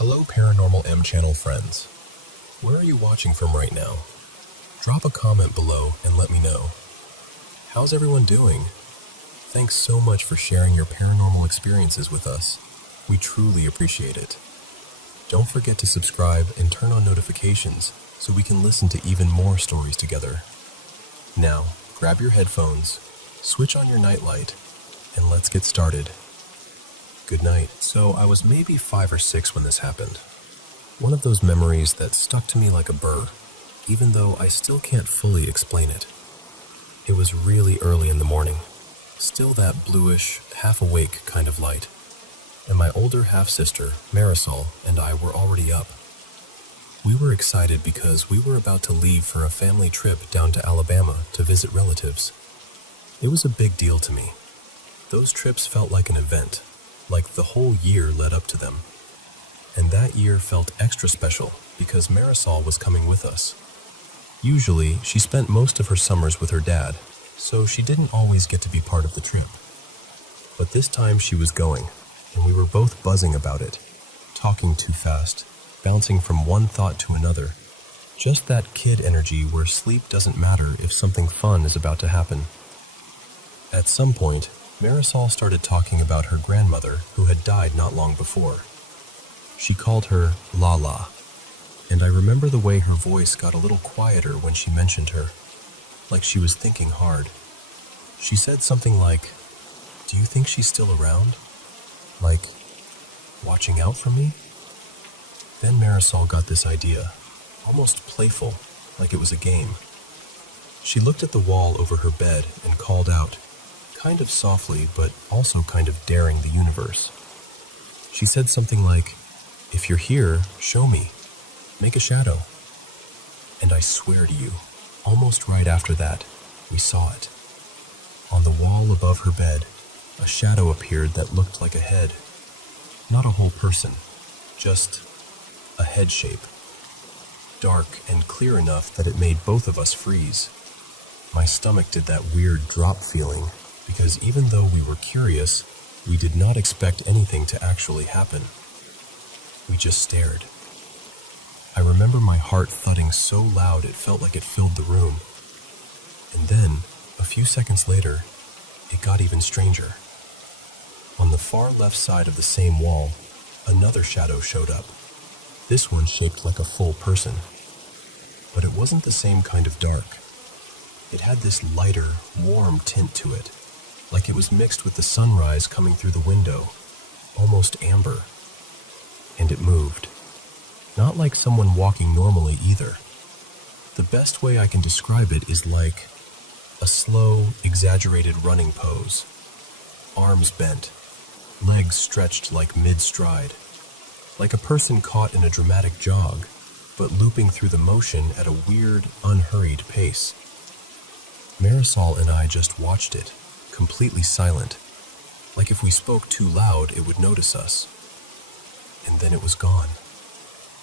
Hello Paranormal M channel friends. Where are you watching from right now? Drop a comment below and let me know. How's everyone doing? Thanks so much for sharing your paranormal experiences with us. We truly appreciate it. Don't forget to subscribe and turn on notifications so we can listen to even more stories together. Now, grab your headphones, switch on your nightlight, and let's get started. Good night. So I was maybe 5 or 6 when this happened. One of those memories that stuck to me like a burr, even though I still can't fully explain it. It was really early in the morning, still that bluish, half-awake kind of light, and my older half-sister, Marisol, and I were already up. We were excited because we were about to leave for a family trip down to Alabama to visit relatives. It was a big deal to me. Those trips felt like an event, like the whole year led up to them. And that year felt extra special because Marisol was coming with us. Usually, she spent most of her summers with her dad, so she didn't always get to be part of the trip. But this time she was going, and we were both buzzing about it, talking too fast, bouncing from one thought to another. Just that kid energy where sleep doesn't matter if something fun is about to happen. At some point, Marisol started talking about her grandmother who had died not long before. She called her Lala, and I remember the way her voice got a little quieter when she mentioned her, like she was thinking hard. She said something like, "Do you think she's still around? Like, watching out for me?" Then Marisol got this idea, almost playful, like it was a game. She looked at the wall over her bed and called out, kind of softly, but also kind of daring the universe. She said something like, "If you're here, show me. Make a shadow." And I swear to you, almost right after that, we saw it. On the wall above her bed, a shadow appeared that looked like a head. Not a whole person, just a head shape. Dark and clear enough that it made both of us freeze. My stomach did that weird drop feeling, because even though we were curious, we did not expect anything to actually happen. We just stared. I remember my heart thudding so loud it felt like it filled the room. And then, a few seconds later, it got even stranger. On the far left side of the same wall, another shadow showed up. This one shaped like a full person. But it wasn't the same kind of dark. It had this lighter, warm tint to it, like it was mixed with the sunrise coming through the window, almost amber. And it moved. Not like someone walking normally either. The best way I can describe it is like a slow, exaggerated running pose. Arms bent, legs stretched like mid-stride, like a person caught in a dramatic jog, but looping through the motion at a weird, unhurried pace. Marisol and I just watched it, completely silent, like if we spoke too loud it would notice us. And then it was gone.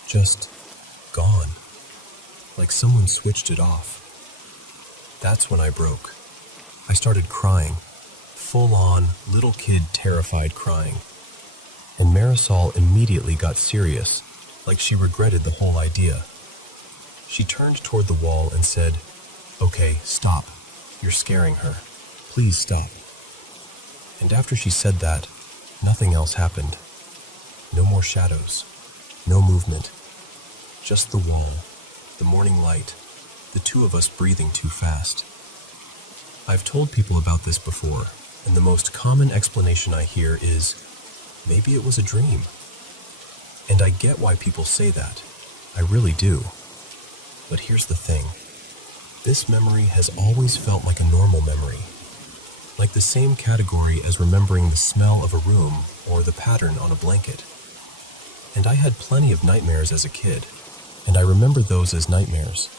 Just gone. Like someone switched it off. That's when I broke. I started crying. Full-on, little kid terrified crying. And Marisol immediately got serious, like she regretted the whole idea. She turned toward the wall and said, "Okay, stop. You're scaring her. Please stop." And after she said that, nothing else happened. No more shadows. No movement. Just the wall, the morning light, the two of us breathing too fast. I've told people about this before, and the most common explanation I hear is, maybe it was a dream. And I get why people say that. I really do. But here's the thing. This memory has always felt like a normal memory. Like the same category as remembering the smell of a room or the pattern on a blanket. And I had plenty of nightmares as a kid, and I remember those as nightmares.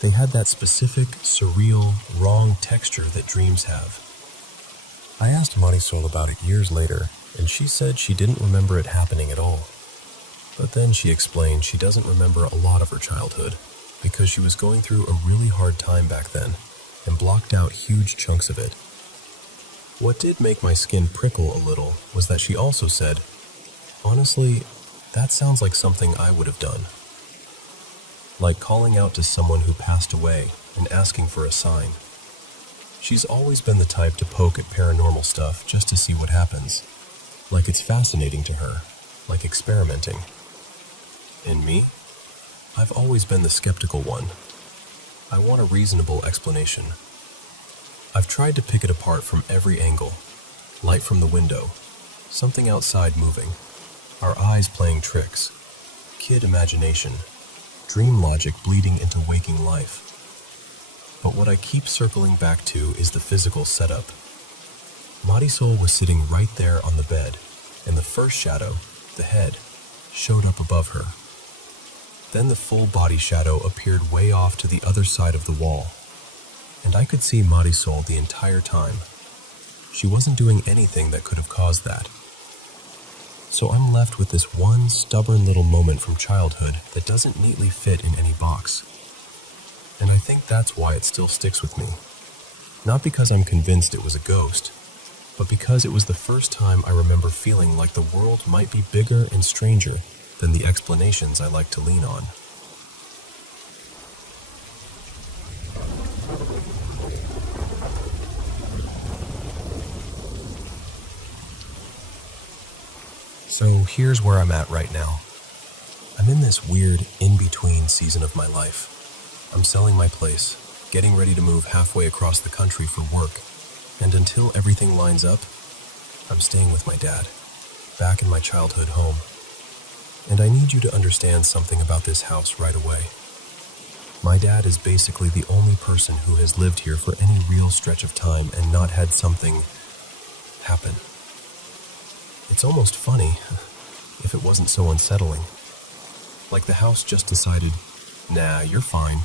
They had that specific, surreal, wrong texture that dreams have. I asked Marisol about it years later, and she said she didn't remember it happening at all. But then she explained she doesn't remember a lot of her childhood, because she was going through a really hard time back then, and blocked out huge chunks of it. What did make my skin prickle a little was that she also said, "Honestly, That sounds like something I would have done. Like calling out to someone who passed away and asking for a sign. She's always been the type to poke at paranormal stuff just to see what happens. Like it's fascinating to her, like experimenting. And me? I've always been the skeptical one. I want a reasonable explanation. I've tried to pick it apart from every angle. Light from the window, something outside moving, our eyes playing tricks, kid imagination, dream logic bleeding into waking life. But what I keep circling back to is the physical setup. Marisol was sitting right there on the bed, and the first shadow, the head, showed up above her. Then the full body shadow appeared way off to the other side of the wall, and I could see Marisol the entire time. She wasn't doing anything that could have caused that. So I'm left with this one stubborn little moment from childhood that doesn't neatly fit in any box. And I think that's why it still sticks with me. Not because I'm convinced it was a ghost, but because it was the first time I remember feeling like the world might be bigger and stranger than the explanations I like to lean on. So here's where I'm at right now. I'm in this weird in-between season of my life. I'm selling my place, getting ready to move halfway across the country for work, and until everything lines up, I'm staying with my dad, back in my childhood home. And I need you to understand something about this house right away. My dad is basically the only person who has lived here for any real stretch of time and not had something happen. It's almost funny, if it wasn't so unsettling. Like the house just decided, nah, you're fine,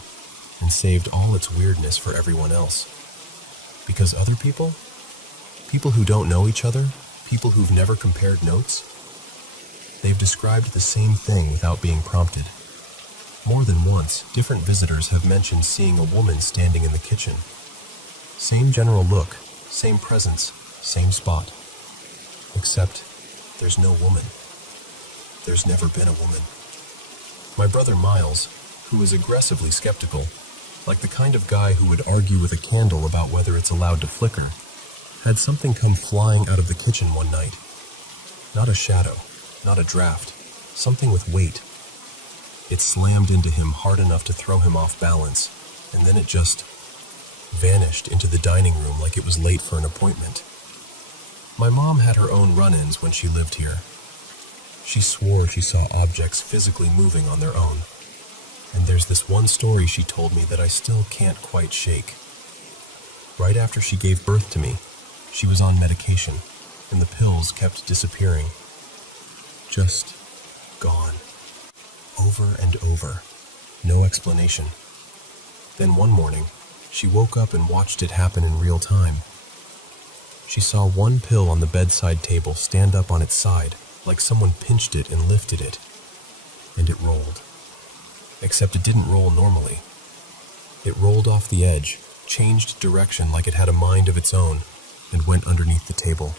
and saved all its weirdness for everyone else. Because other people who don't know each other, people who've never compared notes, they've described the same thing without being prompted. More than once, different visitors have mentioned seeing a woman standing in the kitchen. Same general look, same presence, same spot. Except, there's no woman. There's never been a woman. My brother Miles, who is aggressively skeptical, like the kind of guy who would argue with a candle about whether it's allowed to flicker, had something come flying out of the kitchen one night. Not a shadow, not a draft, something with weight. It slammed into him hard enough to throw him off balance, and then it just vanished into the dining room like it was late for an appointment. My mom had her own run-ins when she lived here. She swore she saw objects physically moving on their own. And there's this one story she told me that I still can't quite shake. Right after she gave birth to me, she was on medication, and the pills kept disappearing. Just gone. Over and over. No explanation. Then one morning, she woke up and watched it happen in real time. She saw one pill on the bedside table stand up on its side, like someone pinched it and lifted it. And it rolled. Except it didn't roll normally. It rolled off the edge, changed direction like it had a mind of its own, and went underneath the table.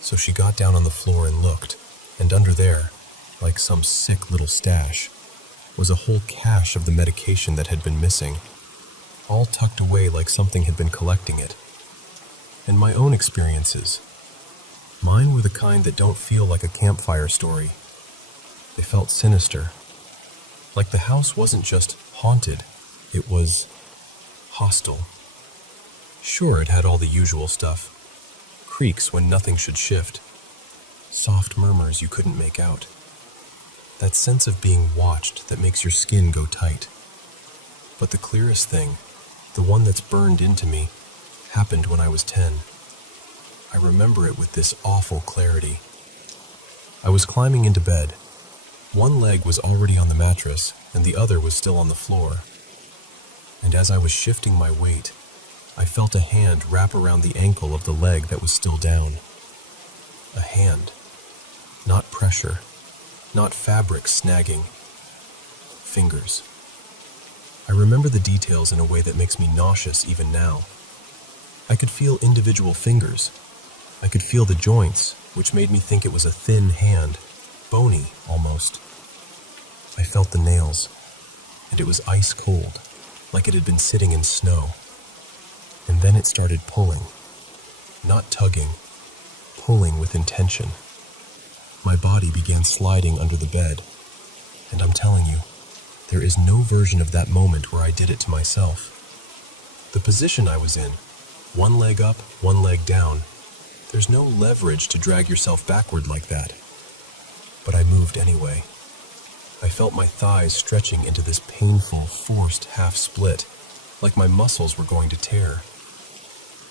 So she got down on the floor and looked, and under there, like some sick little stash, was a whole cache of the medication that had been missing, all tucked away like something had been collecting it. And my own experiences. Mine were the kind that don't feel like a campfire story. They felt sinister. Like the house wasn't just haunted, it was hostile. Sure, it had all the usual stuff. Creaks when nothing should shift. Soft murmurs you couldn't make out. That sense of being watched that makes your skin go tight. But the clearest thing, the one that's burned into me, happened when I was 10. I remember it with this awful clarity. I was climbing into bed. One leg was already on the mattress, and the other was still on the floor. And as I was shifting my weight, I felt a hand wrap around the ankle of the leg that was still down. A hand. Not pressure. Not fabric snagging. Fingers. I remember the details in a way that makes me nauseous even now. I could feel individual fingers. I could feel the joints, which made me think it was a thin hand, bony almost. I felt the nails, and it was ice cold, like it had been sitting in snow. And then it started pulling, not tugging, pulling with intention. My body began sliding under the bed, and I'm telling you, there is no version of that moment where I did it to myself. The position I was in, one leg up, one leg down, there's no leverage to drag yourself backward like that. But I moved anyway. I felt my thighs stretching into this painful, forced half split, like my muscles were going to tear.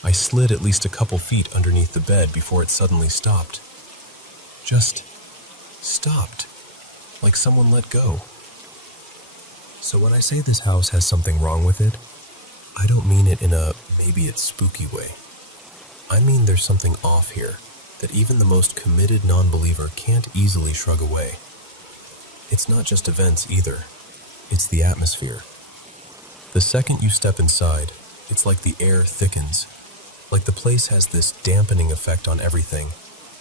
I slid at least a couple feet underneath the bed before it suddenly stopped. Just stopped, like someone let go. So when I say this house has something wrong with it, I don't mean it in a maybe it's spooky way. I mean there's something off here that even the most committed non-believer can't easily shrug away. It's not just events either, it's the atmosphere. The second you step inside, it's like the air thickens, like the place has this dampening effect on everything,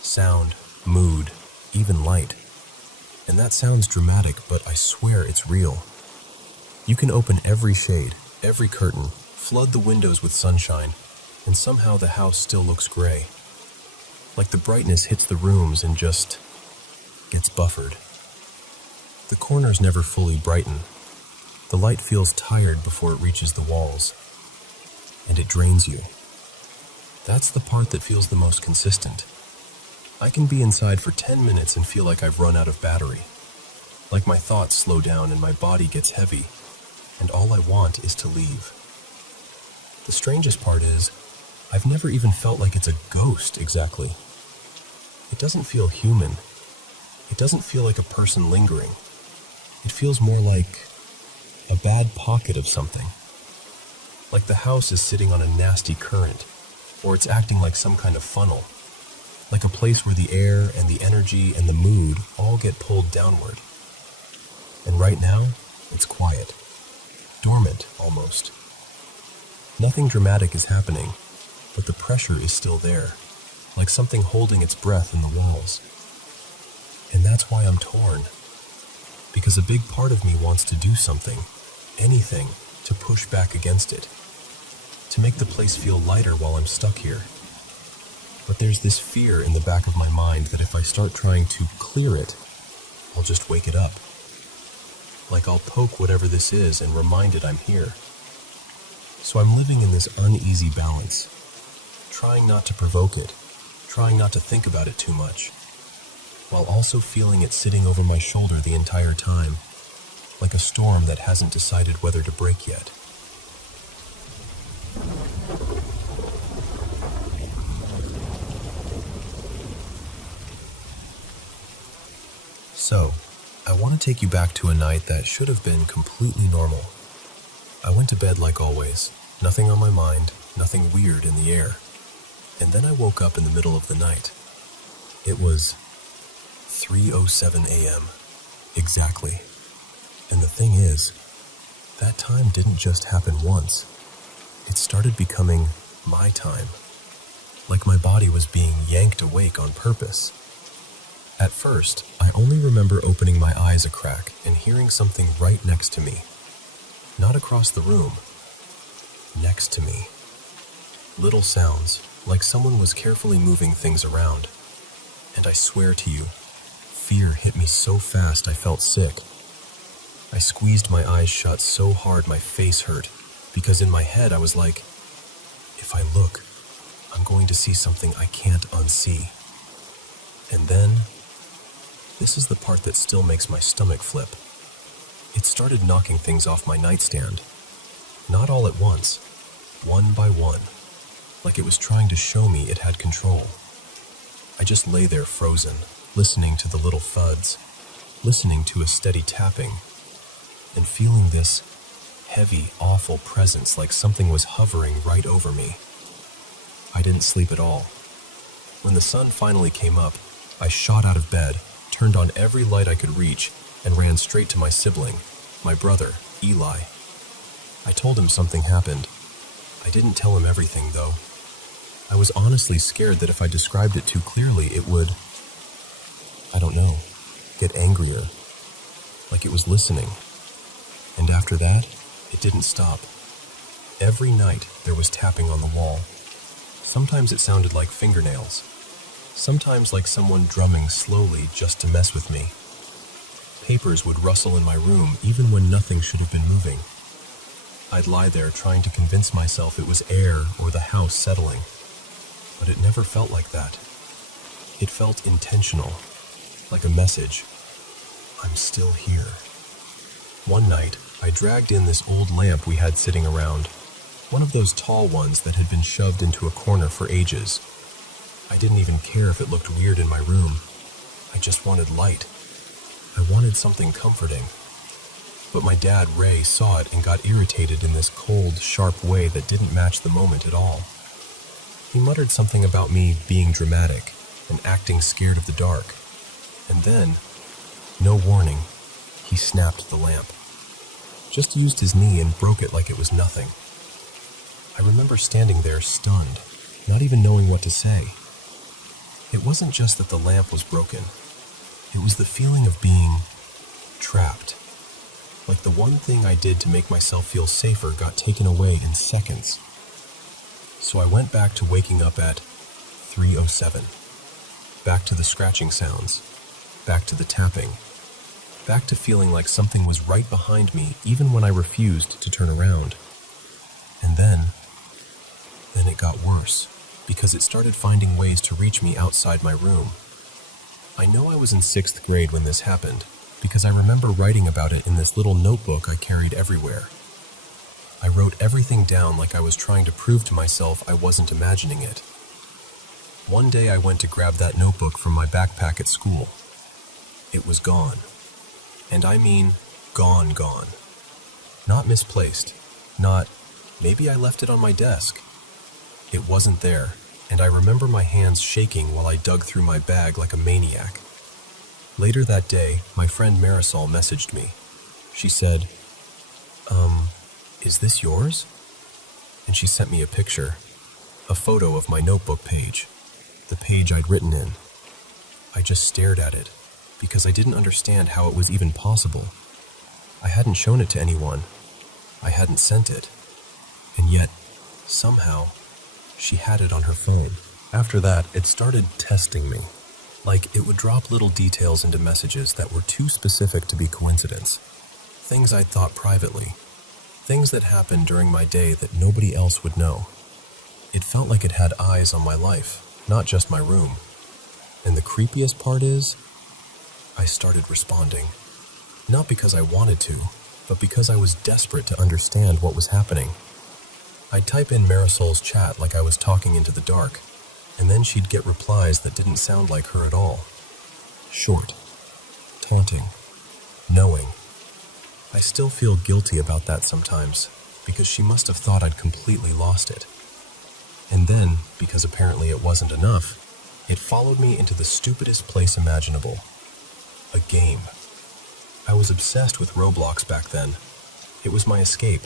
sound, mood, even light. And that sounds dramatic, but I swear it's real. You can open every shade, every curtain, flood the windows with sunshine, and somehow the house still looks gray. Like the brightness hits the rooms and just gets buffered. The corners never fully brighten. The light feels tired before it reaches the walls, and it drains you. That's the part that feels the most consistent. I can be inside for 10 minutes and feel like I've run out of battery. Like my thoughts slow down and my body gets heavy, and all I want is to leave. The strangest part is, I've never even felt like it's a ghost exactly. It doesn't feel human. It doesn't feel like a person lingering. It feels more like a bad pocket of something. Like the house is sitting on a nasty current, or it's acting like some kind of funnel. Like a place where the air and the energy and the mood all get pulled downward. And right now, it's quiet. Dormant, almost. Nothing dramatic is happening, but the pressure is still there, like something holding its breath in the walls. And that's why I'm torn. Because a big part of me wants to do something, anything, to push back against it. To make the place feel lighter while I'm stuck here. But there's this fear in the back of my mind that if I start trying to clear it, I'll just wake it up. Like I'll poke whatever this is and remind it I'm here. So I'm living in this uneasy balance, trying not to provoke it, trying not to think about it too much, while also feeling it sitting over my shoulder the entire time, like a storm that hasn't decided whether to break yet. So, I want to take you back to a night that should have been completely normal. I went to bed like always, nothing on my mind, nothing weird in the air. And then I woke up in the middle of the night. It was 3:07 a.m. exactly. And the thing is, that time didn't just happen once. It started becoming my time. Like my body was being yanked awake on purpose. At first, I only remember opening my eyes a crack and hearing something right next to me. Not across the room. Next to me. Little sounds, like someone was carefully moving things around. And I swear to you, fear hit me so fast I felt sick. I squeezed my eyes shut so hard my face hurt, because in my head I was like, if I look, I'm going to see something I can't unsee. And then, this is the part that still makes my stomach flip. It started knocking things off my nightstand. Not all at once, one by one, like it was trying to show me it had control. I just lay there frozen, listening to the little thuds, listening to a steady tapping, and feeling this heavy, awful presence like something was hovering right over me. I didn't sleep at all. When the sun finally came up, I shot out of bed, turned on every light I could reach, and ran straight to my sibling, my brother, Eli. I told him something happened. I didn't tell him everything, though. I was honestly scared that if I described it too clearly, it would, I don't know, get angrier, like it was listening. And after that, it didn't stop. Every night, there was tapping on the wall. Sometimes it sounded like fingernails. Sometimes like someone drumming slowly just to mess with me. Papers would rustle in my room even when nothing should have been moving. I'd lie there trying to convince myself it was air or the house settling. But it never felt like that. It felt intentional, like a message. I'm still here. One night, I dragged in this old lamp we had sitting around, one of those tall ones that had been shoved into a corner for ages. I didn't even care if it looked weird in my room. I just wanted light. I wanted something comforting. But my dad, Ray, saw it and got irritated in this cold, sharp way that didn't match the moment at all. He muttered something about me being dramatic and acting scared of the dark. And then, no warning, he snapped the lamp. Just used his knee and broke it like it was nothing. I remember standing there stunned, not even knowing what to say. It wasn't just that the lamp was broken. It was the feeling of being trapped. Like the one thing I did to make myself feel safer got taken away in seconds. So I went back to waking up at 3:07. Back to the scratching sounds. Back to the tapping. Back to feeling like something was right behind me even when I refused to turn around. And then it got worse, because it started finding ways to reach me outside my room. I know I was in 6th grade when this happened, because I remember writing about it in this little notebook I carried everywhere. I wrote everything down like I was trying to prove to myself I wasn't imagining it. One day I went to grab that notebook from my backpack at school. It was gone. And I mean gone. Not misplaced. Not, maybe I left it on my desk. It wasn't there, and I remember my hands shaking while I dug through my bag like a maniac. Later that day, my friend Marisol messaged me. She said, is this yours? And she sent me a picture, a photo of my notebook page, the page I'd written in. I just stared at it, because I didn't understand how it was even possible. I hadn't shown it to anyone. I hadn't sent it. And yet, somehow, she had it on her phone. After that, it started testing me. Like, it would drop little details into messages that were too specific to be coincidence. Things I'd thought privately. Things that happened during my day that nobody else would know. It felt like it had eyes on my life, not just my room. And the creepiest part is, I started responding. Not because I wanted to, but because I was desperate to understand what was happening. I'd type in Marisol's chat like I was talking into the dark, and then she'd get replies that didn't sound like her at all. Short, taunting, knowing. I still feel guilty about that sometimes, because she must have thought I'd completely lost it. And then, because apparently it wasn't enough, it followed me into the stupidest place imaginable. A game. I was obsessed with Roblox back then. It was my escape,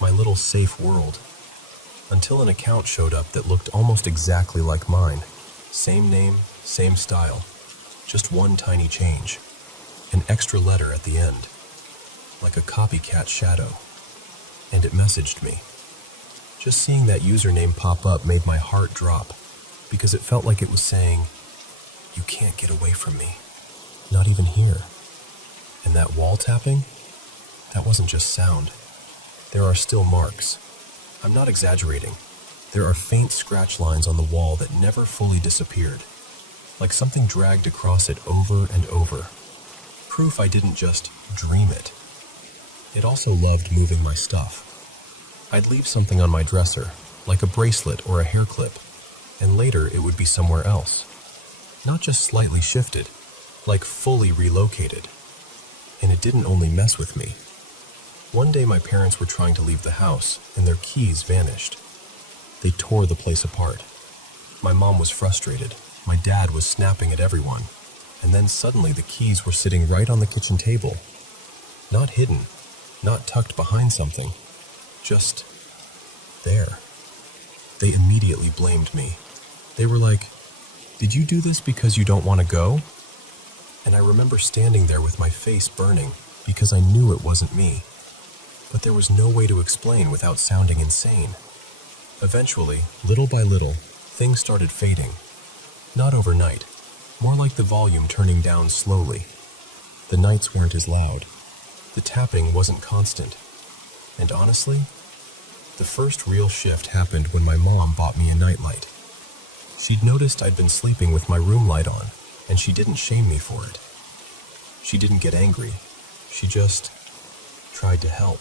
my little safe world. Until an account showed up that looked almost exactly like mine. Same name, same style. Just one tiny change. An extra letter at the end. Like a copycat shadow. And it messaged me. Just seeing that username pop up made my heart drop, because it felt like it was saying, "You can't get away from me. Not even here." And that wall tapping? That wasn't just sound. There are still marks. I'm not exaggerating. There are faint scratch lines on the wall that never fully disappeared, like something dragged across it over and over. Proof I didn't just dream it. It also loved moving my stuff. I'd leave something on my dresser, like a bracelet or a hair clip, and later it would be somewhere else. Not just slightly shifted, like fully relocated. And it didn't only mess with me. One day my parents were trying to leave the house, and their keys vanished. They tore the place apart. My mom was frustrated. My dad was snapping at everyone. And then suddenly the keys were sitting right on the kitchen table. Not hidden, not tucked behind something. Just there. They immediately blamed me. They were like, "Did you do this because you don't want to go?" and I remember standing there with my face burning because I knew it wasn't me. But there was no way to explain without sounding insane. Eventually, little by little, things started fading. Not overnight, more like the volume turning down slowly. The nights weren't as loud. The tapping wasn't constant. And honestly, the first real shift happened when my mom bought me a nightlight. She'd noticed I'd been sleeping with my room light on, and she didn't shame me for it. She didn't get angry. She just tried to help.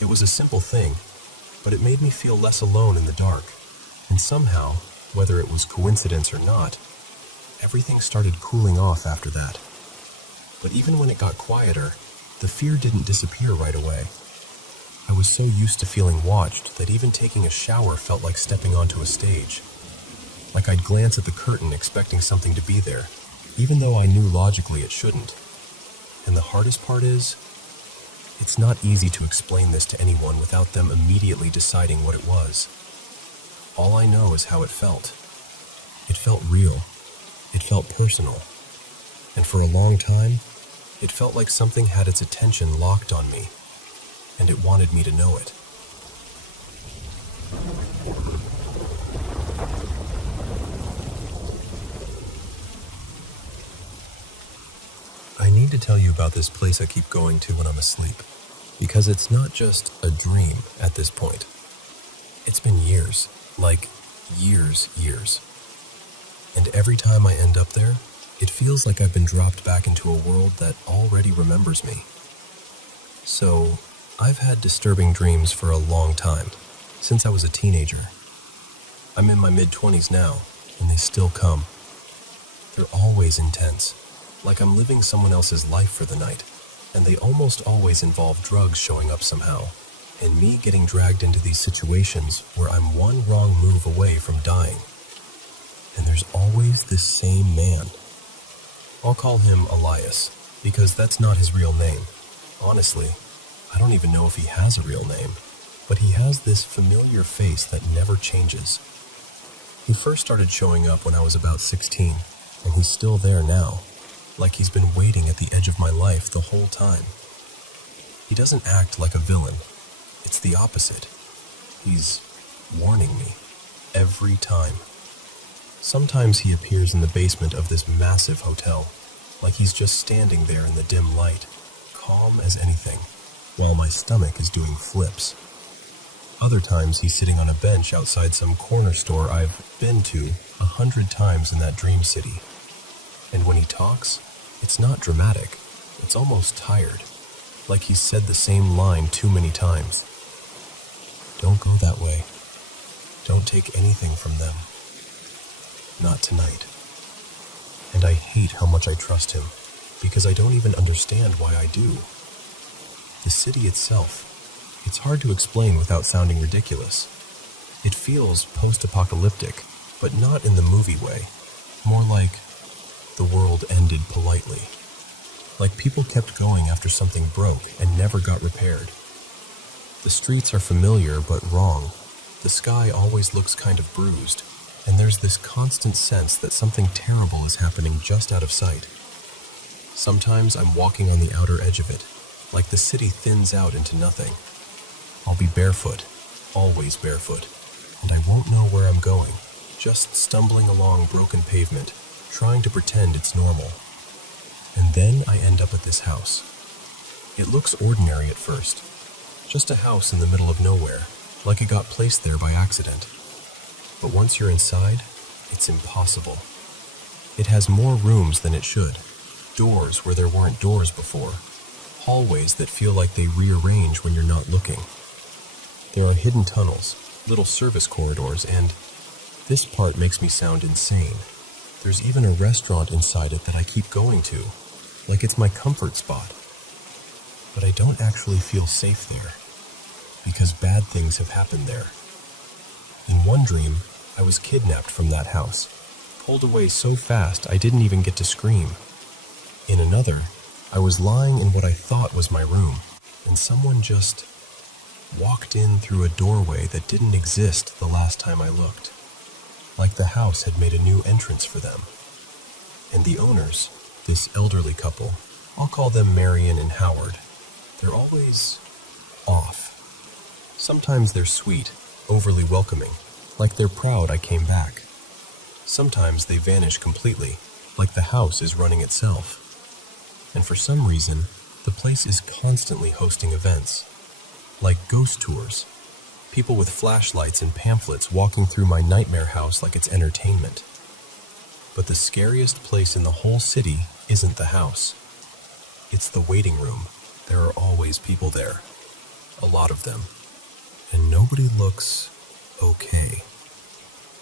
It was a simple thing, but it made me feel less alone in the dark. And somehow, whether it was coincidence or not, everything started cooling off after that. But even when it got quieter, the fear didn't disappear right away. I was so used to feeling watched that even taking a shower felt like stepping onto a stage. Like I'd glance at the curtain expecting something to be there, even though I knew logically it shouldn't. And the hardest part is, it's not easy to explain this to anyone without them immediately deciding what it was. All I know is how it felt. It felt real. It felt personal. And for a long time, it felt like something had its attention locked on me, and it wanted me to know it. I need to tell you about this place I keep going to when I'm asleep, because it's not just a dream at this point. It's been years, like years. And every time I end up there, it feels like I've been dropped back into a world that already remembers me. So, I've had disturbing dreams for a long time, since I was a teenager. I'm in my mid-20s now, and they still come. They're always intense, like I'm living someone else's life for the night, and they almost always involve drugs showing up somehow, and me getting dragged into these situations where I'm one wrong move away from dying. And there's always this same man. I'll call him Elias, because that's not his real name. Honestly, I don't even know if he has a real name, but he has this familiar face that never changes. He first started showing up when I was about 16, and he's still there now, like he's been waiting at the edge of my life the whole time. He doesn't act like a villain. It's the opposite. He's warning me every time. Sometimes he appears in the basement of this massive hotel, like he's just standing there in the dim light, calm as anything, while my stomach is doing flips. Other times he's sitting on a bench outside some corner store I've been to 100 times in that dream city. And when he talks, it's not dramatic. It's almost tired, like he's said the same line too many times. Don't go that way. Don't take anything from them. Not tonight. And I hate how much I trust him, because I don't even understand why I do. The city itself, it's hard to explain without sounding ridiculous. It feels post-apocalyptic, but not in the movie way. More like the world ended politely. Like people kept going after something broke and never got repaired. The streets are familiar but wrong. The sky always looks kind of bruised, and there's this constant sense that something terrible is happening just out of sight. Sometimes I'm walking on the outer edge of it, like the city thins out into nothing. I'll be barefoot, always barefoot, and I won't know where I'm going, just stumbling along broken pavement, trying to pretend it's normal. And then I end up at this house. It looks ordinary at first, just a house in the middle of nowhere, like it got placed there by accident. But once you're inside, it's impossible. It has more rooms than it should, doors where there weren't doors before, hallways that feel like they rearrange when you're not looking. There are hidden tunnels, little service corridors, and this part makes me sound insane. There's even a restaurant inside it that I keep going to, like it's my comfort spot. But I don't actually feel safe there, because bad things have happened there. In one dream, I was kidnapped from that house, pulled away so fast I didn't even get to scream. In another, I was lying in what I thought was my room, and someone just walked in through a doorway that didn't exist the last time I looked, like the house had made a new entrance for them. And the owners, This elderly couple, I'll call them Marion and Howard, they're always off. Sometimes they're sweet, overly welcoming, like they're proud I came back. Sometimes they vanish completely, like the house is running itself. And for some reason, the place is constantly hosting events, like ghost tours, people with flashlights and pamphlets walking through my nightmare house like it's entertainment. But the scariest place in the whole city isn't the house. It's the waiting room. There are always people there. A lot of them. And nobody looks okay.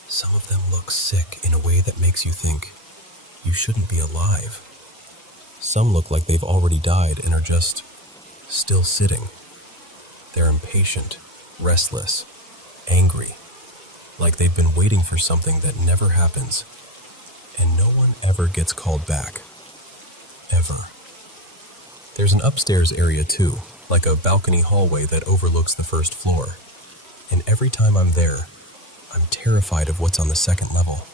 Some of them look sick in a way that makes you think, you shouldn't be alive. Some look like they've already died and are just still sitting. They're impatient, restless, angry, like they've been waiting for something that never happens, and no one ever gets called back. Ever. There's an upstairs area too, like a balcony hallway that overlooks the first floor. And every time I'm there, I'm terrified of what's on the second level.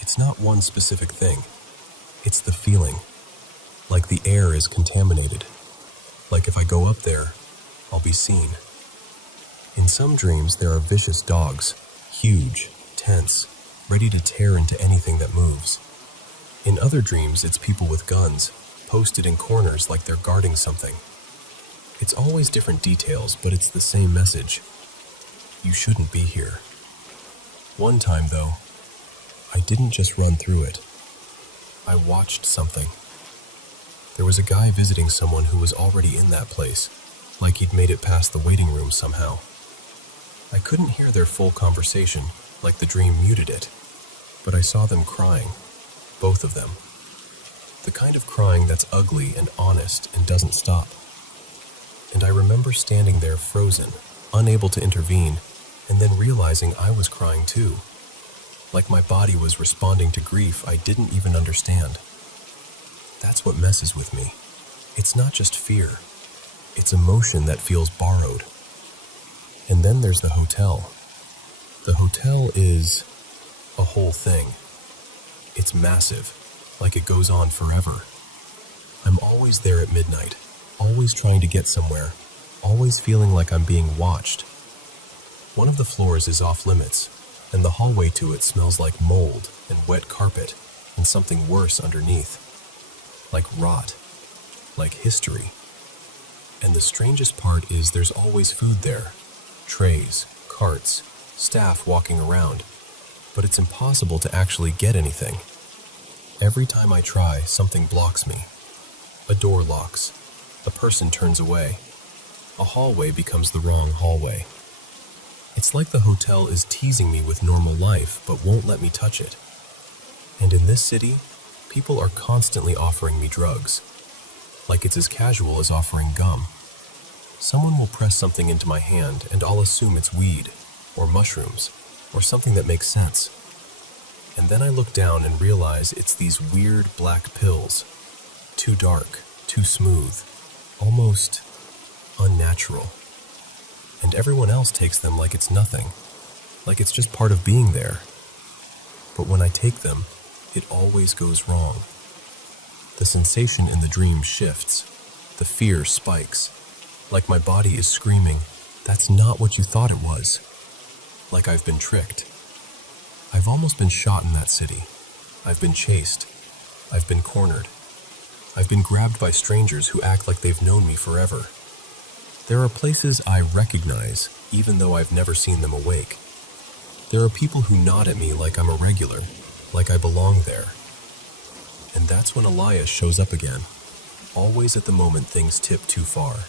It's not one specific thing. It's the feeling. Like the air is contaminated. Like if I go up there, I'll be seen. In some dreams, there are vicious dogs, huge, tense, ready to tear into anything that moves. In other dreams, it's people with guns, posted in corners like they're guarding something. It's always different details, but it's the same message. You shouldn't be here. One time, though, I didn't just run through it. I watched something. There was a guy visiting someone who was already in that place, like he'd made it past the waiting room somehow. I couldn't hear their full conversation, like the dream muted it, but I saw them crying, both of them. The kind of crying that's ugly and honest and doesn't stop. And I remember standing there frozen, unable to intervene, and then realizing I was crying too. Like my body was responding to grief I didn't even understand. That's what messes with me. It's not just fear. It's emotion that feels borrowed. And then there's the hotel. The hotel is a whole thing. It's massive, like it goes on forever. I'm always there at midnight, always trying to get somewhere, always feeling like I'm being watched. One of the floors is off limits, and the hallway to it smells like mold and wet carpet and something worse underneath. Like rot, like history. And the strangest part is there's always food there. Trays, carts, staff walking around. But it's impossible to actually get anything. Every time I try, something blocks me. A door locks. A person turns away. A hallway becomes the wrong hallway. It's like the hotel is teasing me with normal life, but won't let me touch it. And in this city, people are constantly offering me drugs. Like it's as casual as offering gum. Someone will press something into my hand and I'll assume it's weed, or mushrooms, or something that makes sense. And then I look down and realize it's these weird black pills. Too dark, too smooth, almost unnatural. And everyone else takes them like it's nothing, like it's just part of being there. But when I take them, it always goes wrong. The sensation in the dream shifts. The fear spikes. Like my body is screaming, "That's not what you thought it was." Like I've been tricked. I've almost been shot in that city. I've been chased. I've been cornered. I've been grabbed by strangers who act like they've known me forever. There are places I recognize, even though I've never seen them awake. There are people who nod at me like I'm a regular, like I belong there. And that's when Elias shows up again, always at the moment things tip too far.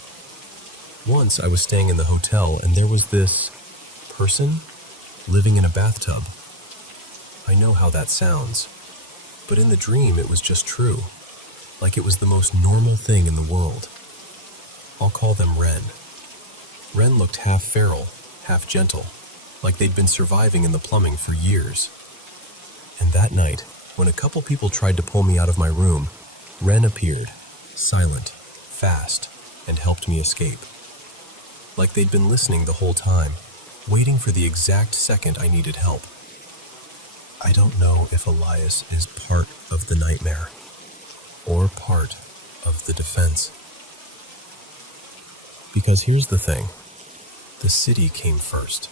Once I was staying in the hotel and there was this person living in a bathtub. I know how that sounds, but in the dream it was just true, like it was the most normal thing in the world. I'll call them Ren. Ren looked half feral, half gentle, like they'd been surviving in the plumbing for years. And that night, when a couple people tried to pull me out of my room, Ren appeared, silent, fast, and helped me escape. Like they'd been listening the whole time, waiting for the exact second I needed help. I don't know if Elias is part of the nightmare, or part of the defense. Because here's the thing, the city came first.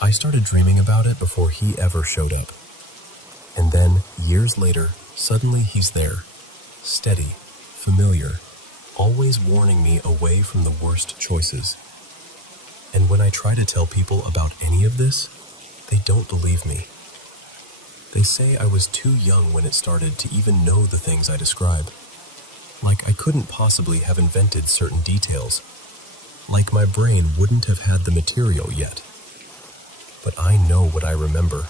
I started dreaming about it before he ever showed up. And then, years later, suddenly he's there, steady, familiar, always warning me away from the worst choices. And when I try to tell people about any of this, they don't believe me. They say I was too young when it started to even know the things I describe. Like I couldn't possibly have invented certain details. Like my brain wouldn't have had the material yet. But I know what I remember.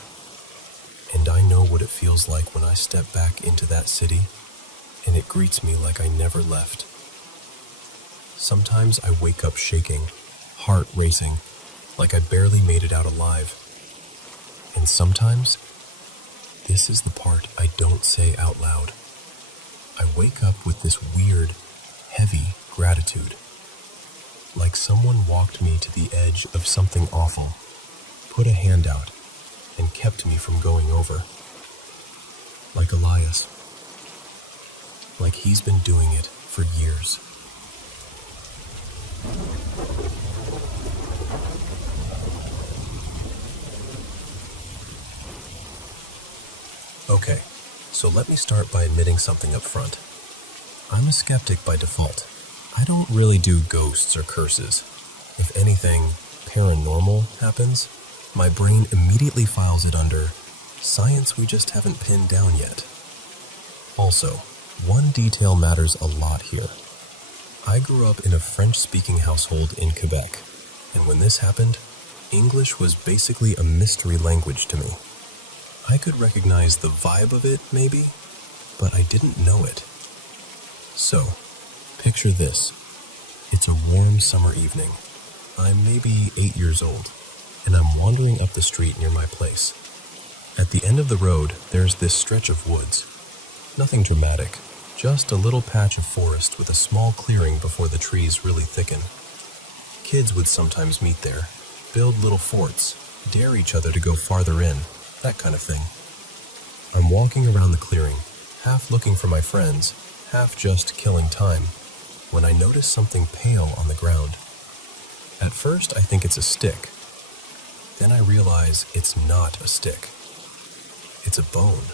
And I know what it feels like when I step back into that city and it greets me like I never left. Sometimes I wake up shaking, heart racing, like I barely made it out alive. And sometimes, this is the part I don't say out loud. I wake up with this weird, heavy gratitude. Like someone walked me to the edge of something awful, put a hand out, and kept me from going over. Like Elias. Like he's been doing it for years. Okay, so let me start by admitting something up front. I'm a skeptic by default. I don't really do ghosts or curses. If anything paranormal happens, my brain immediately files it under science we just haven't pinned down yet. Also, one detail matters a lot here. I grew up in a French-speaking household in Quebec, and when this happened, English was basically a mystery language to me. I could recognize the vibe of it, maybe, but I didn't know it. So, picture this. It's a warm summer evening. I'm maybe 8 years old, and I'm wandering up the street near my place. At the end of the road, there's this stretch of woods. Nothing dramatic, just a little patch of forest with a small clearing before the trees really thicken. Kids would sometimes meet there, build little forts, dare each other to go farther in, that kind of thing. I'm walking around the clearing, half looking for my friends, half just killing time, when I notice something pale on the ground. At first, I think it's a stick. Then I realize it's not a stick. It's a bone.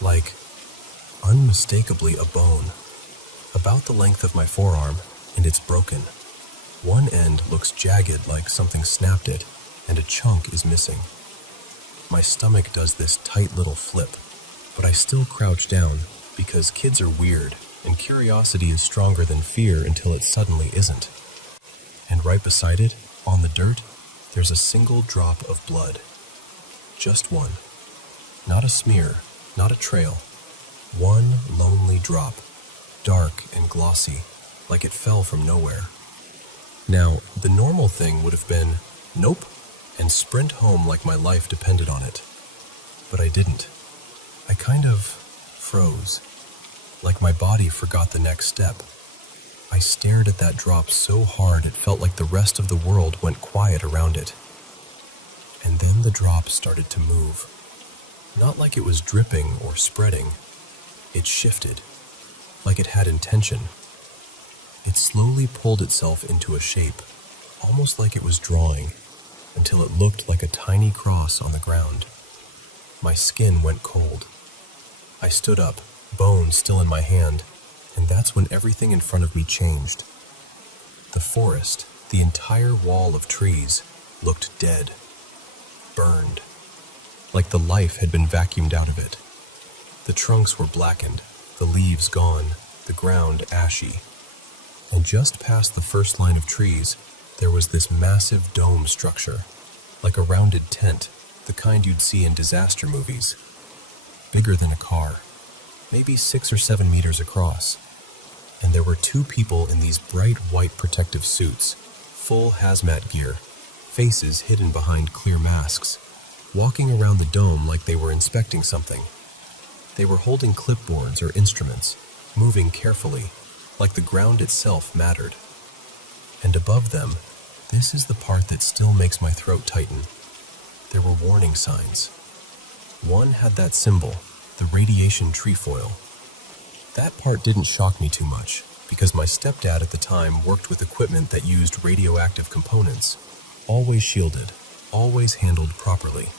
Like, unmistakably a bone. About the length of my forearm, and it's broken. One end looks jagged like something snapped it, and a chunk is missing. My stomach does this tight little flip, but I still crouch down because kids are weird and curiosity is stronger than fear until it suddenly isn't. And right beside it, on the dirt, there's a single drop of blood. Just one. Not a smear, not a trail. One lonely drop, dark and glossy, like it fell from nowhere. Now, the normal thing would have been, nope, and sprint home like my life depended on it. But I didn't. I kind of froze, like my body forgot the next step. I stared at that drop so hard it felt like the rest of the world went quiet around it. And then the drop started to move. Not like it was dripping or spreading. It shifted, like it had intention. It slowly pulled itself into a shape, almost like it was drawing, until it looked like a tiny cross on the ground. My skin went cold. I stood up, bone still in my hand, and that's when everything in front of me changed. The forest, the entire wall of trees, looked dead, burned, like the life had been vacuumed out of it. The trunks were blackened, the leaves gone, the ground ashy. And just past the first line of trees, there was this massive dome structure, like a rounded tent, the kind you'd see in disaster movies. Bigger than a car, maybe 6 or 7 meters across. And there were 2 people in these bright white protective suits, full hazmat gear, faces hidden behind clear masks, walking around the dome like they were inspecting something. They were holding clipboards or instruments, moving carefully, like the ground itself mattered. And above them, this is the part that still makes my throat tighten. There were warning signs. One had that symbol, the radiation trefoil. That part didn't shock me too much, because my stepdad at the time worked with equipment that used radioactive components, always shielded, always handled properly.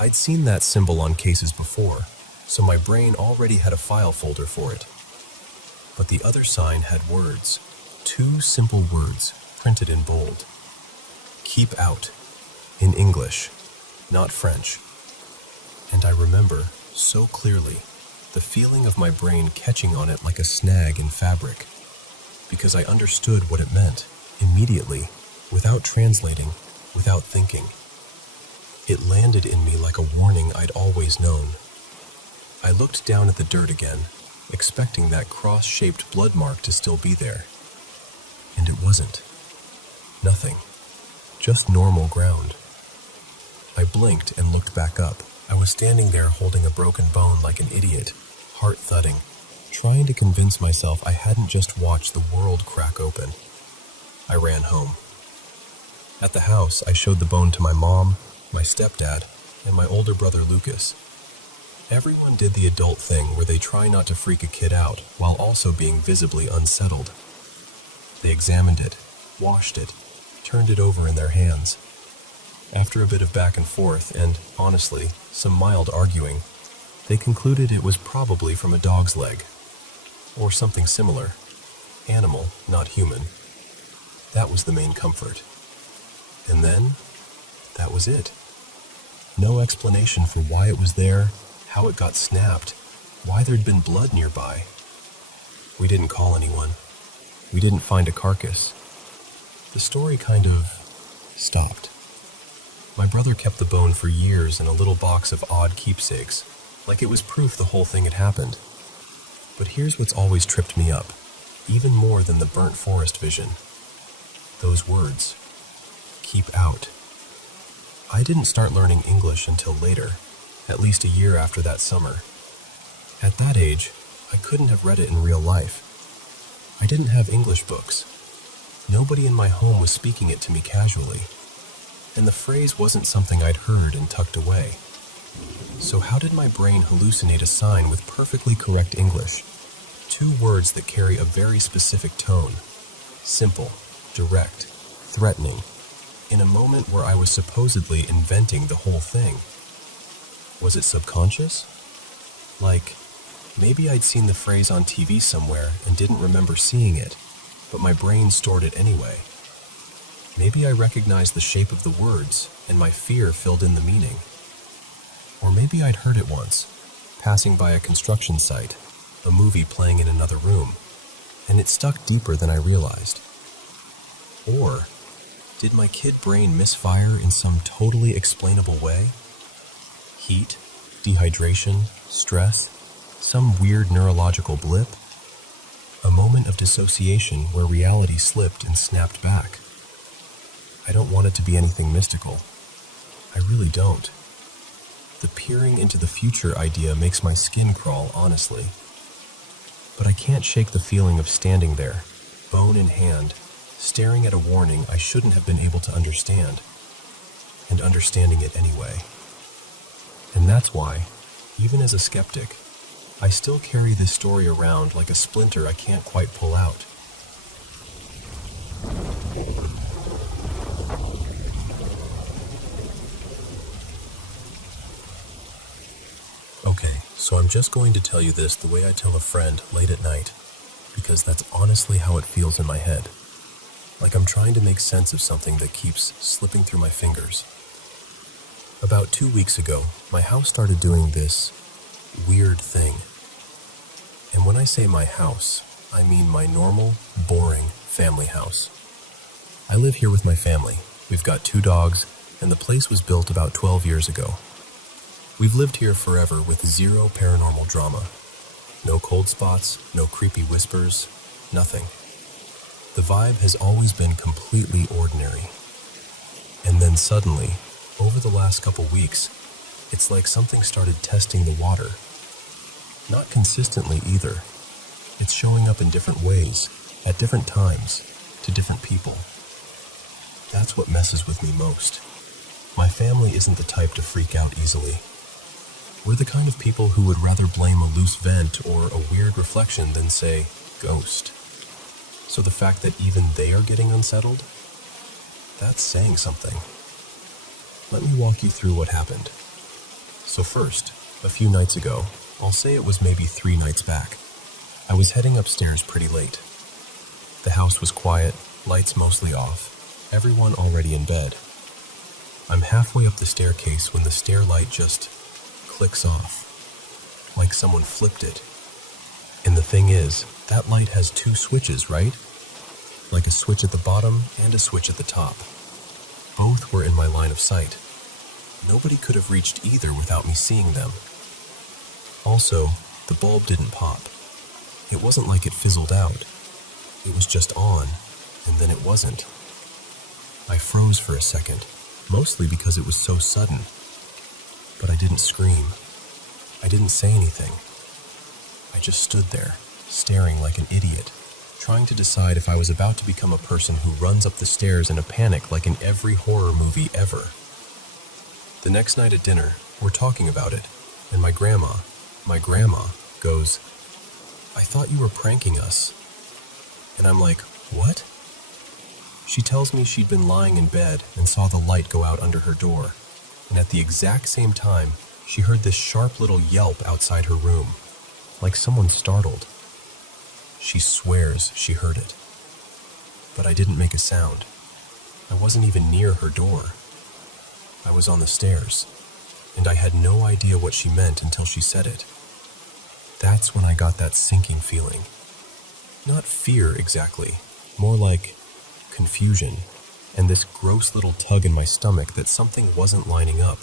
I'd seen that symbol on cases before, so my brain already had a file folder for it. But the other sign had words, 2 simple words printed in bold. Keep out, in English, not French. And I remember, so clearly, the feeling of my brain catching on it like a snag in fabric, because I understood what it meant, immediately, without translating, without thinking. It landed in me like a warning I'd always known. I looked down at the dirt again, expecting that cross-shaped blood mark to still be there. And it wasn't. Nothing. Just normal ground. I blinked and looked back up. I was standing there holding a broken bone like an idiot, heart thudding, trying to convince myself I hadn't just watched the world crack open. I ran home. At the house, I showed the bone to my mom, my stepdad, and my older brother Lucas. Everyone did the adult thing where they try not to freak a kid out while also being visibly unsettled. They examined it, washed it, turned it over in their hands. After a bit of back and forth and, honestly, some mild arguing, they concluded it was probably from a dog's leg, or something similar. Animal, not human. That was the main comfort. And then, that was it. No explanation for why it was there, how it got snapped, why there'd been blood nearby. We didn't call anyone. We didn't find a carcass. The story kind of stopped. My brother kept the bone for years in a little box of odd keepsakes, like it was proof the whole thing had happened. But here's what's always tripped me up, even more than the burnt forest vision. Those words. Keep out. I didn't start learning English until later, at least a year after that summer. At that age, I couldn't have read it in real life. I didn't have English books. Nobody in my home was speaking it to me casually. And the phrase wasn't something I'd heard and tucked away. So how did my brain hallucinate a sign with perfectly correct English? 2 words that carry a very specific tone. Simple, direct, threatening, in a moment where I was supposedly inventing the whole thing. Was it subconscious? Like, maybe I'd seen the phrase on TV somewhere and didn't remember seeing it, but my brain stored it anyway. Maybe I recognized the shape of the words, and my fear filled in the meaning. Or maybe I'd heard it once, passing by a construction site, a movie playing in another room, and it stuck deeper than I realized. Or did my kid brain misfire in some totally explainable way? Heat, dehydration, stress, some weird neurological blip? A moment of dissociation where reality slipped and snapped back. I don't want it to be anything mystical. I really don't. The peering into the future idea makes my skin crawl, honestly. But I can't shake the feeling of standing there, bone in hand, staring at a warning I shouldn't have been able to understand, and understanding it anyway. And that's why, even as a skeptic, I still carry this story around like a splinter I can't quite pull out. Okay, so I'm just going to tell you this the way I tell a friend late at night, because that's honestly how it feels in my head. Like I'm trying to make sense of something that keeps slipping through my fingers. About 2 weeks ago, my house started doing this weird thing. And when I say my house, I mean my normal, boring family house. I live here with my family. We've got 2 dogs, and the place was built about 12 years ago. We've lived here forever with 0 paranormal drama. No cold spots, no creepy whispers, nothing. The vibe has always been completely ordinary. And then suddenly, over the last couple weeks, it's like something started testing the water. Not consistently either. It's showing up in different ways, at different times, to different people. That's what messes with me most. My family isn't the type to freak out easily. We're the kind of people who would rather blame a loose vent or a weird reflection than say, ghost. So the fact that even they are getting unsettled, that's saying something. Let me walk you through what happened. So first, a few nights ago, I'll say it was maybe 3 nights back, I was heading upstairs pretty late. The house was quiet, lights mostly off, everyone already in bed. I'm halfway up the staircase when the stair light just clicks off, like someone flipped it. And the thing is, that light has 2 switches, right? Like a switch at the bottom and a switch at the top. Both were in my line of sight. Nobody could have reached either without me seeing them. Also, the bulb didn't pop. It wasn't like it fizzled out. It was just on, and then it wasn't. I froze for a second, mostly because it was so sudden. But I didn't scream. I didn't say anything. I just stood there, staring like an idiot, trying to decide if I was about to become a person who runs up the stairs in a panic like in every horror movie ever. The next night at dinner, we're talking about it, and my grandma goes, "I thought you were pranking us." And I'm like, "What?" She tells me she'd been lying in bed and saw the light go out under her door, and at the exact same time, she heard this sharp little yelp outside her room, like someone startled. She swears she heard it. But I didn't make a sound. I wasn't even near her door. I was on the stairs, and I had no idea what she meant until she said it. That's when I got that sinking feeling. Not fear exactly, more like confusion, and this gross little tug in my stomach that something wasn't lining up.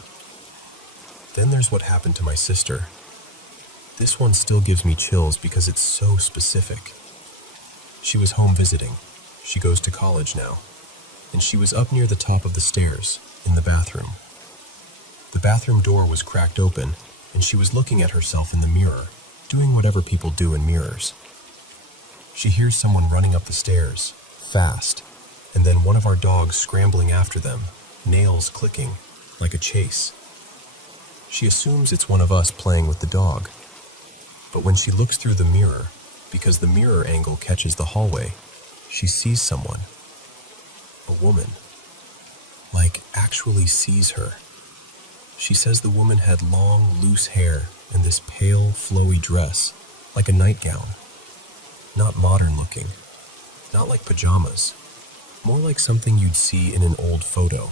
Then there's what happened to my sister. This one still gives me chills because it's so specific. She was home visiting. She goes to college now. And she was up near the top of the stairs, in the bathroom. The bathroom door was cracked open, and she was looking at herself in the mirror, doing whatever people do in mirrors. She hears someone running up the stairs, fast, and then one of our dogs scrambling after them, nails clicking, like a chase. She assumes it's one of us playing with the dog. But when she looks through the mirror, because the mirror angle catches the hallway, she sees someone. A woman. Like, actually sees her. She says the woman had long, loose hair and this pale, flowy dress, like a nightgown. Not modern looking. Not like pajamas. More like something you'd see in an old photo.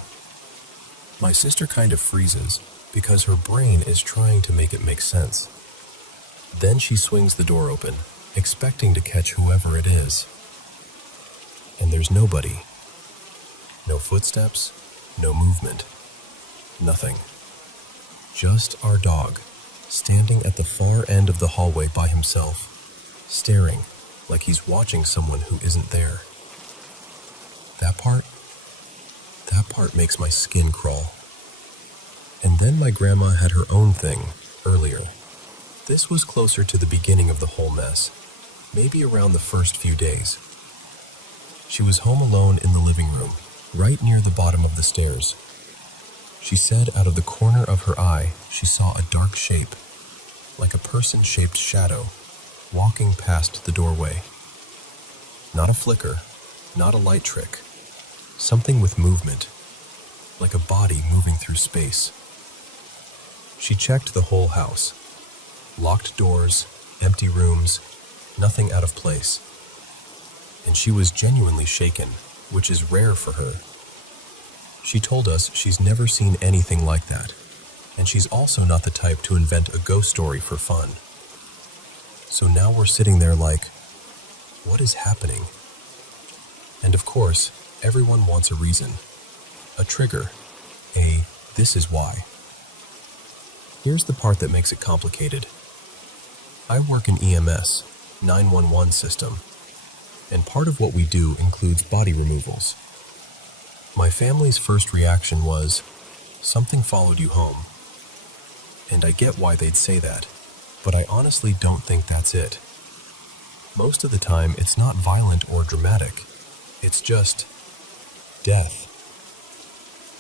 My sister kind of freezes, because her brain is trying to make it make sense. Then she swings the door open, expecting to catch whoever it is. And there's nobody. No footsteps, no movement. Nothing. Just our dog, standing at the far end of the hallway by himself, staring like he's watching someone who isn't there. That part makes my skin crawl. And then my grandma had her own thing earlier. This was closer to the beginning of the whole mess, maybe around the first few days. She was home alone in the living room, right near the bottom of the stairs. She said out of the corner of her eye, she saw a dark shape, like a person-shaped shadow, walking past the doorway. Not a flicker, not a light trick. Something with movement, like a body moving through space. She checked the whole house. Locked doors, empty rooms, nothing out of place. And she was genuinely shaken, which is rare for her. She told us she's never seen anything like that, and she's also not the type to invent a ghost story for fun. So now we're sitting there like, what is happening? And of course, everyone wants a reason, a trigger, this is why. Here's the part that makes it complicated. I work in EMS, 911 system, and part of what we do includes body removals. My family's first reaction was, something followed you home. And I get why they'd say that, but I honestly don't think that's it. Most of the time, it's not violent or dramatic. It's just death.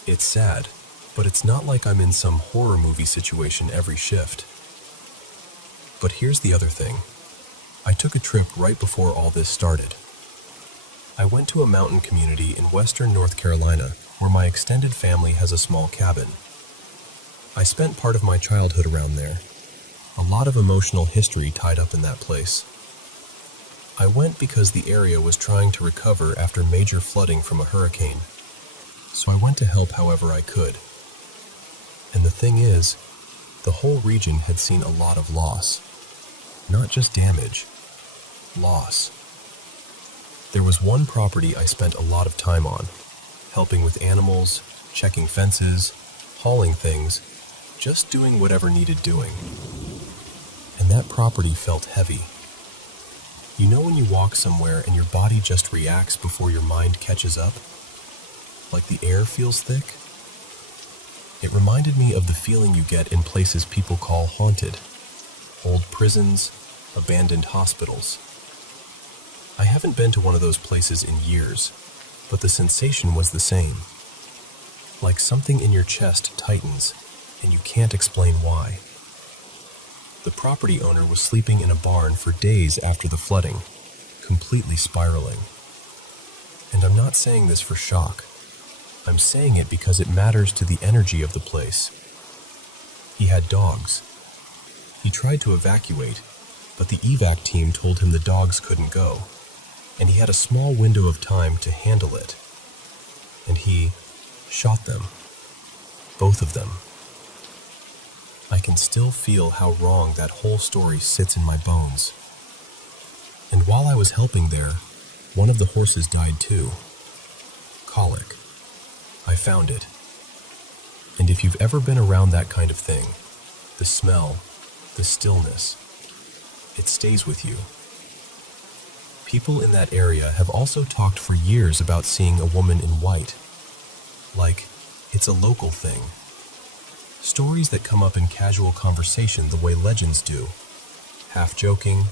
It's sad, But it's not like I'm in some horror movie situation every shift. But here's the other thing. I took a trip right before all this started. I went to a mountain community in western North Carolina where my extended family has a small cabin. I spent part of my childhood around there. A lot of emotional history tied up in that place. I went because the area was trying to recover after major flooding from a hurricane. So I went to help however I could. And the thing is, the whole region had seen a lot of loss. Not just damage, loss. There was one property I spent a lot of time on, helping with animals, checking fences, hauling things, just doing whatever needed doing. And that property felt heavy. You know when you walk somewhere and your body just reacts before your mind catches up? Like the air feels thick? It reminded me of the feeling you get in places people call haunted. Old prisons, abandoned hospitals. I haven't been to one of those places in years, but the sensation was the same. Like something in your chest tightens, and you can't explain why. The property owner was sleeping in a barn for days after the flooding, completely spiraling. And I'm not saying this for shock. I'm saying it because it matters to the energy of the place. He had dogs. He tried to evacuate, but the evac team told him the dogs couldn't go, and he had a small window of time to handle it. And he shot them. Both of them. I can still feel how wrong that whole story sits in my bones. And while I was helping there, one of the horses died too. Colic. I found it. And if you've ever been around that kind of thing, the smell, the stillness, it stays with you. People in that area have also talked for years about seeing a woman in white. Like, it's a local thing. Stories that come up in casual conversation the way legends do. Half joking,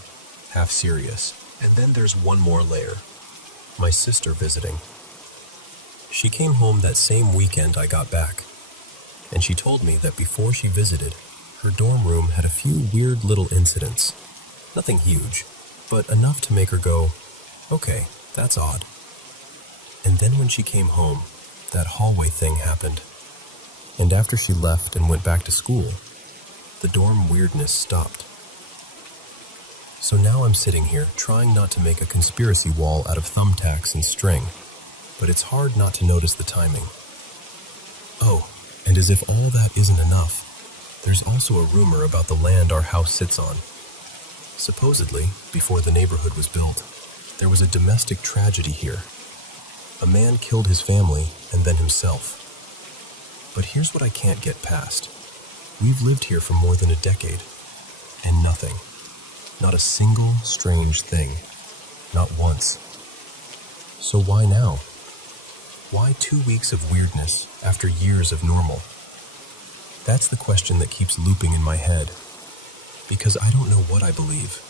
half serious. And then there's one more layer. My sister visiting. She came home that same weekend I got back, and she told me that before she visited, her dorm room had a few weird little incidents. Nothing huge, but enough to make her go, okay, that's odd. And then when she came home, that hallway thing happened. And after she left and went back to school, the dorm weirdness stopped. So now I'm sitting here trying not to make a conspiracy wall out of thumbtacks and string, but it's hard not to notice the timing. Oh, and as if all that isn't enough, there's also a rumor about the land our house sits on. Supposedly, before the neighborhood was built, there was a domestic tragedy here. A man killed his family and then himself. But here's what I can't get past. We've lived here for more than a decade, and nothing. Not a single strange thing. Not once. So why now? Why 2 weeks of weirdness after years of normal? That's the question that keeps looping in my head. Because I don't know what I believe.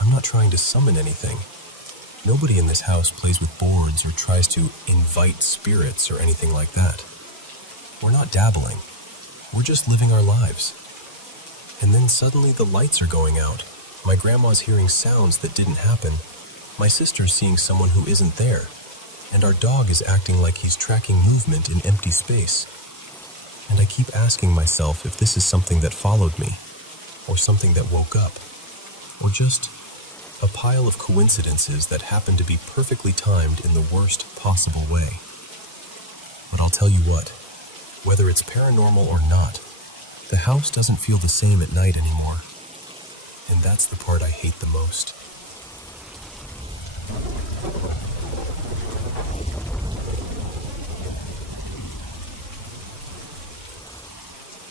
I'm not trying to summon anything. Nobody in this house plays with boards or tries to invite spirits or anything like that. We're not dabbling. We're just living our lives. And then suddenly the lights are going out. My grandma's hearing sounds that didn't happen. My sister's seeing someone who isn't there. And our dog is acting like he's tracking movement in empty space. And I keep asking myself if this is something that followed me, or something that woke up, or just a pile of coincidences that happen to be perfectly timed in the worst possible way. But I'll tell you what, whether it's paranormal or not, the house doesn't feel the same at night anymore. And that's the part I hate the most.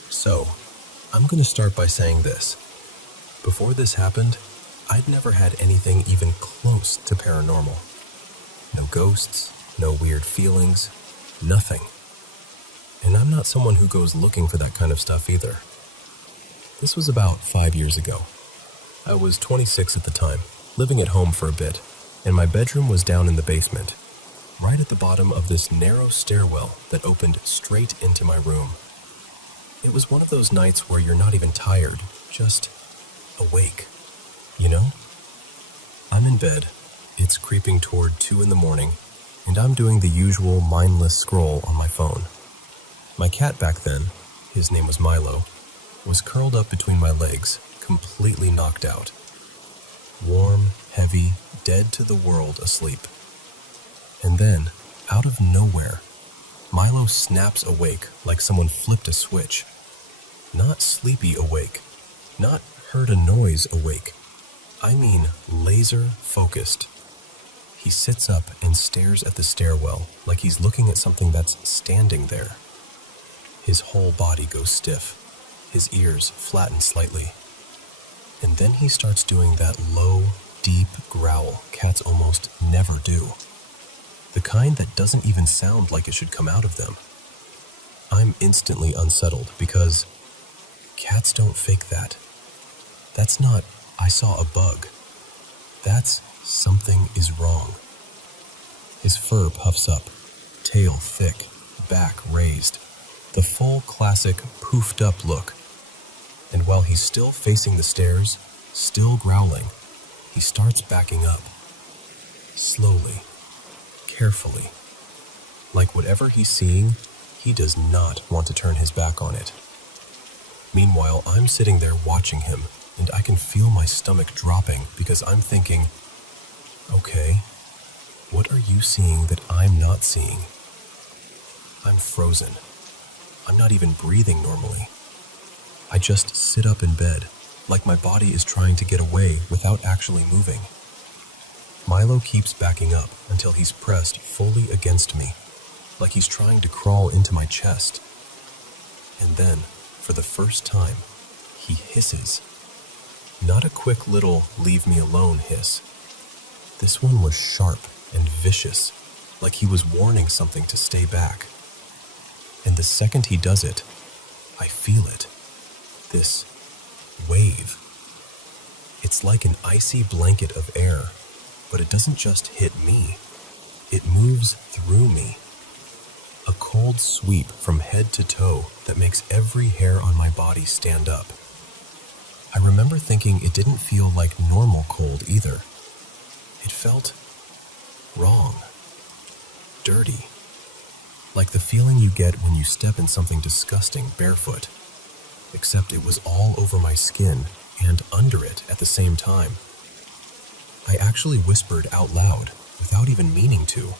So, I'm going to start by saying this. Before this happened, I'd never had anything even close to paranormal. No ghosts, no weird feelings, nothing. And I'm not someone who goes looking for that kind of stuff either. This was about 5 years ago. I was 26 at the time, living at home for a bit, and my bedroom was down in the basement. right at the bottom of this narrow stairwell that opened straight into my room. It was one of those nights where you're not even tired, just awake, you know? I'm in bed. It's creeping toward 2 in the morning, and I'm doing the usual mindless scroll on my phone. My cat back then, his name was Milo, was curled up between my legs, completely knocked out. Warm, heavy, dead to the world asleep. And then, out of nowhere, Milo snaps awake like someone flipped a switch. Not sleepy awake, not heard a noise awake. I mean laser focused. He sits up and stares at the stairwell like he's looking at something that's standing there. His whole body goes stiff. His ears flatten slightly. And then he starts doing that low, deep growl cats almost never do. The kind that doesn't even sound like it should come out of them. I'm instantly unsettled because cats don't fake that. That's not, I saw a bug. That's, something is wrong. His fur puffs up, tail thick, back raised. The full classic poofed up look. And while he's still facing the stairs, still growling, he starts backing up. Slowly, carefully. Like whatever he's seeing, he does not want to turn his back on it. Meanwhile, I'm sitting there watching him, and I can feel my stomach dropping because I'm thinking, okay, what are you seeing that I'm not seeing? I'm frozen. I'm not even breathing normally. I just sit up in bed, like my body is trying to get away without actually moving. Milo keeps backing up until he's pressed fully against me, like he's trying to crawl into my chest. And then, for the first time, he hisses. Not a quick little leave me alone hiss. This one was sharp and vicious, like he was warning something to stay back. And the second he does it, I feel it. This wave. It's like an icy blanket of air, but it doesn't just hit me. It moves through me. A cold sweep from head to toe that makes every hair on my body stand up. I remember thinking it didn't feel like normal cold either. It felt wrong. Dirty. Like the feeling you get when you step in something disgusting barefoot. Except it was all over my skin and under it at the same time. I actually whispered out loud without even meaning to.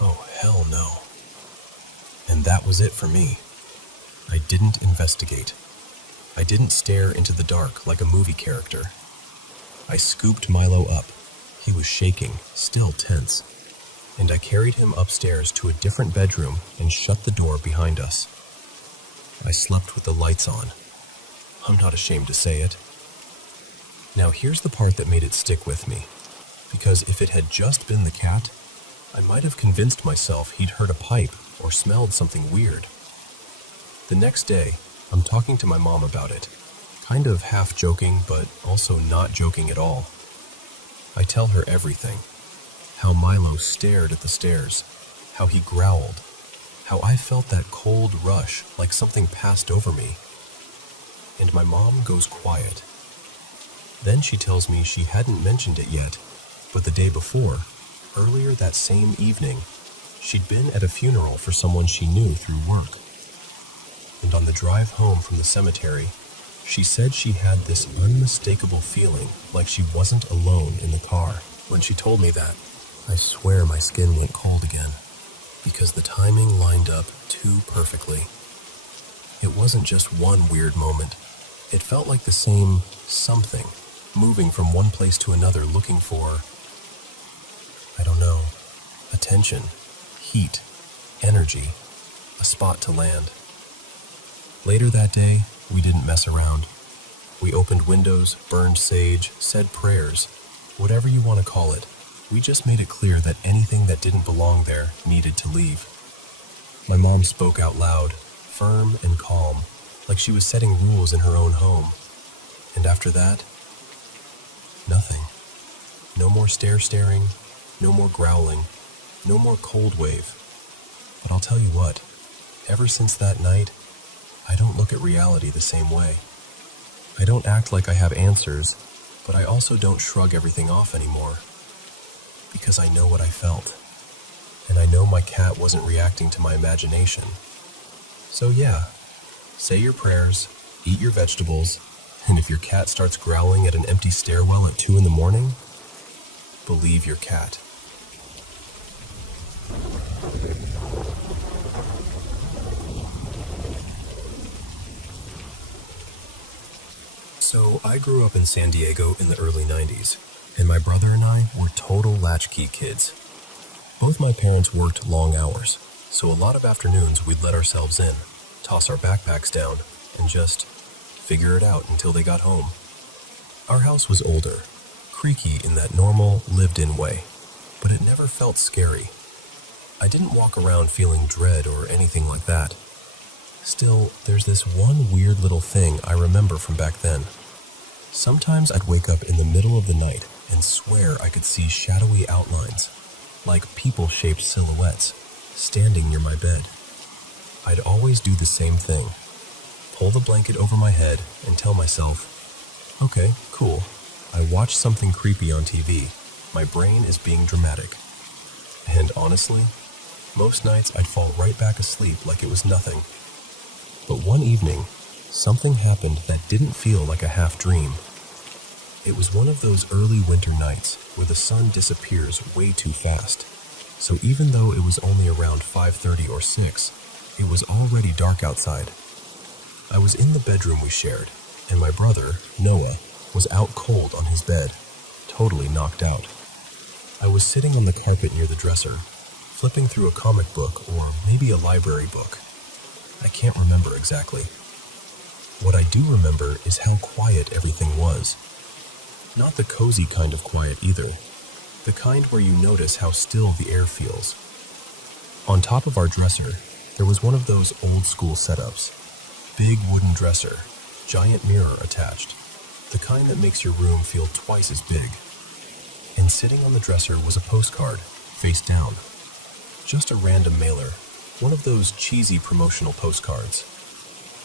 Oh, hell no. And that was it for me. I didn't investigate. I didn't stare into the dark like a movie character. I scooped Milo up. He was shaking, still tense. And I carried him upstairs to a different bedroom and shut the door behind us. I slept with the lights on. I'm not ashamed to say it. Now here's the part that made it stick with me. Because if it had just been the cat, I might have convinced myself he'd heard a pipe or smelled something weird. The next day, I'm talking to my mom about it. Kind of half joking, but also not joking at all. I tell her everything. How Milo stared at the stairs. How he growled. How I felt that cold rush like something passed over me. And my mom goes quiet. Then she tells me she hadn't mentioned it yet, but the day before, earlier that same evening, she'd been at a funeral for someone she knew through work. And on the drive home from the cemetery, she said she had this unmistakable feeling like she wasn't alone in the car. When she told me that, I swear my skin went cold again, because the timing lined up too perfectly. It wasn't just one weird moment. It felt like the same something, moving from one place to another looking for, I don't know, attention, heat, energy, a spot to land. Later that day, we didn't mess around. We opened windows, burned sage, said prayers, whatever you want to call it. We just made it clear that anything that didn't belong there needed to leave. My mom spoke out loud, firm and calm, like she was setting rules in her own home. And after that, nothing. No more staring, no more growling, No more cold wave. But I'll tell you what, ever since that night, I don't look at reality the same way. I don't act like I have answers, but I also don't shrug everything off anymore. Because I know what I felt. And I know my cat wasn't reacting to my imagination. So yeah, say your prayers, eat your vegetables, and if your cat starts growling at an empty stairwell at 2 a.m, believe your cat. So I grew up in San Diego in the early 90s, and my brother and I were total latchkey kids. Both my parents worked long hours, so a lot of afternoons we'd let ourselves in, toss our backpacks down, and just figure it out until they got home. Our house was older, creaky in that normal, lived-in way, but it never felt scary. I didn't walk around feeling dread or anything like that. Still, there's this one weird little thing I remember from back then. Sometimes I'd wake up in the middle of the night and swear I could see shadowy outlines, like people-shaped silhouettes, standing near my bed. I'd always do the same thing. Pull the blanket over my head and tell myself, okay, cool. I watched something creepy on TV. My brain is being dramatic. And honestly, most nights I'd fall right back asleep like it was nothing. But one evening, something happened that didn't feel like a half dream. It was one of those early winter nights where the sun disappears way too fast. So even though it was only around 5:30 or 6, it was already dark outside. I was in the bedroom we shared, and my brother, Noah, was out cold on his bed, totally knocked out. I was sitting on the carpet near the dresser, flipping through a comic book or maybe a library book. I can't remember exactly. What I do remember is how quiet everything was. Not the cozy kind of quiet either. The kind where you notice how still the air feels. On top of our dresser, there was one of those old-school setups. Big wooden dresser, giant mirror attached. The kind that makes your room feel twice as big. And sitting on the dresser was a postcard, face down. Just a random mailer, one of those cheesy promotional postcards.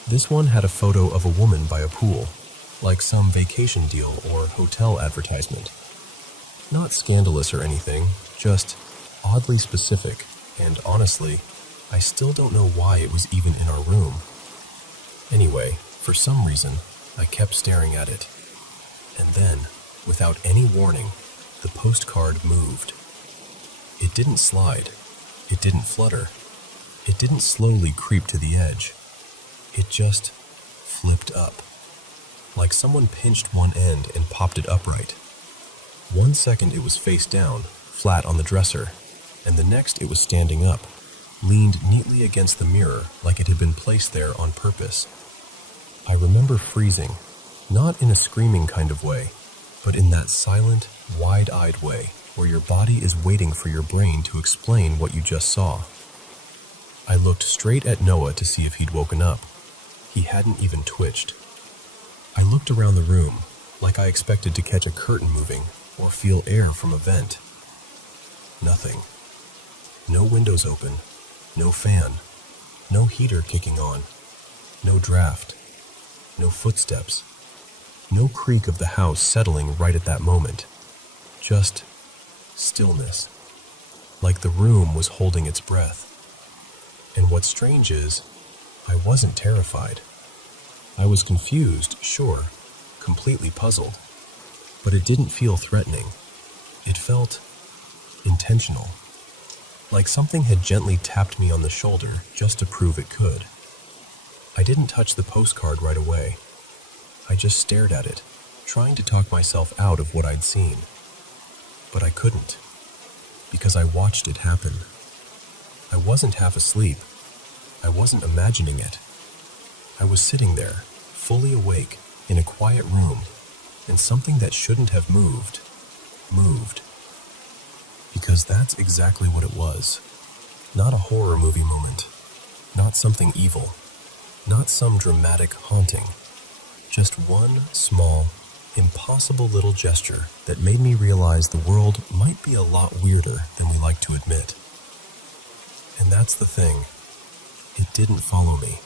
This one had a photo of a woman by a pool, like some vacation deal or hotel advertisement. Not scandalous or anything, just oddly specific, and honestly, I still don't know why it was even in our room. Anyway, for some reason, I kept staring at it. And then, without any warning, the postcard moved. It didn't slide. It didn't flutter. It didn't slowly creep to the edge. It just flipped up. Like someone pinched one end and popped it upright. 1 second it was face down, flat on the dresser, and the next it was standing up, leaned neatly against the mirror like it had been placed there on purpose. I remember freezing, not in a screaming kind of way, but in that silent, wide-eyed way where your body is waiting for your brain to explain what you just saw. I looked straight at Noah to see if he'd woken up. He hadn't even twitched. I looked around the room, like I expected to catch a curtain moving or feel air from a vent. Nothing. No windows open, no fan, no heater kicking on, no draft, no footsteps, no creak of the house settling right at that moment. Just stillness, like the room was holding its breath. And what's strange is, I wasn't terrified. I was confused, sure, completely puzzled, but it didn't feel threatening. It felt intentional, like something had gently tapped me on the shoulder just to prove it could. I didn't touch the postcard right away. I just stared at it, trying to talk myself out of what I'd seen. But I couldn't, because I watched it happen. I wasn't half asleep. I wasn't imagining it. I was sitting there, fully awake, in a quiet room, and something that shouldn't have moved, moved. Because that's exactly what it was. Not a horror movie moment. Not something evil. Not some dramatic haunting. Just one small, impossible little gesture that made me realize the world might be a lot weirder than we like to admit. And that's the thing. It didn't follow me.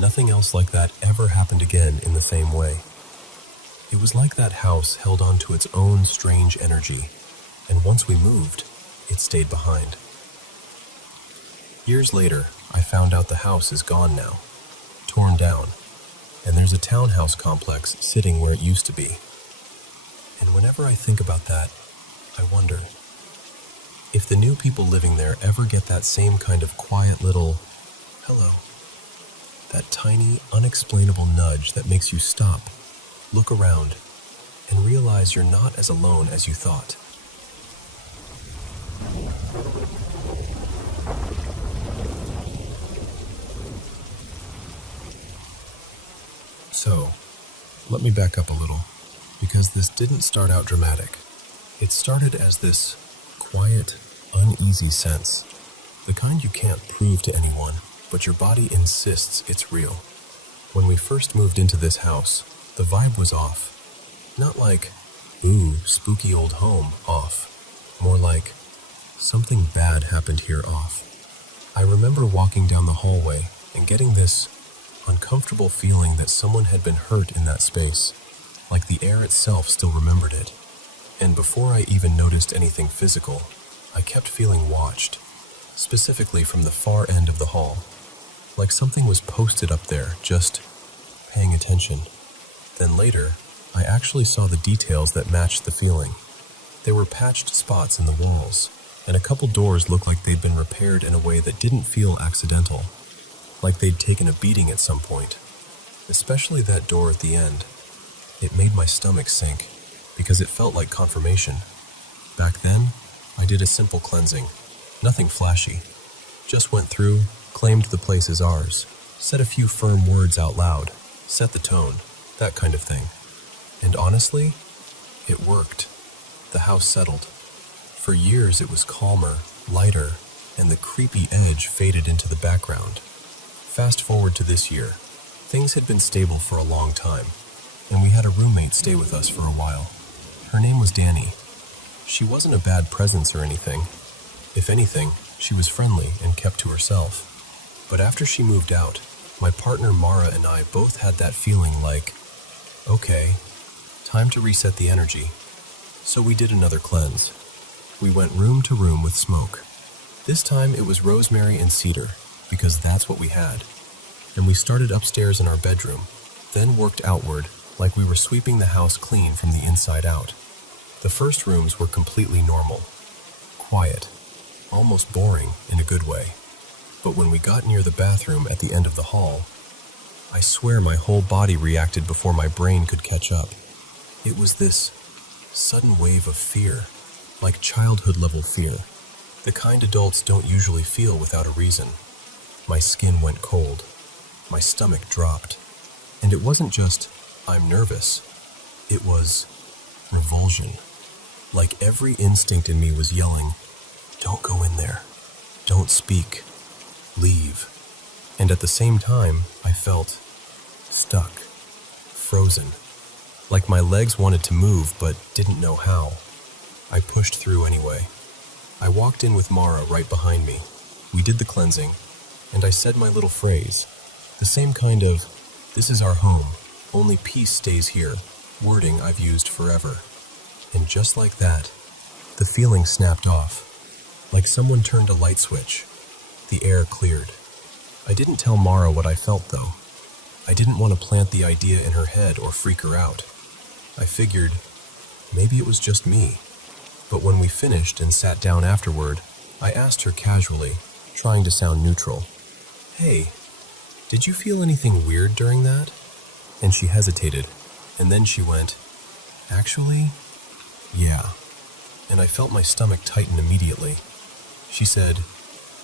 Nothing else like that ever happened again in the same way. It was like that house held on to its own strange energy, and once we moved, it stayed behind. Years later, I found out the house is gone now, torn down, and there's a townhouse complex sitting where it used to be. And whenever I think about that, I wonder if the new people living there ever get that same kind of quiet little hello, that tiny, unexplainable nudge that makes you stop, look around, and realize you're not as alone as you thought. So, let me back up a little, because this didn't start out dramatic. It started as this quiet, uneasy sense, the kind you can't prove to anyone, but your body insists it's real. When we first moved into this house, the vibe was off. Not like, ooh, spooky old home off. More like, something bad happened here off. I remember walking down the hallway and getting this uncomfortable feeling that someone had been hurt in that space, like the air itself still remembered it. And before I even noticed anything physical, I kept feeling watched, specifically from the far end of the hall, like something was posted up there, just paying attention. Then later, I actually saw the details that matched the feeling. There were patched spots in the walls, and a couple doors looked like they'd been repaired in a way that didn't feel accidental, like they'd taken a beating at some point. Especially that door at the end. It made my stomach sink, because it felt like confirmation. Back then, I did a simple cleansing. Nothing flashy. Just went through, claimed the place as ours, said a few firm words out loud, set the tone, that kind of thing. And honestly, it worked. The house settled. For years it was calmer, lighter, and the creepy edge faded into the background. Fast forward to this year. Things had been stable for a long time, and we had a roommate stay with us for a while. Her name was Danny. She wasn't a bad presence or anything. If anything, she was friendly and kept to herself. But after she moved out, my partner Mara and I both had that feeling like, okay, time to reset the energy. So we did another cleanse. We went room to room with smoke. This time it was rosemary and cedar, because that's what we had. And we started upstairs in our bedroom, then worked outward like we were sweeping the house clean from the inside out. The first rooms were completely normal, quiet, almost boring in a good way. But when we got near the bathroom at the end of the hall, I swear my whole body reacted before my brain could catch up. It was this sudden wave of fear, like childhood-level fear, the kind adults don't usually feel without a reason. My skin went cold. My stomach dropped. And it wasn't just, I'm nervous. It was revulsion. Like every instinct in me was yelling, don't go in there. Don't speak. Leave. And at the same time, I felt stuck, frozen. Like my legs wanted to move but didn't know how. I pushed through anyway. I walked in with Mara right behind me. We did the cleansing, and I said my little phrase, the same kind of, this is our home, only peace stays here, wording I've used forever. And just like that, the feeling snapped off, like someone turned a light switch. The air cleared. I didn't tell Mara what I felt, though. I didn't want to plant the idea in her head or freak her out. I figured, maybe it was just me. But when we finished and sat down afterward, I asked her casually, trying to sound neutral, hey, did you feel anything weird during that? And she hesitated, and then she went, actually, yeah. And I felt my stomach tighten immediately. She said,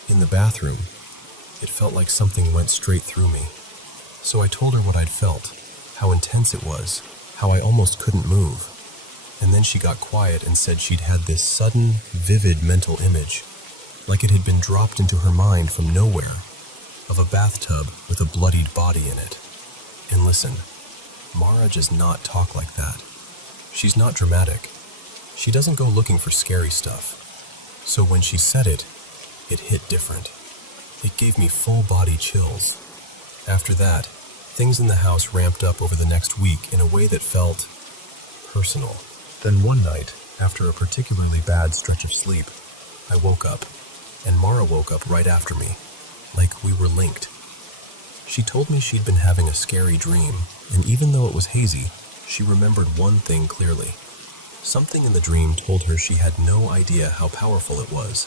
in the bathroom, it felt like something went straight through me. So I told her what I'd felt, how intense it was, how I almost couldn't move. And then she got quiet and said she'd had this sudden, vivid mental image, like it had been dropped into her mind from nowhere, of a bathtub with a bloodied body in it. And listen, Mara does not talk like that. She's not dramatic. She doesn't go looking for scary stuff. So when she said it, it hit different. It gave me full-body chills. After that, things in the house ramped up over the next week in a way that felt personal. Then one night, after a particularly bad stretch of sleep, I woke up, and Mara woke up right after me, like we were linked. She told me she'd been having a scary dream, and even though it was hazy, she remembered one thing clearly. Something in the dream told her she had no idea how powerful it was.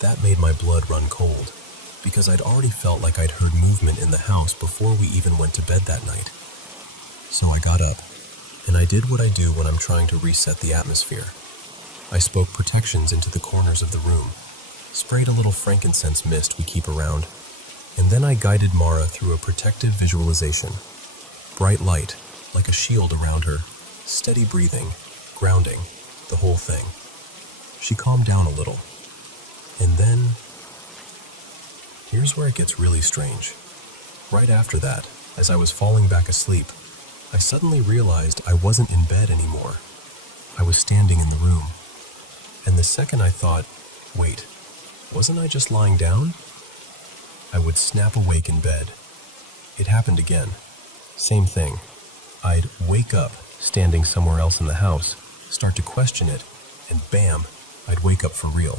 That made my blood run cold, because I'd already felt like I'd heard movement in the house before we even went to bed that night. So I got up, and I did what I do when I'm trying to reset the atmosphere. I spoke protections into the corners of the room, sprayed a little frankincense mist we keep around, and then I guided Mara through a protective visualization. Bright light, like a shield around her, steady breathing, grounding, the whole thing. She calmed down a little. And then, here's where it gets really strange. Right after that, as I was falling back asleep, I suddenly realized I wasn't in bed anymore. I was standing in the room. And the second I thought, wait, wasn't I just lying down? I would snap awake in bed. It happened again. Same thing. I'd wake up, standing somewhere else in the house, start to question it, and bam, I'd wake up for real.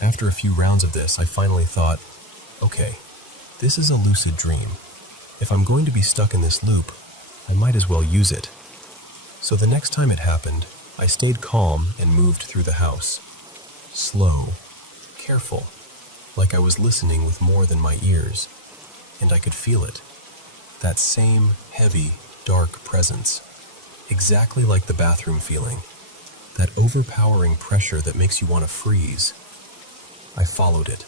After a few rounds of this, I finally thought, okay, this is a lucid dream. If I'm going to be stuck in this loop, I might as well use it. So the next time it happened, I stayed calm and moved through the house. Slow, careful, like I was listening with more than my ears, and I could feel it. That same heavy, dark presence, exactly like the bathroom feeling, that overpowering pressure that makes you want to freeze. I followed it,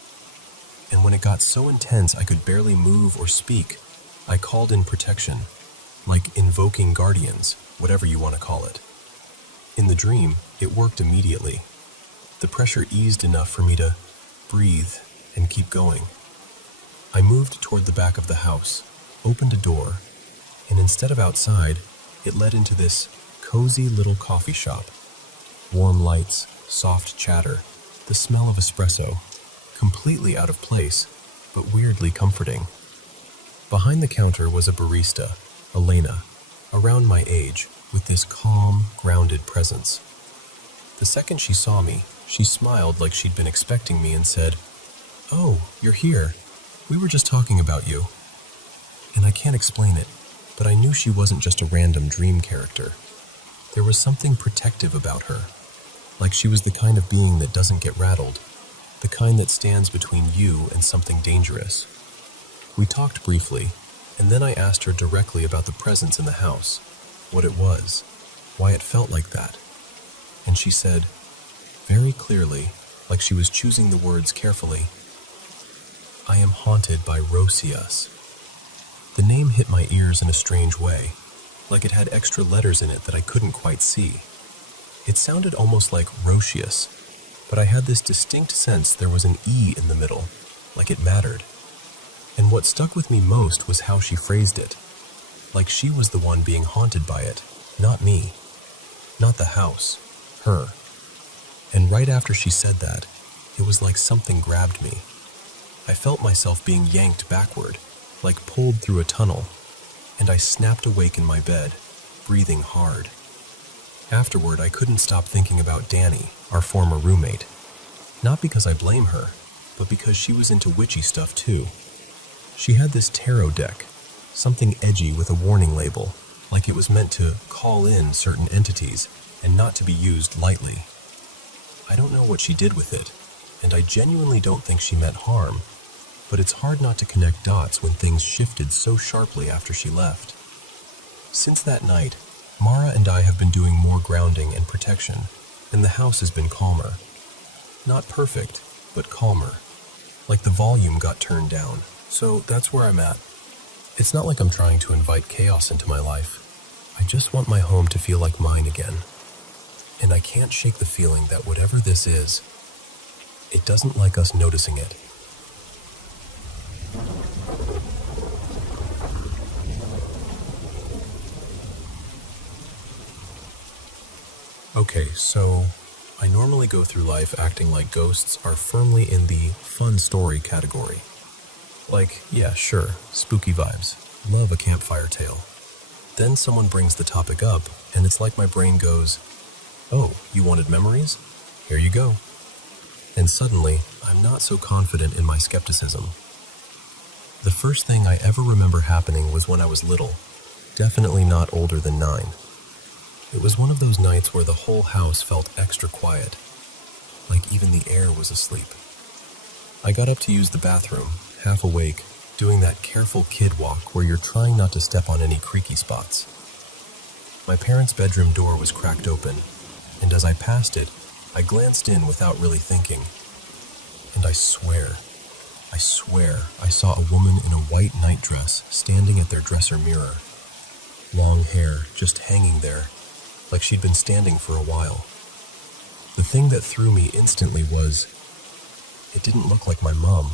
and when it got so intense I could barely move or speak, I called in protection, like invoking guardians, whatever you want to call it. In the dream, it worked immediately. The pressure eased enough for me to breathe and keep going. I moved toward the back of the house, opened a door, and instead of outside, it led into this cozy little coffee shop. Warm lights, soft chatter, the smell of espresso, completely out of place, but weirdly comforting. Behind the counter was a barista, Elena, around my age, with this calm, grounded presence. The second she saw me, she smiled like she'd been expecting me and said, "Oh, you're here. We were just talking about you." And I can't explain it, but I knew she wasn't just a random dream character. There was something protective about her, like she was the kind of being that doesn't get rattled, the kind that stands between you and something dangerous. We talked briefly, and then I asked her directly about the presence in the house, what it was, why it felt like that. And she said, very clearly, like she was choosing the words carefully, "I am haunted by Rosias." The name hit my ears in a strange way, like it had extra letters in it that I couldn't quite see. It sounded almost like Rosius, but I had this distinct sense there was an E in the middle, like it mattered. And what stuck with me most was how she phrased it, like she was the one being haunted by it, not me, not the house, her. And right after she said that, it was like something grabbed me. I felt myself being yanked backward, like pulled through a tunnel, and I snapped awake in my bed, breathing hard. Afterward, I couldn't stop thinking about Danny, our former roommate. Not because I blame her, but because she was into witchy stuff too. She had this tarot deck, something edgy with a warning label, like it was meant to call in certain entities and not to be used lightly. I don't know what she did with it, and I genuinely don't think she meant harm, but it's hard not to connect dots when things shifted so sharply after she left. Since that night, Mara and I have been doing more grounding and protection, and the house has been calmer. Not perfect, but calmer. Like the volume got turned down. So that's where I'm at. It's not like I'm trying to invite chaos into my life. I just want my home to feel like mine again. And I can't shake the feeling that whatever this is, it doesn't like us noticing it. Okay, so I normally go through life acting like ghosts are firmly in the fun story category. Like, yeah, sure, spooky vibes. Love a campfire tale. Then someone brings the topic up, and it's like my brain goes, "Oh, you wanted memories? Here you go." And suddenly, I'm not so confident in my skepticism. The first thing I ever remember happening was when I was little, definitely not older than 9. It was one of those nights where the whole house felt extra quiet, like even the air was asleep. I got up to use the bathroom, half awake, doing that careful kid walk where you're trying not to step on any creaky spots. My parents' bedroom door was cracked open, and as I passed it, I glanced in without really thinking. And I swear, I saw a woman in a white nightdress standing at their dresser mirror. Long hair just hanging there, like she'd been standing for a while. The thing that threw me instantly was, it didn't look like my mom.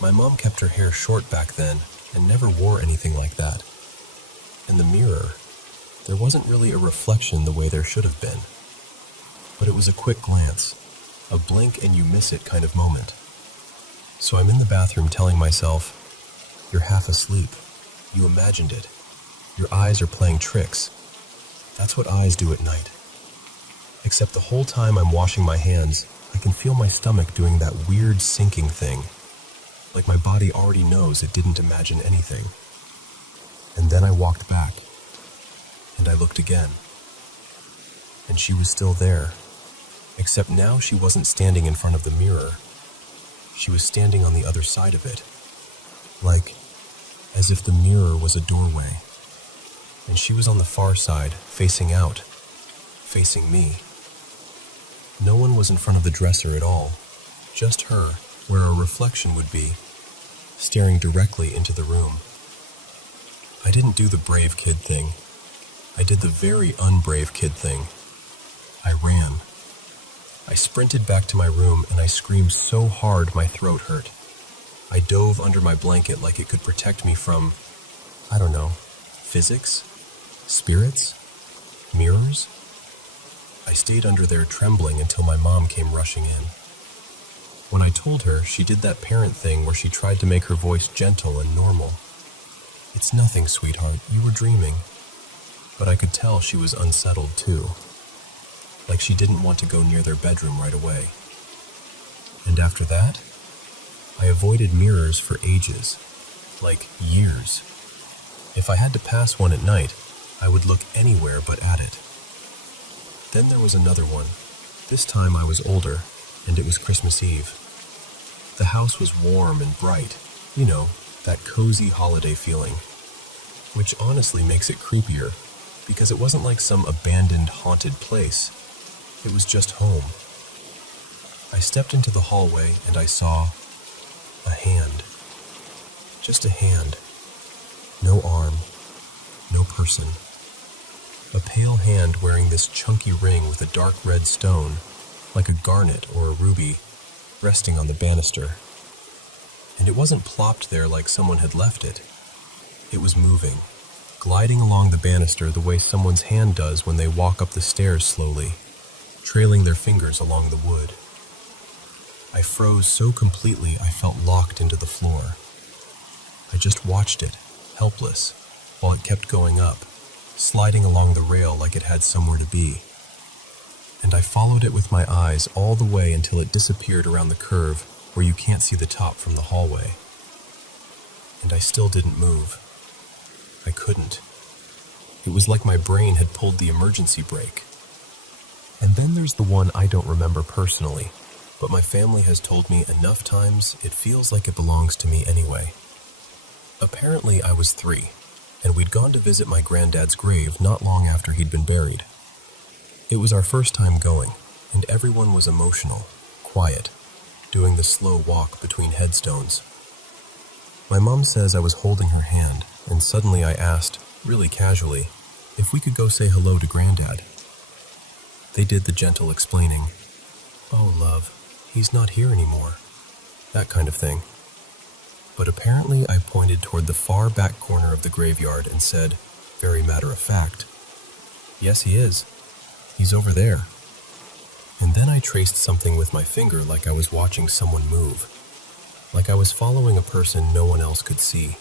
My mom kept her hair short back then and never wore anything like that. In the mirror, there wasn't really a reflection the way there should have been. But it was a quick glance, a blink and you miss it kind of moment. So I'm in the bathroom telling myself, "You're half asleep. You imagined it. Your eyes are playing tricks. That's what eyes do at night." Except the whole time I'm washing my hands, I can feel my stomach doing that weird sinking thing. Like my body already knows it didn't imagine anything. And then I walked back, and I looked again. And she was still there, except now she wasn't standing in front of the mirror. She was standing on the other side of it, like as if the mirror was a doorway. And she was on the far side, facing out, facing me. No one was in front of the dresser at all, just her, where a reflection would be, staring directly into the room. I didn't do the brave kid thing. I did the very unbrave kid thing. I ran. I sprinted back to my room and I screamed so hard my throat hurt. I dove under my blanket like it could protect me from, I don't know, physics? Spirits? Mirrors? I stayed under there trembling until my mom came rushing in. When I told her, she did that parent thing where she tried to make her voice gentle and normal. "It's nothing, sweetheart, you were dreaming." But I could tell she was unsettled too. Like she didn't want to go near their bedroom right away. And after that, I avoided mirrors for ages, like years. If I had to pass one at night, I would look anywhere but at it. Then there was another one. This time I was older, and it was Christmas Eve. The house was warm and bright, you know, that cozy holiday feeling, which honestly makes it creepier, because it wasn't like some abandoned, haunted place. It was just home. I stepped into the hallway and I saw a hand. Just a hand. No arm. No person. A pale hand wearing this chunky ring with a dark red stone, like a garnet or a ruby, resting on the banister. And it wasn't plopped there like someone had left it. It was moving, gliding along the banister the way someone's hand does when they walk up the stairs slowly, trailing their fingers along the wood. I froze so completely I felt locked into the floor. I just watched it, helpless, while it kept going up, sliding along the rail like it had somewhere to be. And I followed it with my eyes all the way until it disappeared around the curve where you can't see the top from the hallway. And I still didn't move. I couldn't. It was like my brain had pulled the emergency brake. And then there's the one I don't remember personally, but my family has told me enough times it feels like it belongs to me anyway. Apparently I was 3, and we'd gone to visit my granddad's grave not long after he'd been buried. It was our first time going, and everyone was emotional, quiet, doing the slow walk between headstones. My mom says I was holding her hand, and suddenly I asked, really casually, if we could go say hello to Granddad. They did the gentle explaining, "Oh, love, he's not here anymore," that kind of thing. But apparently I pointed toward the far back corner of the graveyard and said, very matter of fact, "Yes, he is. He's over there." And then I traced something with my finger like I was watching someone move, like I was following a person no one else could see.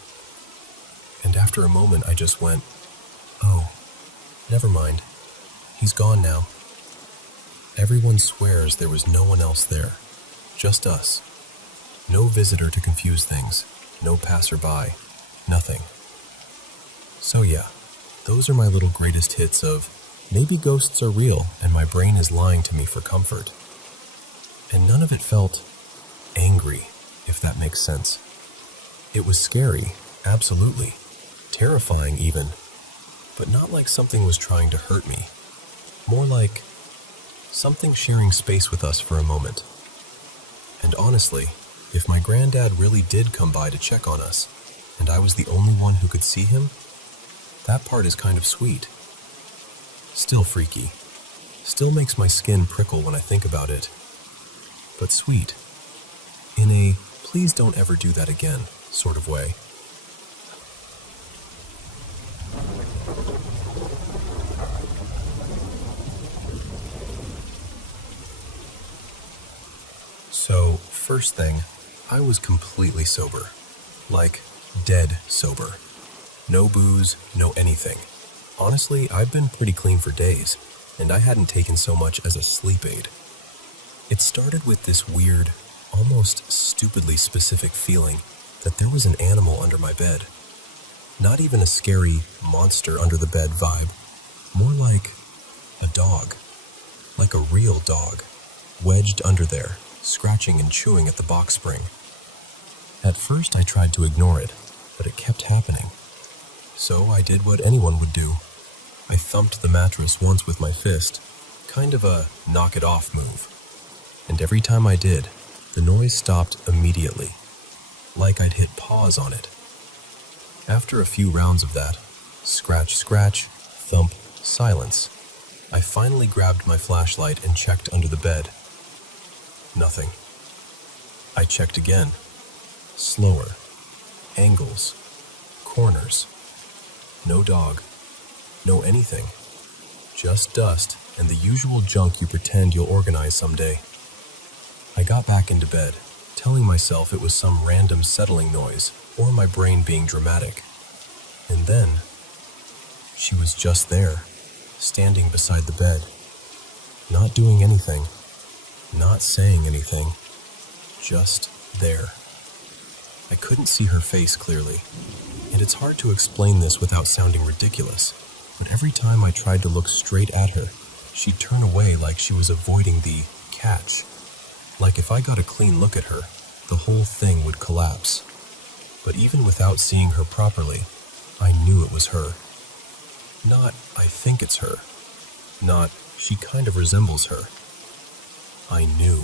And after a moment I just went, "Oh, never mind. He's gone now." Everyone swears there was no one else there, just us. No visitor to confuse things, no passerby, nothing. So yeah, those are my little greatest hits of maybe ghosts are real and my brain is lying to me for comfort. And none of it felt angry, if that makes sense. It was scary, absolutely. Terrifying even, but not like something was trying to hurt me. More like something sharing space with us for a moment. And honestly, if my granddad really did come by to check on us, and I was the only one who could see him, that part is kind of sweet. Still freaky. Still makes my skin prickle when I think about it. But sweet. In a please don't ever do that again sort of way. So, first thing, I was completely sober. Like, dead sober. No booze, no anything. Honestly, I've been pretty clean for days, and I hadn't taken so much as a sleep aid. It started with this weird, almost stupidly specific feeling that there was an animal under my bed. Not even a scary monster under the bed vibe. More like a dog. Like a real dog. Wedged under there, scratching and chewing at the box spring. At first I tried to ignore it, but it kept happening. So I did what anyone would do. I thumped the mattress once with my fist, kind of a knock it off move. And every time I did, the noise stopped immediately, like I'd hit pause on it. After a few rounds of that, scratch, scratch, thump, silence, I finally grabbed my flashlight and checked under the bed. Nothing. I checked again. Slower. Angles. Corners. No dog. No anything. Just dust and the usual junk you pretend you'll organize someday. I got back into bed, telling myself it was some random settling noise or my brain being dramatic. And then, she was just there, standing beside the bed, not doing anything, not saying anything, just there. I couldn't see her face clearly, and it's hard to explain this without sounding ridiculous, but every time I tried to look straight at her, she'd turn away like she was avoiding the catch. Like if I got a clean look at her, the whole thing would collapse. But even without seeing her properly, I knew it was her. Not, I think it's her. Not, she kind of resembles her. I knew.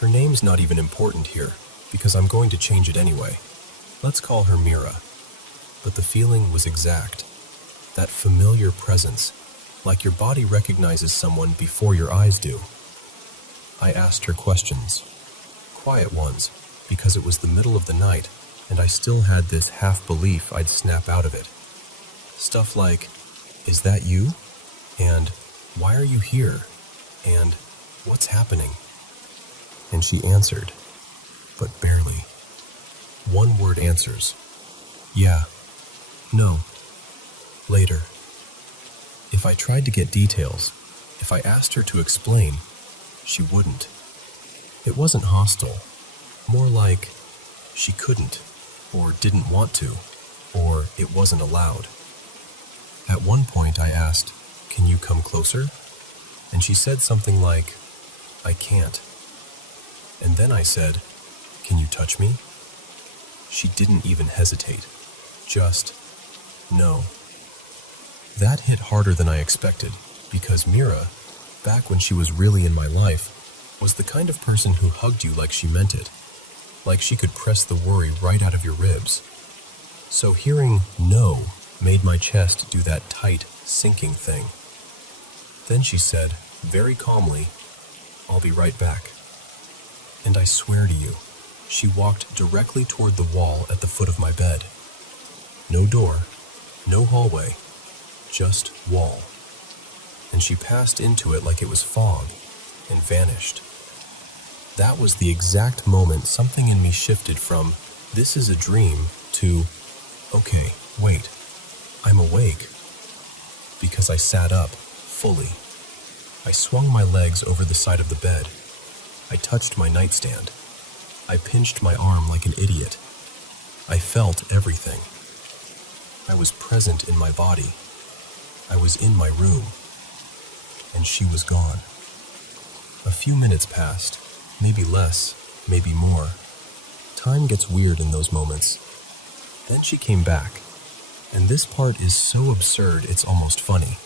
Her name's not even important here, because I'm going to change it anyway. Let's call her Mira. But the feeling was exact. That familiar presence, like your body recognizes someone before your eyes do. I asked her questions. Quiet ones, because it was the middle of the night, and I still had this half-belief I'd snap out of it. Stuff like, "Is that you?" And, "Why are you here?" And, "What's happening?" And she answered, but barely. One-word answers. "Yeah. No. Later." If I tried to get details, if I asked her to explain, she wouldn't. It wasn't hostile. More like she couldn't, or didn't want to, or it wasn't allowed. At one point I asked, "Can you come closer?" And she said something like, "I can't." And then I said, "Can you touch me?" She didn't even hesitate. Just, no. That hit harder than I expected, because Mira, back when she was really in my life, was the kind of person who hugged you like she meant it, like she could press the worry right out of your ribs. So hearing no made my chest do that tight, sinking thing. Then she said, very calmly, "I'll be right back." And I swear to you, she walked directly toward the wall at the foot of my bed. No door, no hallway, just wall. And she passed into it like it was fog, and vanished. That was the exact moment something in me shifted from, "This is a dream," to, "Okay, wait, I'm awake." Because I sat up, fully. I swung my legs over the side of the bed. I touched my nightstand. I pinched my arm like an idiot. I felt everything. I was present in my body. I was in my room. And she was gone. A few minutes passed, maybe less, maybe more. Time gets weird in those moments. Then she came back, and this part is so absurd it's almost funny.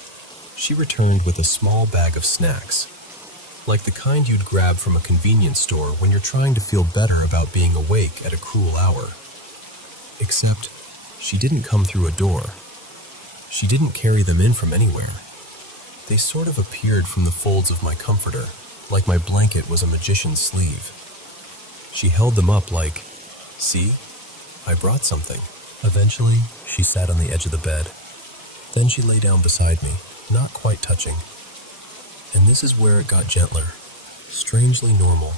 She returned with a small bag of snacks, like the kind you'd grab from a convenience store when you're trying to feel better about being awake at a cruel hour. Except, she didn't come through a door. She didn't carry them in from anywhere. They sort of appeared from the folds of my comforter, like my blanket was a magician's sleeve. She held them up like, "See? I brought something." Eventually, she sat on the edge of the bed. Then she lay down beside me, not quite touching. And this is where it got gentler, strangely normal,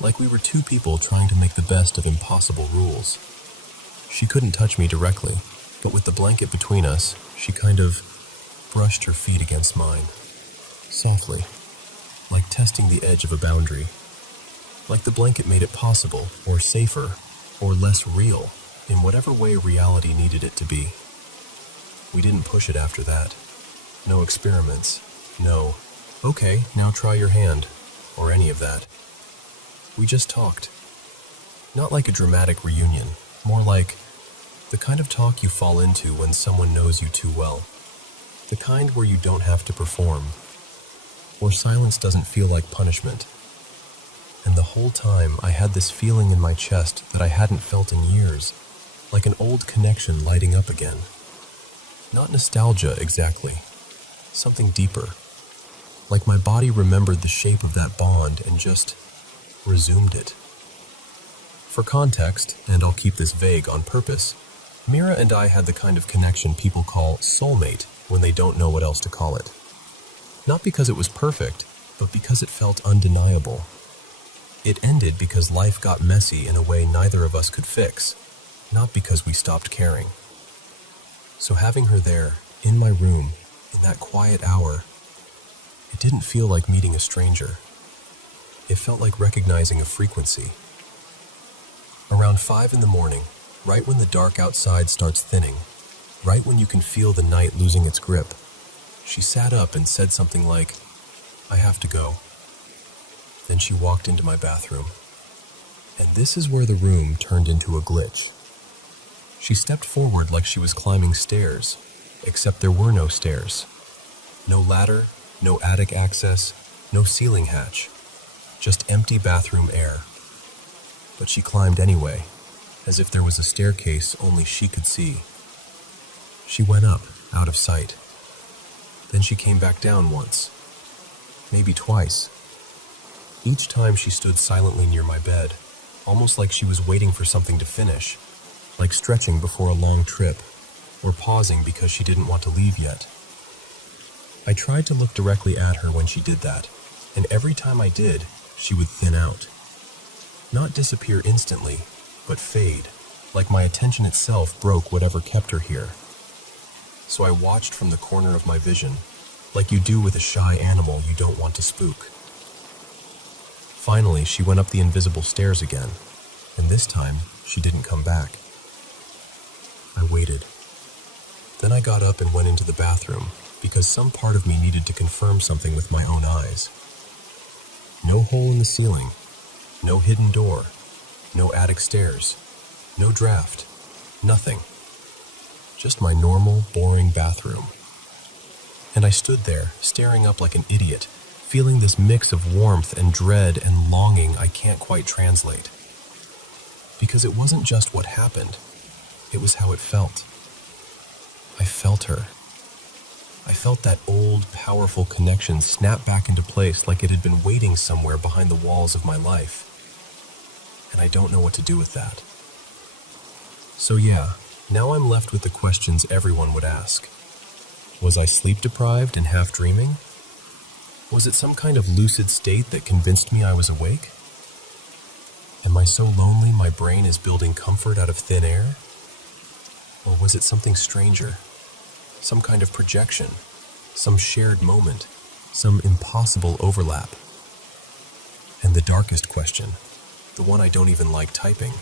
like we were two people trying to make the best of impossible rules. She couldn't touch me directly, but with the blanket between us, she kind of brushed her feet against mine, softly, like testing the edge of a boundary. Like the blanket made it possible, or safer, or less real, in whatever way reality needed it to be. We didn't push it after that. No experiments. No, "Okay, now try your hand," or any of that. We just talked. Not like a dramatic reunion, more like the kind of talk you fall into when someone knows you too well. The kind where you don't have to perform, where silence doesn't feel like punishment. And the whole time I had this feeling in my chest that I hadn't felt in years, like an old connection lighting up again. Not nostalgia exactly, something deeper. Like my body remembered the shape of that bond and just resumed it. For context, and I'll keep this vague on purpose, Mira and I had the kind of connection people call soulmate when they don't know what else to call it. Not because it was perfect, but because it felt undeniable. It ended because life got messy in a way neither of us could fix, not because we stopped caring. So having her there, in my room, in that quiet hour, it didn't feel like meeting a stranger. It felt like recognizing a frequency. Around 5 in the morning, right when the dark outside starts thinning, right when you can feel the night losing its grip, she sat up and said something like, "I have to go." Then she walked into my bathroom. And this is where the room turned into a glitch. She stepped forward like she was climbing stairs, except there were no stairs. No ladder, no attic access, no ceiling hatch, just empty bathroom air. But she climbed anyway, as if there was a staircase only she could see. She went up, out of sight. Then she came back down once, maybe twice. Each time she stood silently near my bed, almost like she was waiting for something to finish, like stretching before a long trip, or pausing because she didn't want to leave yet. I tried to look directly at her when she did that, and every time I did, she would thin out. Not disappear instantly, but fade, like my attention itself broke whatever kept her here. So I watched from the corner of my vision, like you do with a shy animal you don't want to spook. Finally, she went up the invisible stairs again, and this time, she didn't come back. I waited. Then I got up and went into the bathroom, because some part of me needed to confirm something with my own eyes. No hole in the ceiling, no hidden door, no attic stairs, no draft, nothing. Just my normal, boring bathroom. And I stood there, staring up like an idiot, feeling this mix of warmth and dread and longing I can't quite translate. Because it wasn't just what happened, it was how it felt. I felt her. I felt that old, powerful connection snap back into place like it had been waiting somewhere behind the walls of my life. And I don't know what to do with that. So yeah, now I'm left with the questions everyone would ask. Was I sleep deprived and half dreaming? Was it some kind of lucid state that convinced me I was awake? Am I so lonely my brain is building comfort out of thin air? Or was it something stranger? Some kind of projection? Some shared moment? Some impossible overlap? And the darkest question, the one I don't even like typing,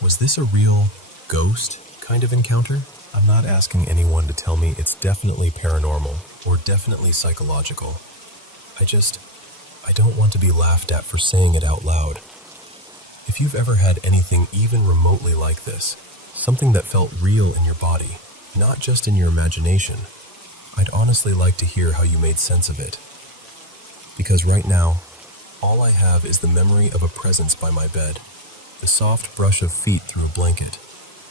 was this a real ghost kind of encounter? I'm not asking anyone to tell me it's definitely paranormal or definitely psychological. I don't want to be laughed at for saying it out loud. If you've ever had anything even remotely like this, something that felt real in your body, not just in your imagination, I'd honestly like to hear how you made sense of it. Because right now, all I have is the memory of a presence by my bed, the soft brush of feet through a blanket,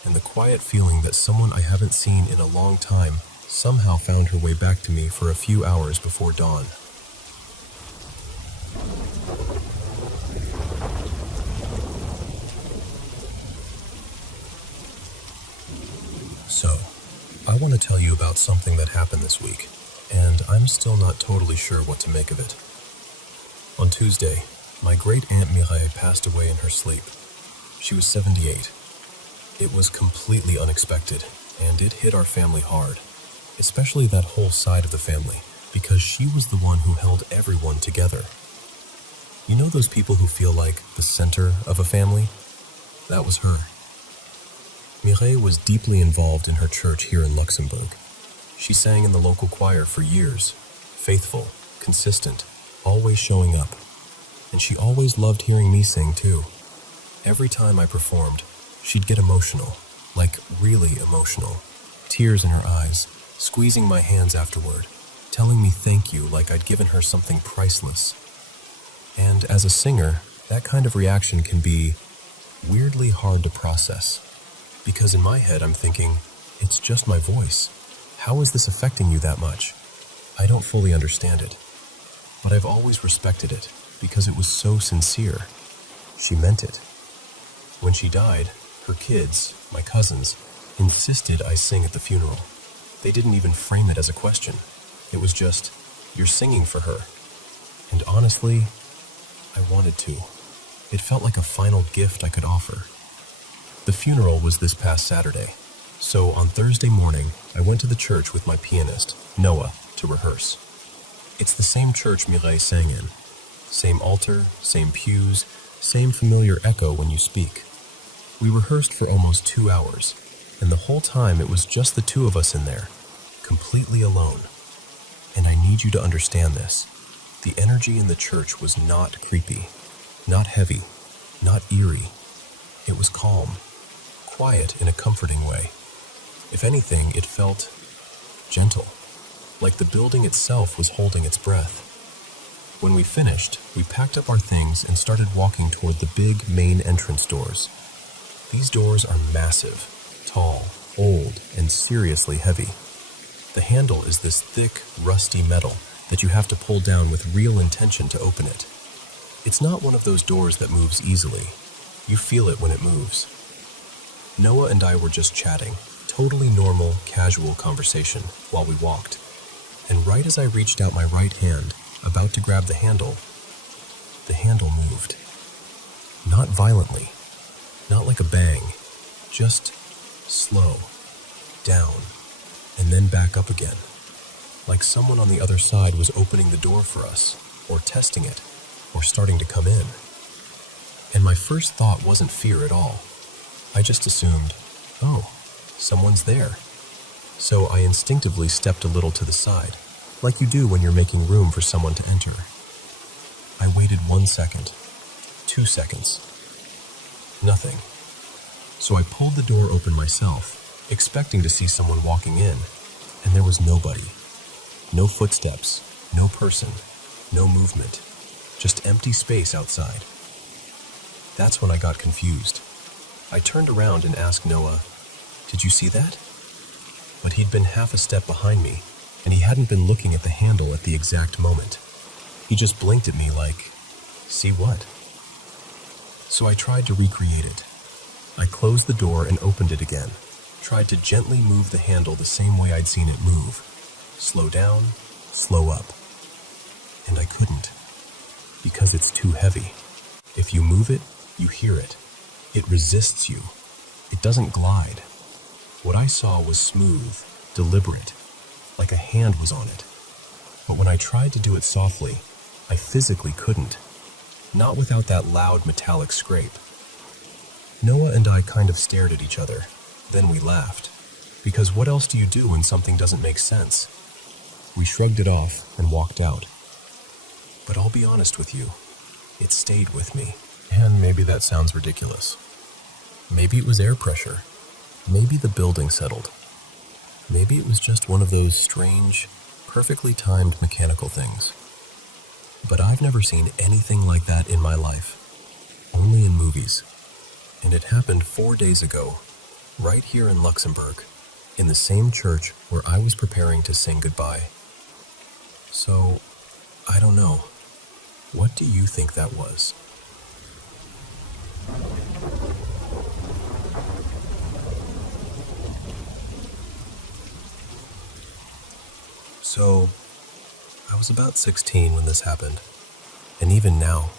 and the quiet feeling that someone I haven't seen in a long time somehow found her way back to me for a few hours before dawn. So, I want to tell you about something that happened this week, and I'm still not totally sure what to make of it. On Tuesday, my great-aunt Mireille passed away in her sleep. She was 78. It was completely unexpected, and it hit our family hard, especially that whole side of the family, because she was the one who held everyone together. You know those people who feel like the center of a family? That was her. Mireille was deeply involved in her church here in Luxembourg. She sang in the local choir for years, faithful, consistent, always showing up. And she always loved hearing me sing too. Every time I performed, she'd get emotional, like really emotional, tears in her eyes, squeezing my hands afterward, telling me thank you like I'd given her something priceless. And as a singer, that kind of reaction can be weirdly hard to process. Because in my head I'm thinking, it's just my voice. How is this affecting you that much? I don't fully understand it. But I've always respected it, because it was so sincere. She meant it. When she died, her kids, my cousins, insisted I sing at the funeral. They didn't even frame it as a question. It was just, you're singing for her. And honestly, I wanted to. It felt like a final gift I could offer. The funeral was this past Saturday, so on Thursday morning, I went to the church with my pianist, Noah, to rehearse. It's the same church Mireille sang in. Same altar, same pews, same familiar echo when you speak. We rehearsed for almost 2 hours, and the whole time it was just the two of us in there, completely alone. And I need you to understand this. The energy in the church was not creepy, not heavy, not eerie. It was calm. Quiet in a comforting way. If anything, it felt gentle, like the building itself was holding its breath. When we finished, we packed up our things and started walking toward the big main entrance doors. These doors are massive, tall, old, and seriously heavy. The handle is this thick, rusty metal that you have to pull down with real intention to open it. It's not one of those doors that moves easily. You feel it when it moves. Noah and I were just chatting, totally normal, casual conversation, while we walked. And right as I reached out my right hand, about to grab the handle moved. Not violently, not like a bang, just slow, down, and then back up again. Like someone on the other side was opening the door for us, or testing it, or starting to come in. And my first thought wasn't fear at all. I just assumed, oh, someone's there. So I instinctively stepped a little to the side, like you do when you're making room for someone to enter. I waited 1 second, 2 seconds. Nothing. So I pulled the door open myself, expecting to see someone walking in, and there was nobody. No footsteps, no person, no movement, just empty space outside. That's when I got confused. I turned around and asked Noah, "Did you see that?" But he'd been half a step behind me, and he hadn't been looking at the handle at the exact moment. He just blinked at me like, "See what?" So I tried to recreate it. I closed the door and opened it again, tried to gently move the handle the same way I'd seen it move. Slow down, slow up. and I couldn't. Because it's too heavy. If you move it, you hear it. It resists you. It doesn't glide. What I saw was smooth, deliberate, like a hand was on it. But when I tried to do it softly, I physically couldn't. Not without that loud metallic scrape. Noah and I kind of stared at each other. Then we laughed. Because what else do you do when something doesn't make sense? We shrugged it off and walked out. But I'll be honest with you, it stayed with me. And maybe that sounds ridiculous. Maybe it was air pressure. Maybe the building settled. Maybe it was just one of those strange, perfectly timed mechanical things. But I've never seen anything like that in my life. Only in movies. And it happened 4 days ago, right here in Luxembourg, in the same church where I was preparing to sing goodbye. So, I don't know. What do you think that was? So, I was about 16 when this happened, and even now,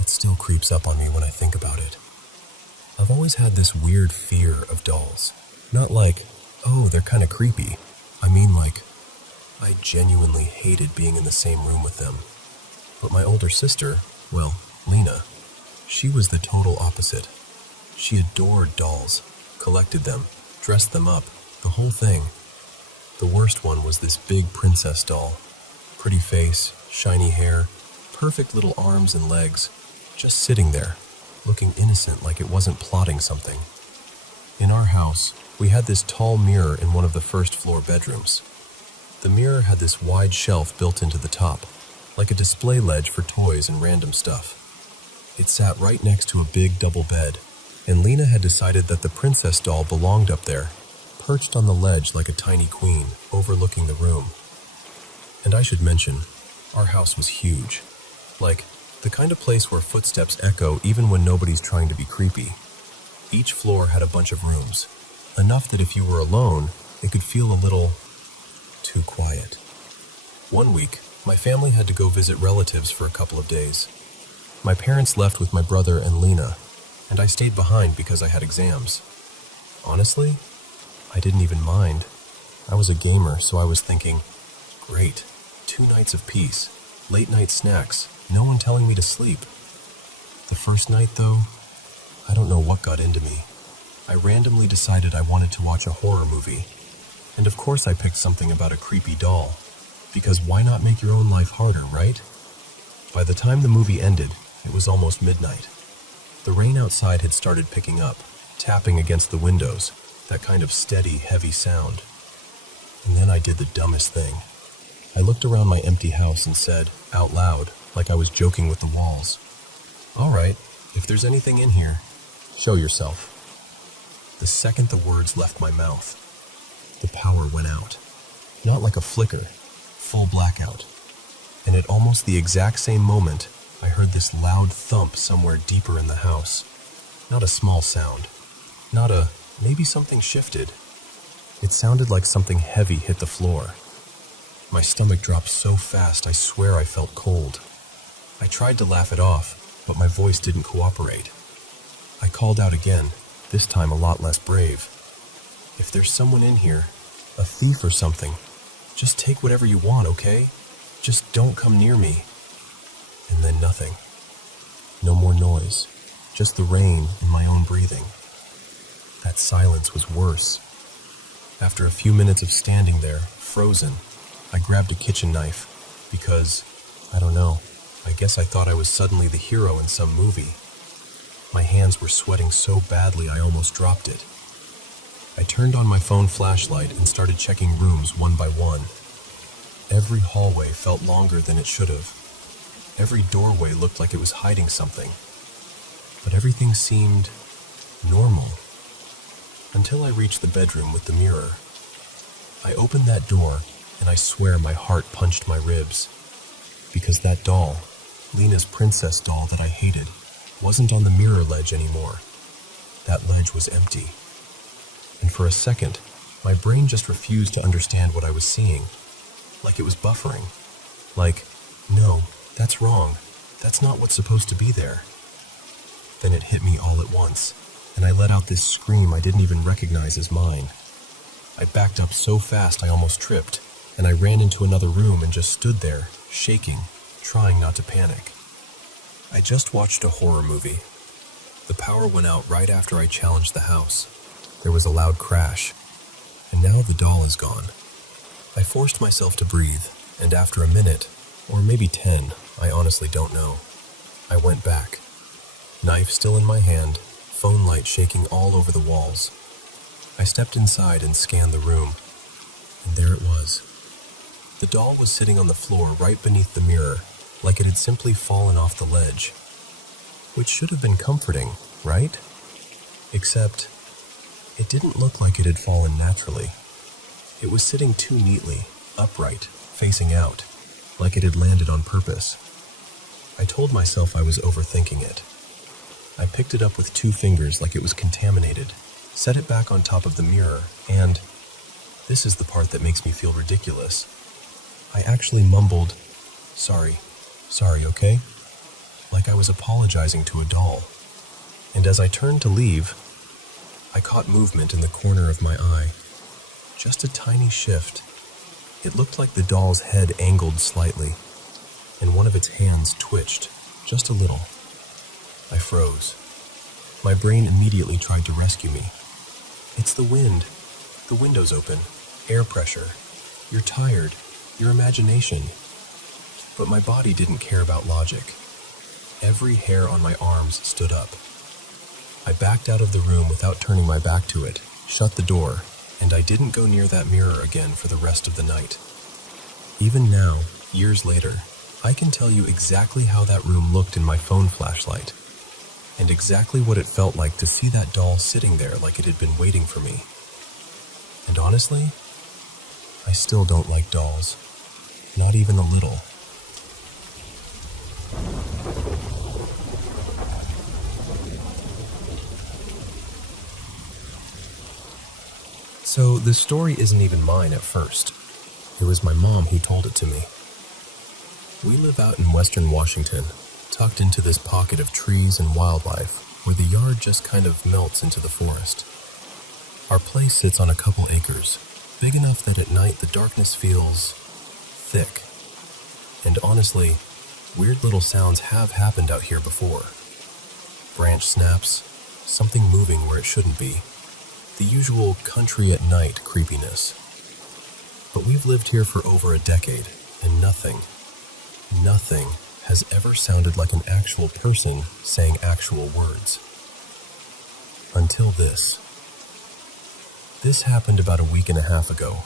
it still creeps up on me when I think about it. I've always had this weird fear of dolls. Not like, oh, they're kind of creepy. I mean like, I genuinely hated being in the same room with them. But my older sister, well, Lena, she was the total opposite. She adored dolls, collected them, dressed them up, the whole thing. The worst one was this big princess doll. Pretty face, shiny hair, perfect little arms and legs, just sitting there, looking innocent like it wasn't plotting something. In our house, we had this tall mirror in one of the first-floor bedrooms. The mirror had this wide shelf built into the top, like a display ledge for toys and random stuff. It sat right next to a big double bed, and Lena had decided that the princess doll belonged up there, perched on the ledge like a tiny queen, overlooking the room. And I should mention, our house was huge. Like, the kind of place where footsteps echo even when nobody's trying to be creepy. Each floor had a bunch of rooms, enough that if you were alone, it could feel a little too quiet. One week, my family had to go visit relatives for a couple of days. My parents left with my brother and Lena, and I stayed behind because I had exams. Honestly, I didn't even mind. I was a gamer, so I was thinking, great, 2 nights of peace, late night snacks, no one telling me to sleep. The first night, though, I don't know what got into me. I randomly decided I wanted to watch a horror movie. And of course I picked something about a creepy doll, because why not make your own life harder, right? By the time the movie ended, it was almost midnight. The rain outside had started picking up, tapping against the windows, that kind of steady, heavy sound. And then I did the dumbest thing. I looked around my empty house and said, out loud, like I was joking with the walls, "All right, if there's anything in here, show yourself." The second the words left my mouth, the power went out. Not like a flicker, full blackout. And at almost the exact same moment, I heard this loud thump somewhere deeper in the house. Not a small sound. Not a, maybe something shifted. It sounded like something heavy hit the floor. My stomach dropped so fast I swear I felt cold. I tried to laugh it off, but my voice didn't cooperate. I called out again, this time a lot less brave. "If there's someone in here, a thief or something, just take whatever you want, okay? Just don't come near me." And then nothing. No more noise, just the rain and my own breathing. That silence was worse. After a few minutes of standing there, frozen, I grabbed a kitchen knife because, I don't know, I guess I thought I was suddenly the hero in some movie. My hands were sweating so badly I almost dropped it. I turned on my phone flashlight and started checking rooms one by one. Every hallway felt longer than it should have. Every doorway looked like it was hiding something. But everything seemed normal. Until I reached the bedroom with the mirror. I opened that door, and I swear my heart punched my ribs. Because that doll, Lena's princess doll that I hated, wasn't on the mirror ledge anymore. That ledge was empty. And for a second, my brain just refused to understand what I was seeing. Like it was buffering. Like "No, that's wrong. That's not what's supposed to be there." Then it hit me all at once, and I let out this scream I didn't even recognize as mine. I backed up so fast I almost tripped, and I ran into another room and just stood there, shaking, trying not to panic. I just watched a horror movie. The power went out right after I challenged the house. There was a loud crash, and now the doll is gone. I forced myself to breathe, and after a minute, or maybe 10, I honestly don't know, I went back. Knife still in my hand, phone light shaking all over the walls. I stepped inside and scanned the room, and there it was. The doll was sitting on the floor right beneath the mirror, like it had simply fallen off the ledge. Which should have been comforting, right? Except, it didn't look like it had fallen naturally. It was sitting too neatly, upright, facing out, like it had landed on purpose. I told myself I was overthinking it. I picked it up with 2 fingers like it was contaminated, set it back on top of the mirror, and, this is the part that makes me feel ridiculous, I actually mumbled, sorry, okay? Like I was apologizing to a doll. And as I turned to leave, I caught movement in the corner of my eye. Just a tiny shift. It looked like the doll's head angled slightly, and one of its hands twitched, just a little. I froze. My brain immediately tried to rescue me. It's the wind. The window's open. Air pressure. You're tired. Your imagination. But my body didn't care about logic. Every hair on my arms stood up. I backed out of the room without turning my back to it, shut the door, and I didn't go near that mirror again for the rest of the night. Even now, years later, I can tell you exactly how that room looked in my phone flashlight, and exactly what it felt like to see that doll sitting there like it had been waiting for me. And honestly, I still don't like dolls. Not even a little. So this story isn't even mine at first. It was my mom who told it to me. We live out in western Washington, tucked into this pocket of trees and wildlife, where the yard just kind of melts into the forest. Our place sits on a couple acres, big enough that at night the darkness feels thick. And honestly, weird little sounds have happened out here before. Branch snaps, something moving where it shouldn't be. The usual country at night creepiness. But we've lived here for over a decade, and nothing has ever sounded like an actual person saying actual words. Until this. This happened about a week and a half ago.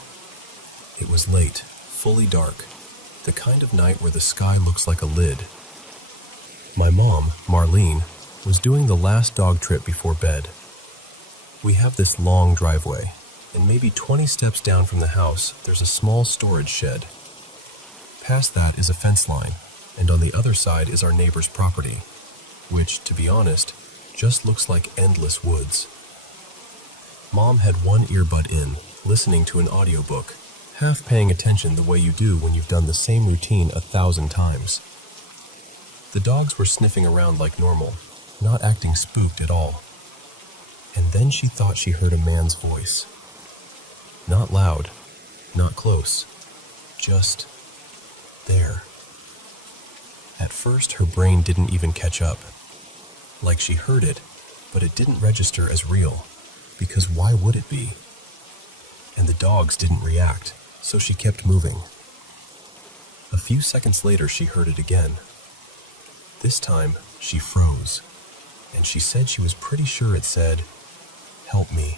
It was late, fully dark, the kind of night where the sky looks like a lid. My mom, Marlene, was doing the last dog trip before bed. We have this long driveway, and maybe 20 steps down from the house, there's a small storage shed. Past that is a fence line, and on the other side is our neighbor's property, which, to be honest, just looks like endless woods. Mom had one earbud in, listening to an audiobook, half paying attention the way you do when you've done the same routine 1,000 times. The dogs were sniffing around like normal, not acting spooked at all. And then she thought she heard a man's voice. Not loud, not close, just there. At first, her brain didn't even catch up. Like she heard it, but it didn't register as real, because why would it be? And the dogs didn't react, so she kept moving. A few seconds later, she heard it again. This time, she froze, and she said she was pretty sure it said, "Help me."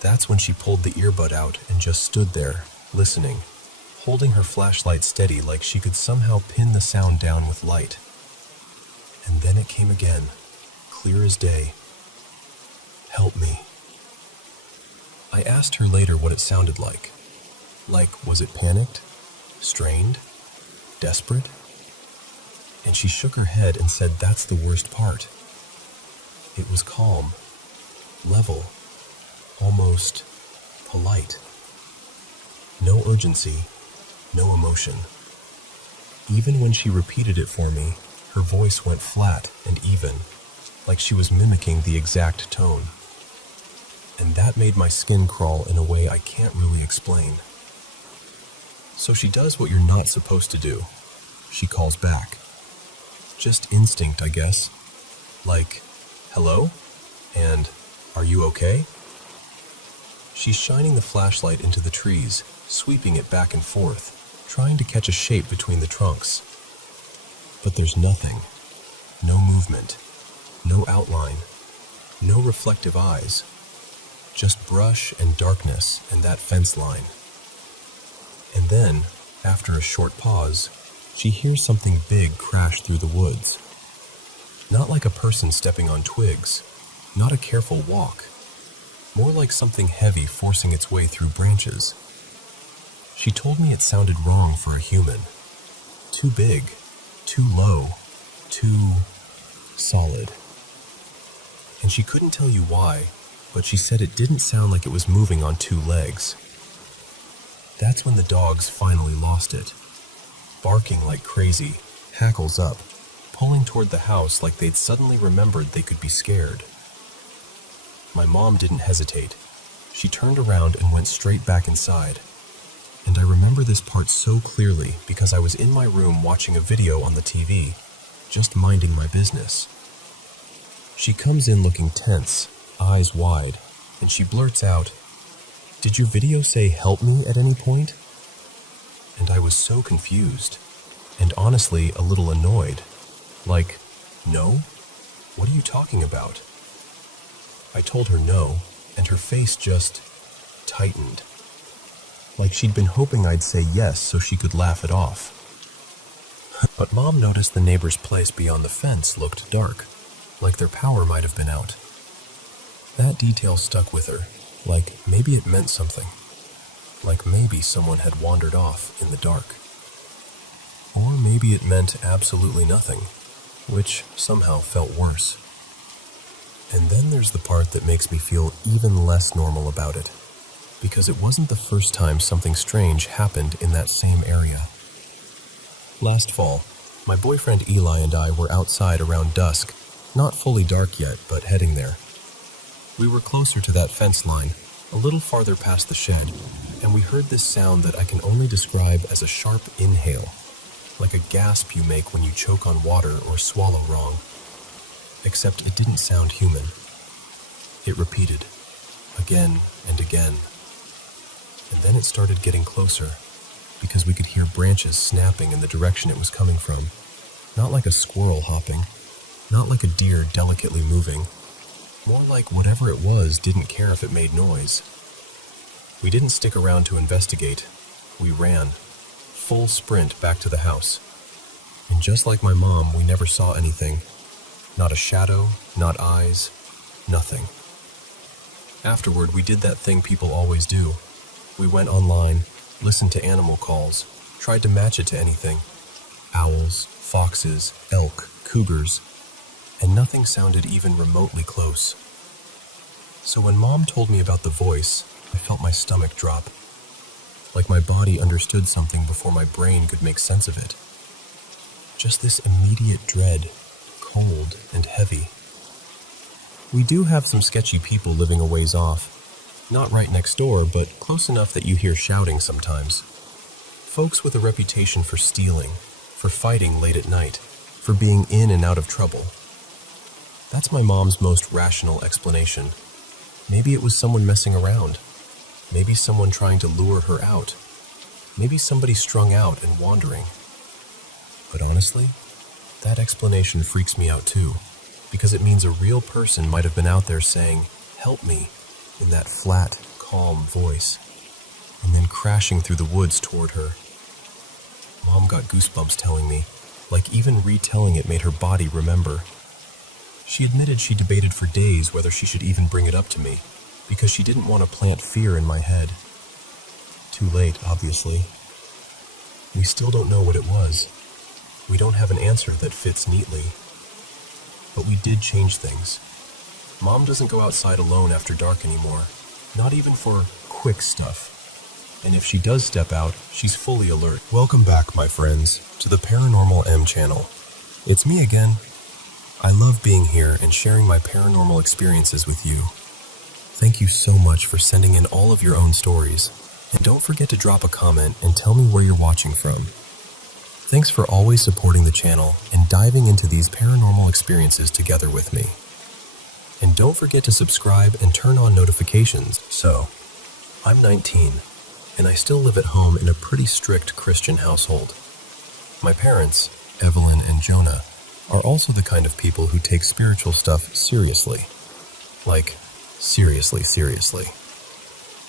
That's when she pulled the earbud out and just stood there, listening, holding her flashlight steady like she could somehow pin the sound down with light. And then it came again, clear as day. "Help me." I asked her later what it sounded like. Like, was it panicked? Strained? Desperate? And she shook her head and said that's the worst part. It was calm, level, almost polite. No urgency, no emotion. Even when she repeated it for me, her voice went flat and even, like she was mimicking the exact tone. And that made my skin crawl in a way I can't really explain. So she does what you're not supposed to do. She calls back. Just instinct, I guess. Like, hello? And, are you okay? She's shining the flashlight into the trees, sweeping it back and forth, trying to catch a shape between the trunks. But there's nothing. No movement. No outline. No reflective eyes. Just brush and darkness and that fence line. And then, after a short pause, she hears something big crash through the woods. Not like a person stepping on twigs, not a careful walk, more like something heavy forcing its way through branches. She told me it sounded wrong for a human. Too big, too low, too solid. And she couldn't tell you why, but she said it didn't sound like it was moving on two legs. That's when the dogs finally lost it. Barking like crazy, hackles up, pulling toward the house like they'd suddenly remembered they could be scared. My mom didn't hesitate. She turned around and went straight back inside. And I remember this part so clearly because I was in my room watching a video on the TV, just minding my business. She comes in looking tense, eyes wide, and she blurts out, "Did your video say help me at any point?" And I was so confused, and honestly a little annoyed. Like, no? What are you talking about? I told her no, and her face just tightened. Like she'd been hoping I'd say yes so she could laugh it off. But Mom noticed the neighbor's place beyond the fence looked dark, like their power might have been out. That detail stuck with her, like maybe it meant something. Like maybe someone had wandered off in the dark. Or maybe it meant absolutely nothing, which somehow felt worse. And then there's the part that makes me feel even less normal about it, because it wasn't the first time something strange happened in that same area. Last fall, my boyfriend Eli and I were outside around dusk, not fully dark yet, but heading there. We were closer to that fence line, a little farther past the shed, and we heard this sound that I can only describe as a sharp inhale, like a gasp you make when you choke on water or swallow wrong. Except it didn't sound human. It repeated, again and again. And then it started getting closer, because we could hear branches snapping in the direction it was coming from. Not like a squirrel hopping, not like a deer delicately moving. More like whatever it was didn't care if it made noise. We didn't stick around to investigate. We ran, full sprint back to the house. And just like my mom, we never saw anything. Not a shadow, not eyes, nothing. Afterward, we did that thing people always do. We went online, listened to animal calls, tried to match it to anything. Owls, foxes, elk, cougars, and nothing sounded even remotely close. So when Mom told me about the voice, I felt my stomach drop. Like my body understood something before my brain could make sense of it. Just this immediate dread, cold and heavy. We do have some sketchy people living a ways off. Not right next door, but close enough that you hear shouting sometimes. Folks with a reputation for stealing, for fighting late at night, for being in and out of trouble. That's my mom's most rational explanation. Maybe it was someone messing around. Maybe someone trying to lure her out. Maybe somebody strung out and wandering. But honestly, that explanation freaks me out too, because it means a real person might have been out there saying, "Help me," in that flat, calm voice, and then crashing through the woods toward her. Mom got goosebumps telling me, like even retelling it made her body remember. She admitted she debated for days whether she should even bring it up to me, because she didn't want to plant fear in my head. Too late, obviously. We still don't know what it was. We don't have an answer that fits neatly. But we did change things. Mom doesn't go outside alone after dark anymore, not even for quick stuff. And if she does step out, she's fully alert. Welcome back, my friends, to the Paranormal M channel. It's me again. I love being here and sharing my paranormal experiences with you. Thank you so much for sending in all of your own stories. And don't forget to drop a comment and tell me where you're watching from. Thanks for always supporting the channel and diving into these paranormal experiences together with me. And don't forget to subscribe and turn on notifications. So, I'm 19, and I still live at home in a pretty strict Christian household. My parents, Evelyn and Jonah, are also the kind of people who take spiritual stuff seriously. Like, seriously.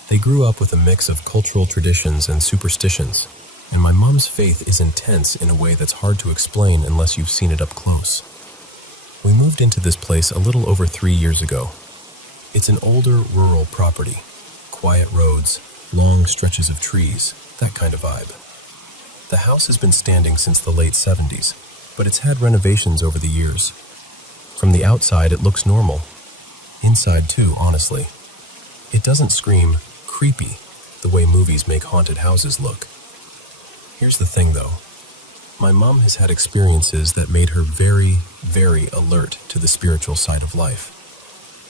They grew up with a mix of cultural traditions and superstitions, and my mom's faith is intense in a way that's hard to explain unless you've seen it up close. We moved into this place a little over 3 years ago. It's an older rural property, quiet roads, long stretches of trees, that kind of vibe. The house has been standing since the late 70s, but it's had renovations over the years. From the outside, it looks normal. Inside too, honestly. It doesn't scream creepy the way movies make haunted houses look. Here's the thing though. My mom has had experiences that made her very, very alert to the spiritual side of life.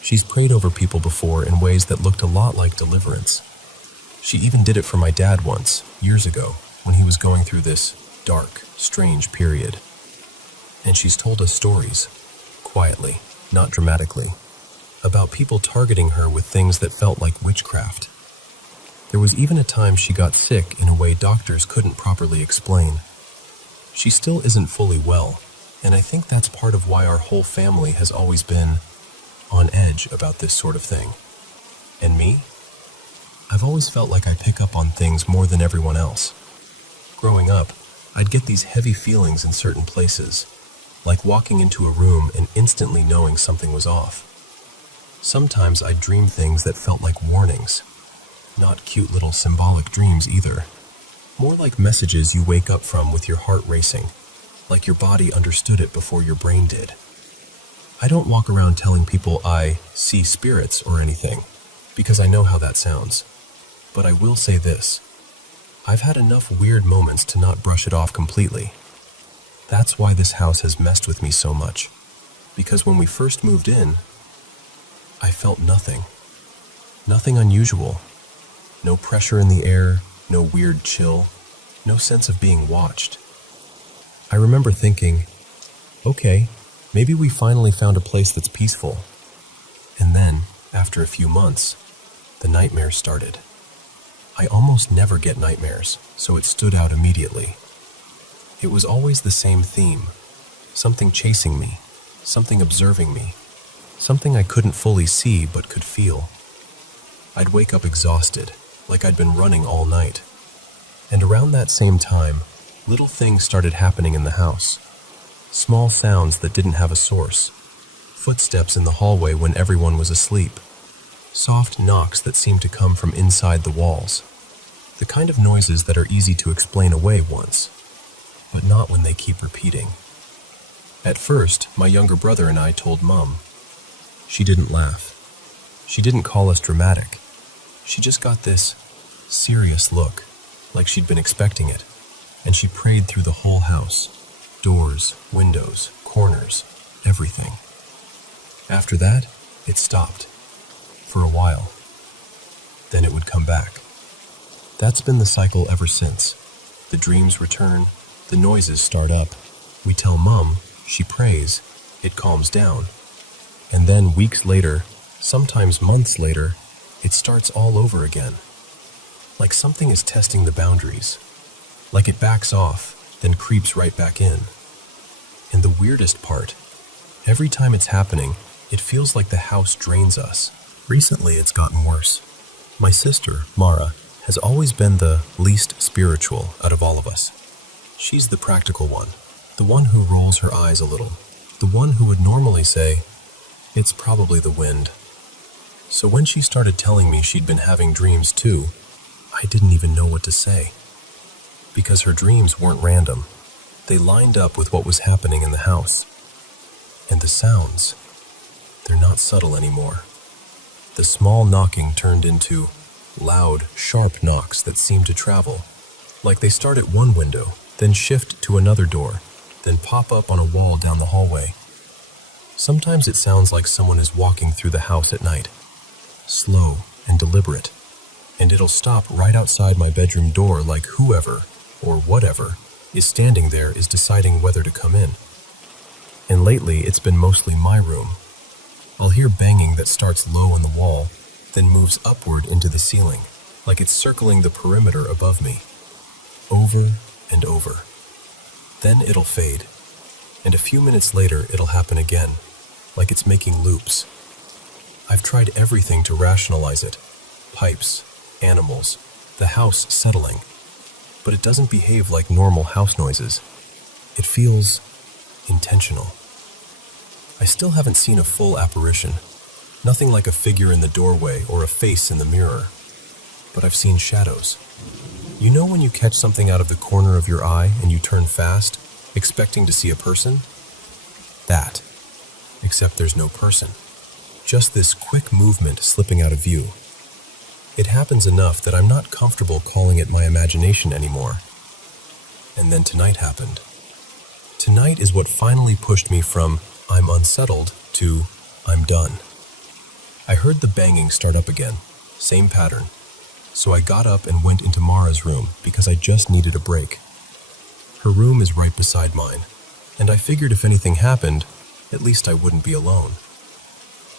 She's prayed over people before in ways that looked a lot like deliverance. She even did it for my dad once, years ago, when he was going through this dark, strange period. And she's told us stories, quietly, not dramatically, about people targeting her with things that felt like witchcraft. There was even a time she got sick in a way doctors couldn't properly explain. She still isn't fully well, and I think that's part of why our whole family has always been on edge about this sort of thing. And me? I've always felt like I pick up on things more than everyone else. Growing up, I'd get these heavy feelings in certain places, like walking into a room and instantly knowing something was off. Sometimes I'd dream things that felt like warnings. Not cute little symbolic dreams either. More like messages you wake up from with your heart racing, like your body understood it before your brain did. I don't walk around telling people I see spirits or anything, because I know how that sounds. But I will say this. I've had enough weird moments to not brush it off completely. That's why this house has messed with me so much. Because when we first moved in, I felt nothing. Nothing unusual. No pressure in the air, no weird chill, no sense of being watched. I remember thinking, okay, maybe we finally found a place that's peaceful. And then, after a few months, the nightmares started. I almost never get nightmares, so it stood out immediately. It was always the same theme. Something chasing me, something observing me, something I couldn't fully see but could feel. I'd wake up exhausted, like I'd been running all night. And around that same time, little things started happening in the house. Small sounds that didn't have a source. Footsteps in the hallway when everyone was asleep. Soft knocks that seemed to come from inside the walls. The kind of noises that are easy to explain away once, but not when they keep repeating. At first, my younger brother and I told Mom. She didn't laugh. She didn't call us dramatic. She just got this serious look, like she'd been expecting it, and she prayed through the whole house. Doors, windows, corners, everything. After that, it stopped. For a while. Then it would come back. That's been the cycle ever since. The dreams return, the noises start up. We tell Mom, she prays, it calms down. And then weeks later, sometimes months later, it starts all over again. Like something is testing the boundaries. Like it backs off, then creeps right back in. And the weirdest part, every time it's happening, it feels like the house drains us. Recently, it's gotten worse. My sister, Mara, has always been the least spiritual out of all of us. She's the practical one, the one who rolls her eyes a little, the one who would normally say, "It's probably the wind." So when she started telling me she'd been having dreams too, I didn't even know what to say. Because her dreams weren't random. They lined up with what was happening in the house. And the sounds, they're not subtle anymore. The small knocking turned into loud, sharp knocks that seem to travel, like they start at one window, then shift to another door, then pop up on a wall down the hallway. Sometimes it sounds like someone is walking through the house at night, slow and deliberate, and it'll stop right outside my bedroom door like whoever, or whatever, is standing there is deciding whether to come in. And lately, it's been mostly my room. I'll hear banging that starts low on the wall, then moves upward into the ceiling, like it's circling the perimeter above me, over and over. Then it'll fade, and a few minutes later it'll happen again, like it's making loops. I've tried everything to rationalize it: pipes, animals, the house settling, but it doesn't behave like normal house noises. It feels intentional. I still haven't seen a full apparition, nothing like a figure in the doorway or a face in the mirror, but I've seen shadows. You know when you catch something out of the corner of your eye and you turn fast, expecting to see a person? That, except there's no person, just this quick movement slipping out of view. It happens enough that I'm not comfortable calling it my imagination anymore. And then tonight happened. Tonight is what finally pushed me from I'm unsettled to I'm done. I heard the banging start up again, same pattern. So I got up and went into Mara's room because I just needed a break. Her room is right beside mine, and I figured if anything happened, at least I wouldn't be alone.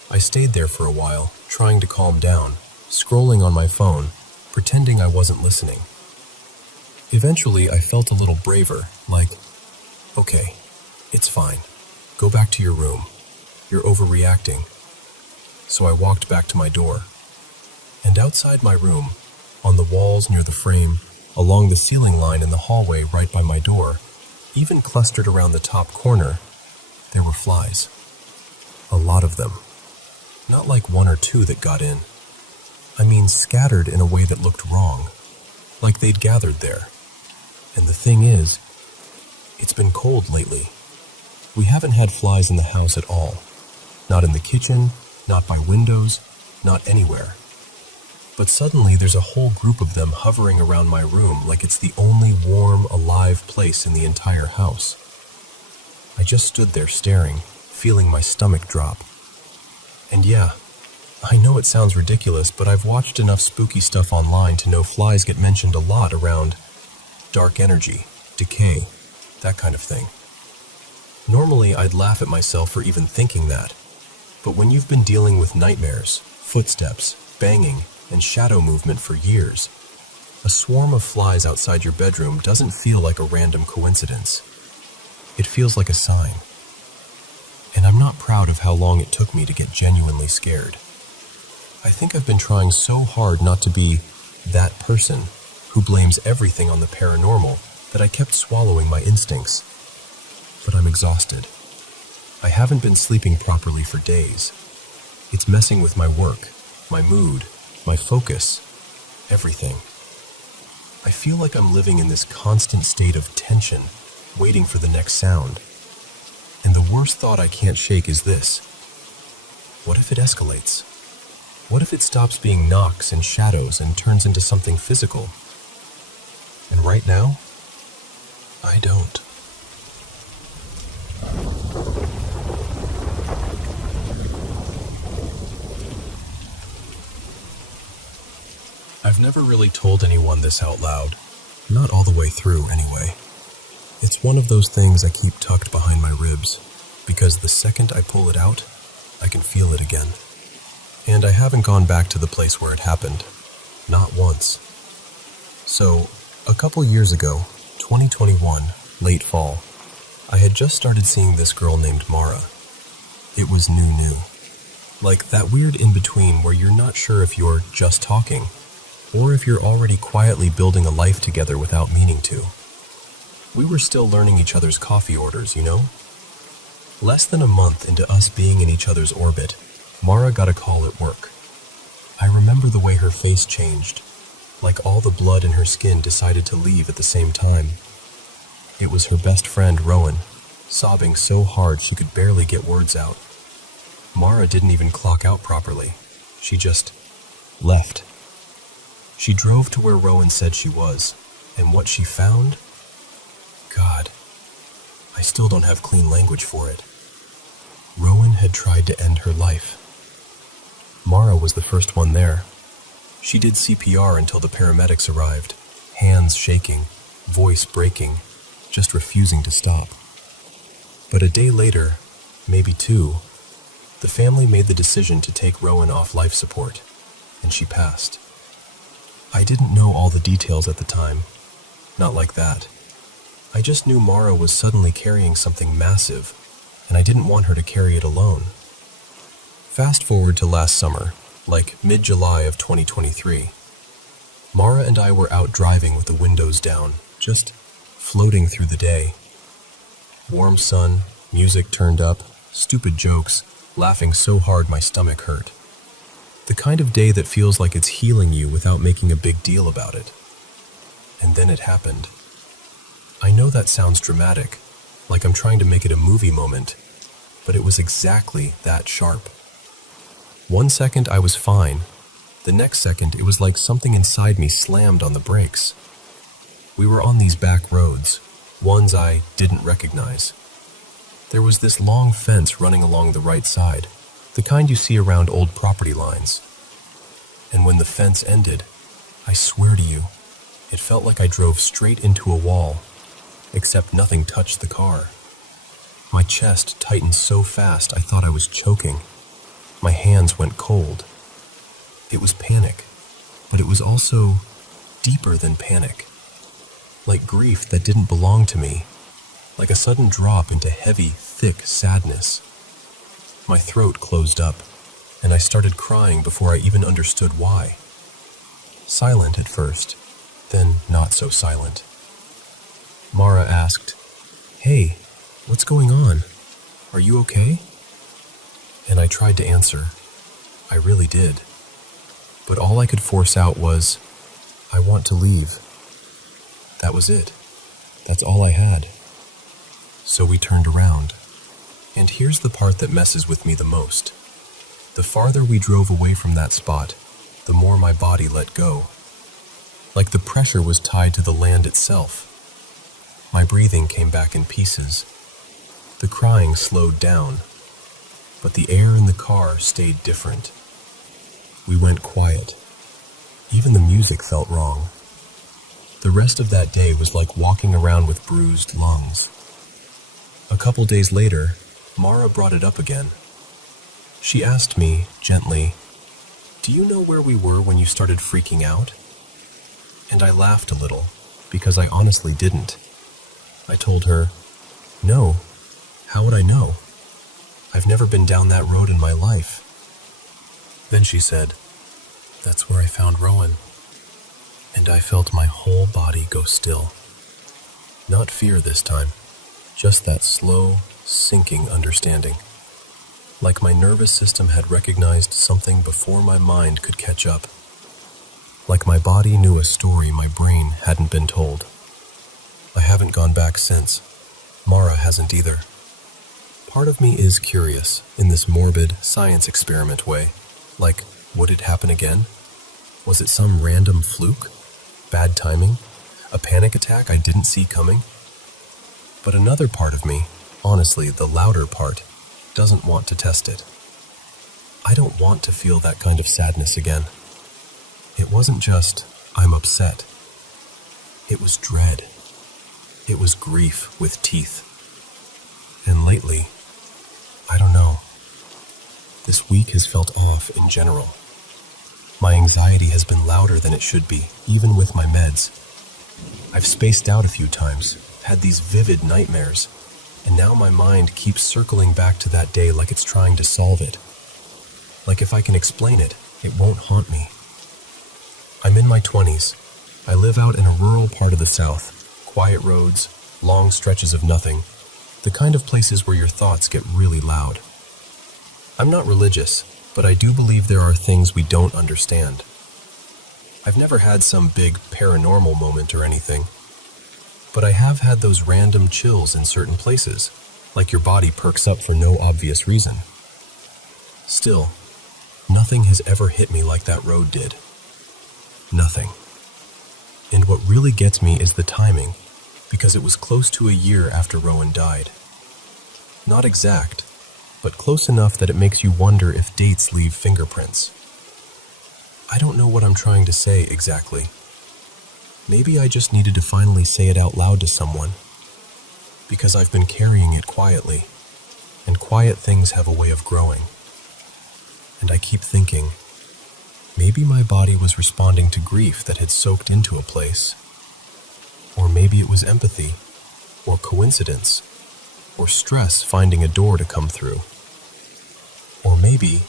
I stayed there for a while, trying to calm down, scrolling on my phone, pretending I wasn't listening. Eventually, I felt a little braver, like, okay, it's fine. Go back to your room. You're overreacting. So I walked back to my door. And outside my room, on the walls near the frame, along the ceiling line in the hallway right by my door, even clustered around the top corner, there were flies. A lot of them. Not like one or two that got in. I mean scattered in a way that looked wrong, like they'd gathered there. And the thing is, it's been cold lately. We haven't had flies in the house at all. Not in the kitchen, not by windows, not anywhere. But suddenly there's a whole group of them hovering around my room like it's the only warm, alive place in the entire house. I just stood there staring, feeling my stomach drop. And yeah, I know it sounds ridiculous, but I've watched enough spooky stuff online to know flies get mentioned a lot around dark energy, decay, that kind of thing. Normally, I'd laugh at myself for even thinking that. But when you've been dealing with nightmares, footsteps, banging, and shadow movement for years, a swarm of flies outside your bedroom doesn't feel like a random coincidence. It feels like a sign. And I'm not proud of how long it took me to get genuinely scared. I think I've been trying so hard not to be that person who blames everything on the paranormal that I kept swallowing my instincts. But I'm exhausted. I haven't been sleeping properly for days. It's messing with my work, my mood, my focus, everything. I feel like I'm living in this constant state of tension, waiting for the next sound. And the worst thought I can't shake is this. What if it escalates? What if it stops being knocks and shadows and turns into something physical? And right now, I don't. I've never really told anyone this out loud. Not all the way through, anyway. It's one of those things I keep tucked behind my ribs, because the second I pull it out, I can feel it again. And I haven't gone back to the place where it happened. Not once. So, a couple years ago, 2021, late fall, I had just started seeing this girl named Mara. It was new. Like that weird in-between where you're not sure if you're just talking, or if you're already quietly building a life together without meaning to. We were still learning each other's coffee orders, you know? Less than a month into us being in each other's orbit, Mara got a call at work. I remember the way her face changed, like all the blood in her skin decided to leave at the same time. It was her best friend, Rowan, sobbing so hard she could barely get words out. Mara didn't even clock out properly. She just left. She drove to where Rowan said she was, and what she found? God, I still don't have clean language for it. Rowan had tried to end her life. Mara was the first one there. She did CPR until the paramedics arrived, hands shaking, voice breaking, just refusing to stop. But a day later, maybe two, the family made the decision to take Rowan off life support, and she passed. I didn't know all the details at the time, not like that. I just knew Mara was suddenly carrying something massive, and I didn't want her to carry it alone. Fast forward to last summer, like mid-July of 2023. Mara and I were out driving with the windows down, just floating through the day. Warm sun, music turned up, stupid jokes, laughing so hard my stomach hurt. The kind of day that feels like it's healing you without making a big deal about it. And then it happened. I know that sounds dramatic, like I'm trying to make it a movie moment, but it was exactly that sharp. 1 second I was fine. The next second it was like something inside me slammed on the brakes. We were on these back roads, ones I didn't recognize. There was this long fence running along the right side, the kind you see around old property lines. And when the fence ended, I swear to you, it felt like I drove straight into a wall, except nothing touched the car. My chest tightened so fast I thought I was choking. My hands went cold. It was panic, but it was also deeper than panic. Like grief that didn't belong to me, like a sudden drop into heavy, thick sadness. My throat closed up, and I started crying before I even understood why. Silent at first, then not so silent. Mara asked, "Hey, what's going on? Are you okay?" And I tried to answer. I really did. But all I could force out was, "I want to leave." That was it. That's all I had. So we turned around. And here's the part that messes with me the most. The farther we drove away from that spot, the more my body let go. Like the pressure was tied to the land itself. My breathing came back in pieces. The crying slowed down, but the air in the car stayed different. We went quiet. Even the music felt wrong. The rest of that day was like walking around with bruised lungs. A couple days later, Mara brought it up again. She asked me, gently, "Do you know where we were when you started freaking out?" And I laughed a little, because I honestly didn't. I told her, "No, how would I know? I've never been down that road in my life." Then she said, "That's where I found Rowan." And I felt my whole body go still. Not fear this time, just that slow, sinking understanding. Like my nervous system had recognized something before my mind could catch up. Like my body knew a story my brain hadn't been told. I haven't gone back since. Mara hasn't either. Part of me is curious, in this morbid science experiment way. Like, would it happen again? Was it some random fluke? Bad timing? A panic attack I didn't see coming? But another part of me, honestly, the louder part, doesn't want to test it. I don't want to feel that kind of sadness again. It wasn't just, I'm upset. It was dread. It was grief with teeth. And lately, I don't know. This week has felt off in general. My anxiety has been louder than it should be, even with my meds. I've spaced out a few times, had these vivid nightmares, and now my mind keeps circling back to that day like it's trying to solve it. Like if I can explain it, it won't haunt me. I'm in my 20s. I live out in a rural part of the South. Quiet roads, long stretches of nothing. The kind of places where your thoughts get really loud. I'm not religious, but I do believe there are things we don't understand. I've never had some big paranormal moment or anything, but I have had those random chills in certain places, like your body perks up for no obvious reason. Still, nothing has ever hit me like that road did. Nothing. And what really gets me is the timing, because it was close to a year after Rowan died. Not exact, but close enough that it makes you wonder if dates leave fingerprints. I don't know what I'm trying to say exactly. Maybe I just needed to finally say it out loud to someone, because I've been carrying it quietly, and quiet things have a way of growing. And I keep thinking, maybe my body was responding to grief that had soaked into a place. Or maybe it was empathy, or coincidence, or stress finding a door to come through. Or maybe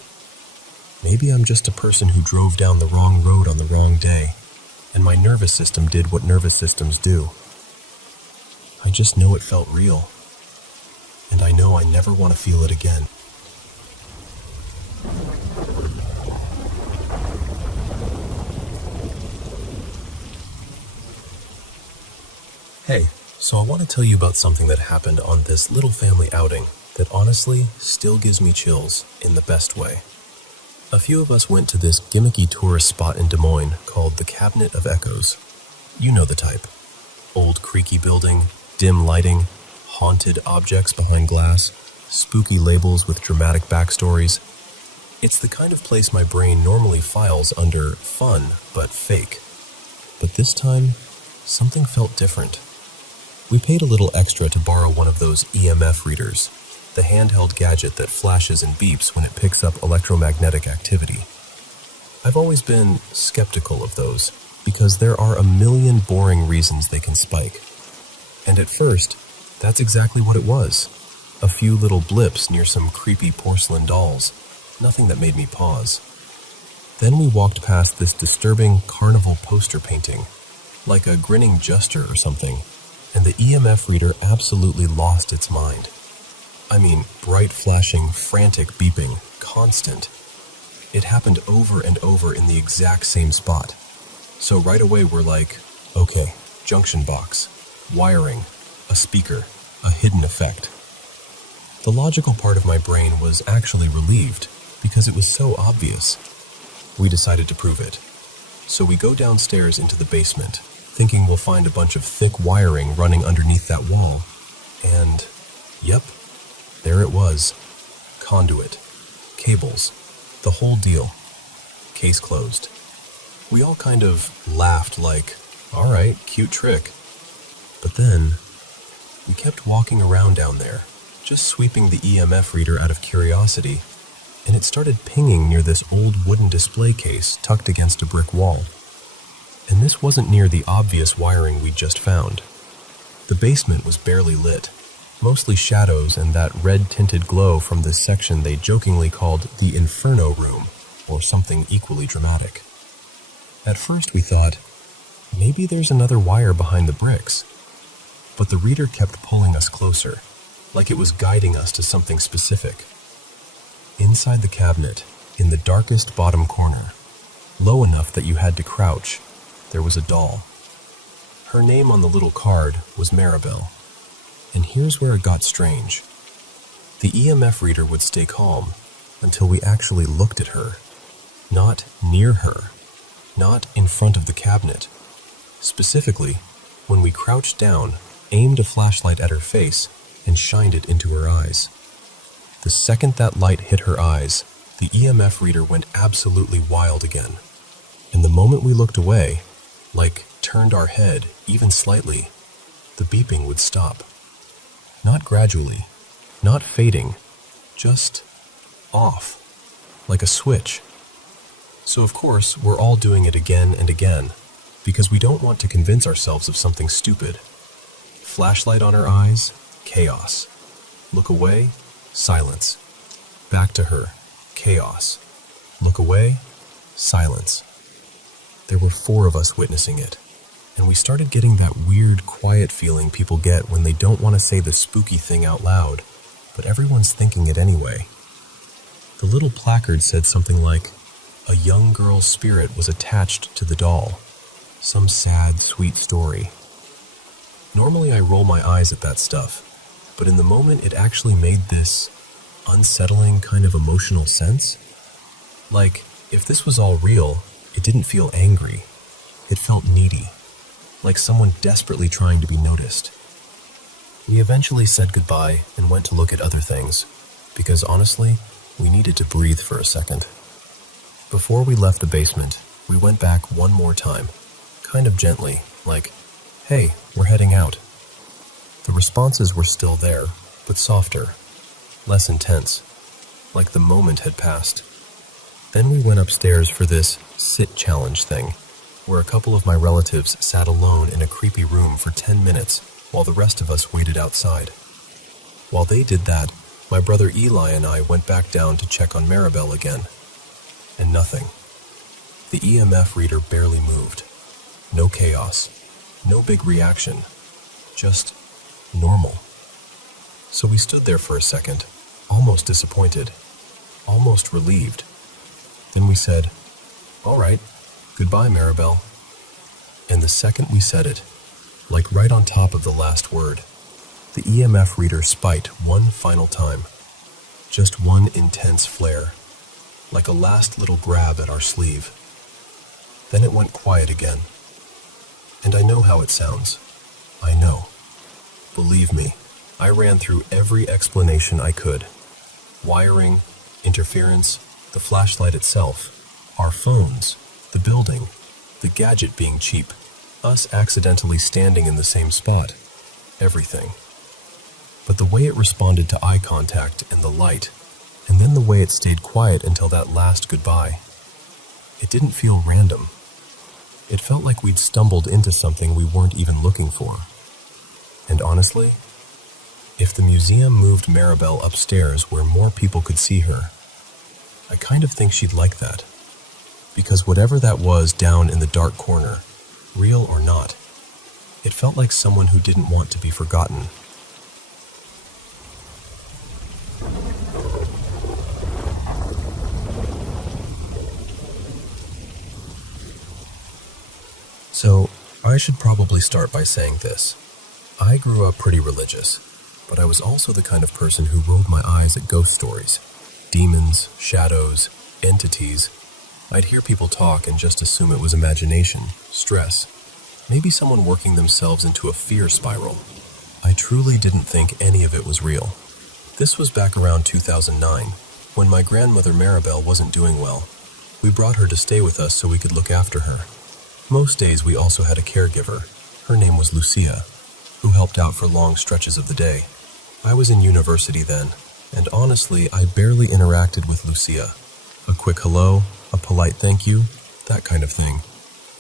I'm just a person who drove down the wrong road on the wrong day, and my nervous system did what nervous systems do. I just know it felt real, and I know I never want to feel it again. Hey, so I want to tell you about something that happened on this little family outing that honestly still gives me chills in the best way. A few of us went to this gimmicky tourist spot in Des Moines called the Cabinet of Echoes. You know the type. Old creaky building, dim lighting, haunted objects behind glass, spooky labels with dramatic backstories. It's the kind of place my brain normally files under fun but fake. But this time, something felt different. We paid a little extra to borrow one of those EMF readers, the handheld gadget that flashes and beeps when it picks up electromagnetic activity. I've always been skeptical of those, because there are a million boring reasons they can spike. And at first, that's exactly what it was. A few little blips near some creepy porcelain dolls, nothing that made me pause. Then we walked past this disturbing carnival poster painting, like a grinning jester or something, and the EMF reader absolutely lost its mind. I mean, bright flashing, frantic beeping, constant. It happened over and over in the exact same spot. So right away we're like, okay, junction box, wiring, a speaker, a hidden effect. The logical part of my brain was actually relieved because it was so obvious. We decided to prove it. So we go downstairs into the basement, thinking we'll find a bunch of thick wiring running underneath that wall. And, yep, there it was. Conduit, cables, the whole deal. Case closed. We all kind of laughed like, all right, cute trick. But then, we kept walking around down there, just sweeping the EMF reader out of curiosity, and it started pinging near this old wooden display case tucked against a brick wall. And this wasn't near the obvious wiring we'd just found. The basement was barely lit, mostly shadows and that red-tinted glow from this section they jokingly called the Inferno Room, or something equally dramatic. At first we thought, maybe there's another wire behind the bricks. But the reader kept pulling us closer, like it was guiding us to something specific. Inside the cabinet, in the darkest bottom corner, low enough that you had to crouch, there was a doll. Her name on the little card was Maribel. And here's where it got strange. The EMF reader would stay calm until we actually looked at her. Not near her. Not in front of the cabinet. Specifically, when we crouched down, aimed a flashlight at her face, and shined it into her eyes. The second that light hit her eyes, the EMF reader went absolutely wild again. And the moment we looked away, like turned our head even slightly, the beeping would stop. Not gradually, not fading, just off, like a switch. So of course, we're all doing it again and again, because we don't want to convince ourselves of something stupid. Flashlight on her eyes, chaos. Look away, silence. Back to her, chaos. Look away, silence. There were 4 of us witnessing it, and we started getting that weird, quiet feeling people get when they don't want to say the spooky thing out loud, but everyone's thinking it anyway. The little placard said something like, a young girl's spirit was attached to the doll. Some sad, sweet story. Normally I roll my eyes at that stuff, but in the moment it actually made this unsettling kind of emotional sense. Like, if this was all real, it didn't feel angry. It felt needy, like someone desperately trying to be noticed. We eventually said goodbye and went to look at other things, because honestly, we needed to breathe for a second. Before we left the basement, we went back one more time, kind of gently, like, "Hey, we're heading out." The responses were still there, but softer, less intense, like the moment had passed. Then we went upstairs for this sit challenge thing, where a couple of my relatives sat alone in a creepy room for 10 minutes while the rest of us waited outside. While they did that, my brother Eli and I went back down to check on Maribel again. And nothing. The EMF reader barely moved. No chaos. No big reaction. Just normal. So we stood there for a second, almost disappointed, almost relieved. Then we said, "All right, goodbye, Maribel." And the second we said it, like right on top of the last word, the EMF reader spiked one final time. Just one intense flare, like a last little grab at our sleeve. Then it went quiet again. And I know how it sounds. I know. Believe me, I ran through every explanation I could. Wiring, interference, the flashlight itself, our phones, the building, the gadget being cheap, us accidentally standing in the same spot, everything. But the way it responded to eye contact and the light, and then the way it stayed quiet until that last goodbye, it didn't feel random. It felt like we'd stumbled into something we weren't even looking for. And honestly, if the museum moved Maribel upstairs where more people could see her, I kind of think she'd like that. Because whatever that was down in the dark corner, real or not, it felt like someone who didn't want to be forgotten. So, I should probably start by saying this. I grew up pretty religious, but I was also the kind of person who rolled my eyes at ghost stories. Demons, shadows, entities. I'd hear people talk and just assume it was imagination, stress, maybe someone working themselves into a fear spiral. I truly didn't think any of it was real. This was back around 2009, when my grandmother Maribel wasn't doing well. We brought her to stay with us so we could look after her. Most days we also had a caregiver. Her name was Lucia, who helped out for long stretches of the day. I was in university then, and honestly, I barely interacted with Lucia. A quick hello, a polite thank you, that kind of thing.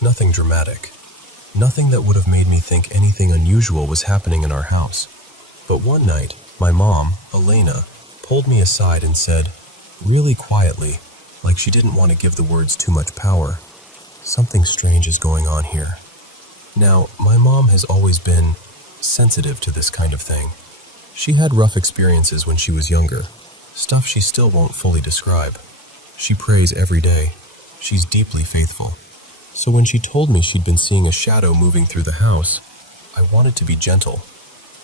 Nothing dramatic. Nothing that would have made me think anything unusual was happening in our house. But one night, my mom, Elena, pulled me aside and said, really quietly, like she didn't want to give the words too much power, "Something strange is going on here." Now, my mom has always been sensitive to this kind of thing. She had rough experiences when she was younger, stuff she still won't fully describe. She prays every day. She's deeply faithful. So when she told me she'd been seeing a shadow moving through the house, I wanted to be gentle.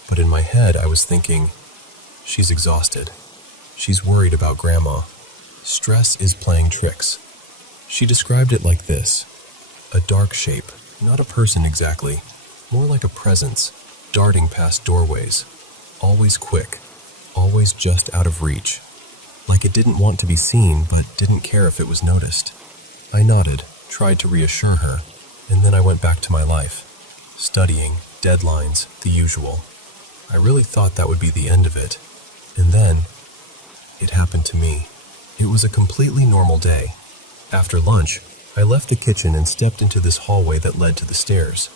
But in my head, I was thinking, she's exhausted. She's worried about Grandma. Stress is playing tricks. She described it like this: a dark shape, not a person exactly, more like a presence, darting past doorways, always quick, always just out of reach, like it didn't want to be seen but didn't care if it was noticed. I nodded, tried to reassure her, and then I went back to my life, studying, deadlines, the usual. I really thought that would be the end of it, and then it happened to me. It was a completely normal day. After lunch, I left the kitchen and stepped into this hallway that led to the stairs.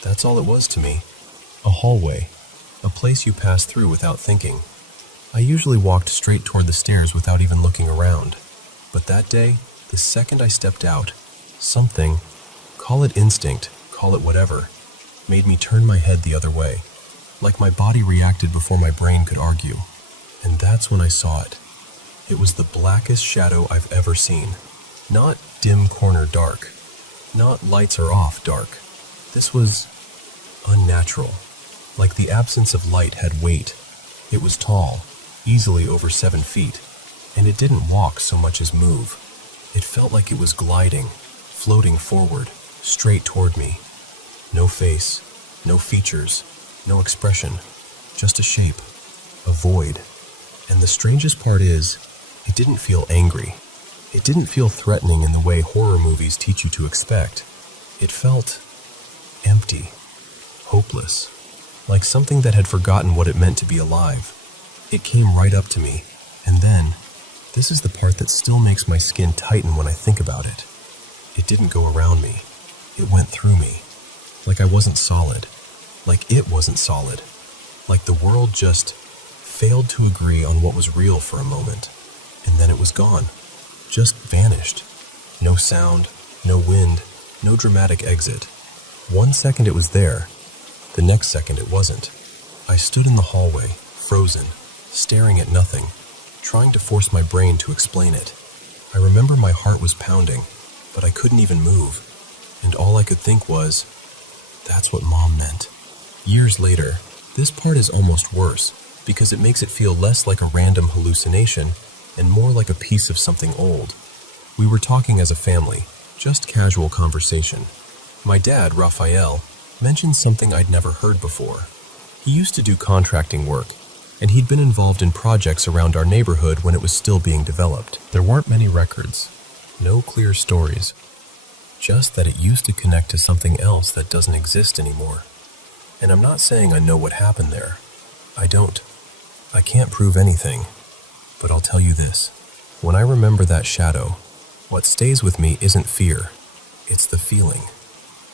That's all it was to me. A hallway. A place you pass through without thinking. I usually walked straight toward the stairs without even looking around. But that day, the second I stepped out, something, call it instinct, call it whatever, made me turn my head the other way. Like my body reacted before my brain could argue. And that's when I saw it. It was the blackest shadow I've ever seen. Not dim corner dark. Not lights are off dark. This was unnatural. Like the absence of light had weight. It was tall, easily over 7 feet, and it didn't walk so much as move. It felt like it was gliding, floating forward, straight toward me. No face, no features, no expression, just a shape, a void. And the strangest part is, it didn't feel angry. It didn't feel threatening in the way horror movies teach you to expect. It felt empty, hopeless, like something that had forgotten what it meant to be alive. It came right up to me, and then, this is the part that still makes my skin tighten when I think about it. It didn't go around me. It went through me. Like I wasn't solid. Like it wasn't solid. Like the world just failed to agree on what was real for a moment. And then it was gone. Just vanished. No sound, no wind, no dramatic exit. 1 second it was there. The next second it wasn't. I stood in the hallway, frozen, staring at nothing, trying to force my brain to explain it. I remember my heart was pounding, but I couldn't even move. And all I could think was, that's what Mom meant. Years later, this part is almost worse, because it makes it feel less like a random hallucination and more like a piece of something old. We were talking as a family, just casual conversation. My dad, Raphael, mentioned something I'd never heard before. He used to do contracting work, and he'd been involved in projects around our neighborhood when it was still being developed. There weren't many records, no clear stories, just that it used to connect to something else that doesn't exist anymore. And I'm not saying I know what happened there. I don't. I can't prove anything, but I'll tell you this. When I remember that shadow, what stays with me isn't fear, it's the feeling.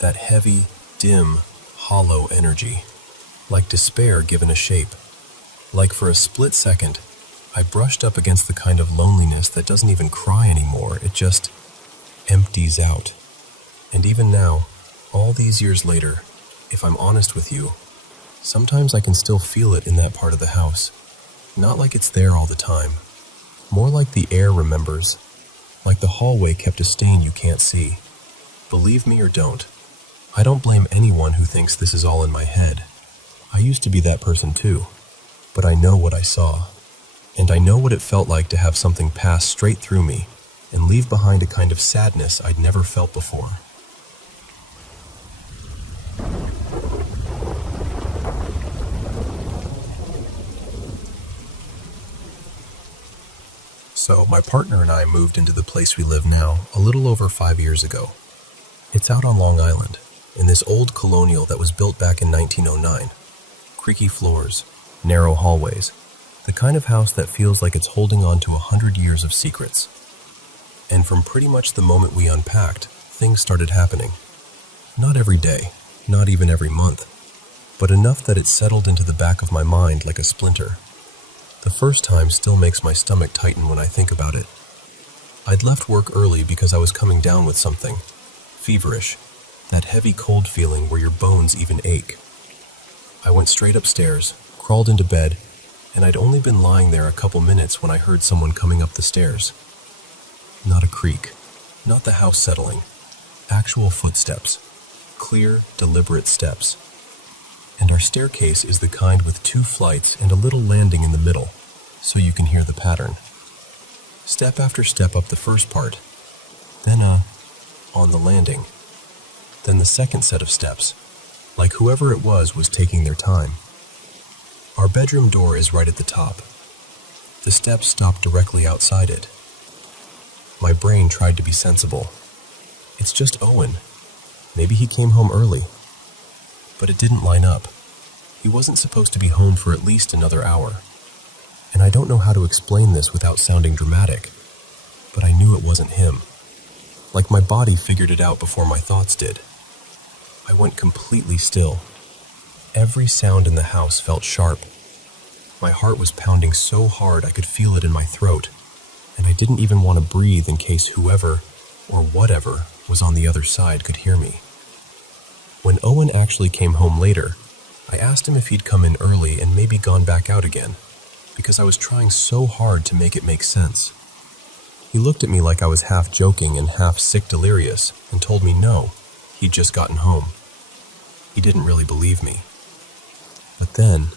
That heavy, dim, hollow energy, like despair given a shape. Like for a split second, I brushed up against the kind of loneliness that doesn't even cry anymore, it just empties out. And even now, all these years later, if I'm honest with you, sometimes I can still feel it in that part of the house. Not like it's there all the time, more like the air remembers, like the hallway kept a stain you can't see. Believe me or don't, I don't blame anyone who thinks this is all in my head. I used to be that person too, but I know what I saw, and I know what it felt like to have something pass straight through me and leave behind a kind of sadness I'd never felt before. So, my partner and I moved into the place we live now a little over 5 years ago. It's out on Long Island, in this old colonial that was built back in 1909. Creaky floors, narrow hallways, the kind of house that feels like it's holding on to 100 years of secrets. And from pretty much the moment we unpacked, things started happening. Not every day, not even every month, but enough that it settled into the back of my mind like a splinter. The first time still makes my stomach tighten when I think about it. I'd left work early because I was coming down with something. Feverish. That heavy cold feeling where your bones even ache. I went straight upstairs, crawled into bed, and I'd only been lying there a couple minutes when I heard someone coming up the stairs. Not a creak. Not the house settling. Actual footsteps. Clear, deliberate steps. And our staircase is the kind with 2 flights and a little landing in the middle, so you can hear the pattern. Step after step up the first part, then on the landing, then the second set of steps, like whoever it was taking their time. Our bedroom door is right at the top. The steps stop directly outside it. My brain tried to be sensible. It's just Owen. Maybe he came home early. But it didn't line up. He wasn't supposed to be home for at least another hour. And I don't know how to explain this without sounding dramatic, but I knew it wasn't him. Like my body figured it out before my thoughts did. I went completely still. Every sound in the house felt sharp. My heart was pounding so hard I could feel it in my throat, and I didn't even want to breathe in case whoever, or whatever, was on the other side could hear me. When Owen actually came home later, I asked him if he'd come in early and maybe gone back out again, because I was trying so hard to make it make sense. He looked at me like I was half joking and half sick delirious and told me no, he'd just gotten home. He didn't really believe me. But then,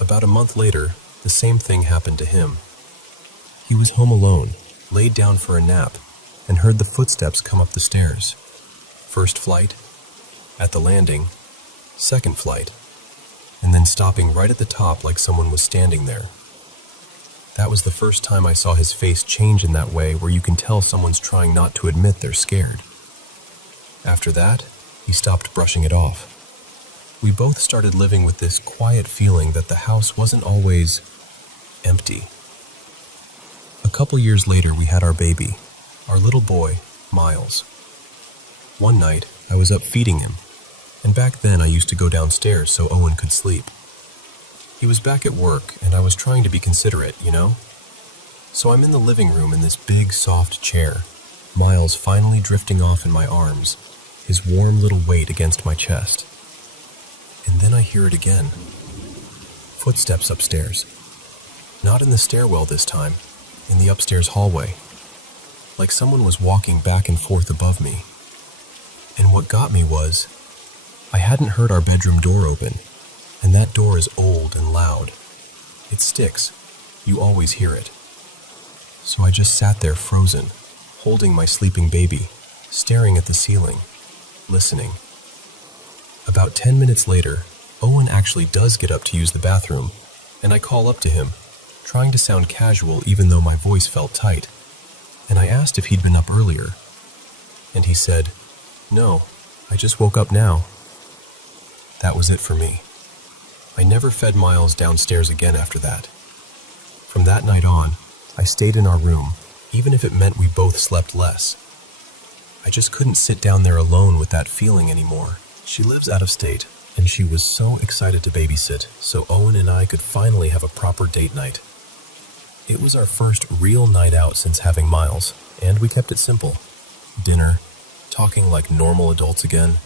about a month later, the same thing happened to him. He was home alone, laid down for a nap, and heard the footsteps come up the stairs. First flight, at the landing, second flight, and then stopping right at the top like someone was standing there. That was the first time I saw his face change in that way where you can tell someone's trying not to admit they're scared. After that, he stopped brushing it off. We both started living with this quiet feeling that the house wasn't always empty. A couple years later, we had our baby, our little boy, Miles. One night, I was up feeding him, and back then I used to go downstairs so Owen could sleep. He was back at work, and I was trying to be considerate, you know? So I'm in the living room in this big, soft chair, Miles finally drifting off in my arms, his warm little weight against my chest. And then I hear it again. Footsteps upstairs. Not in the stairwell this time, in the upstairs hallway. Like someone was walking back and forth above me. And what got me was, I hadn't heard our bedroom door open, and that door is old and loud. It sticks. You always hear it. So I just sat there frozen, holding my sleeping baby, staring at the ceiling, listening. About 10 minutes later, Owen actually does get up to use the bathroom, and I call up to him, trying to sound casual even though my voice felt tight. And I asked if he'd been up earlier. And he said, "No, I just woke up now." That was it for me. I never fed Miles downstairs again after that. From that night on, I stayed in our room, even if it meant we both slept less. I just couldn't sit down there alone with that feeling anymore. She lives out of state, and she was so excited to babysit, so Owen and I could finally have a proper date night. It was our first real night out since having Miles, and we kept it simple. Dinner, talking like normal adults again,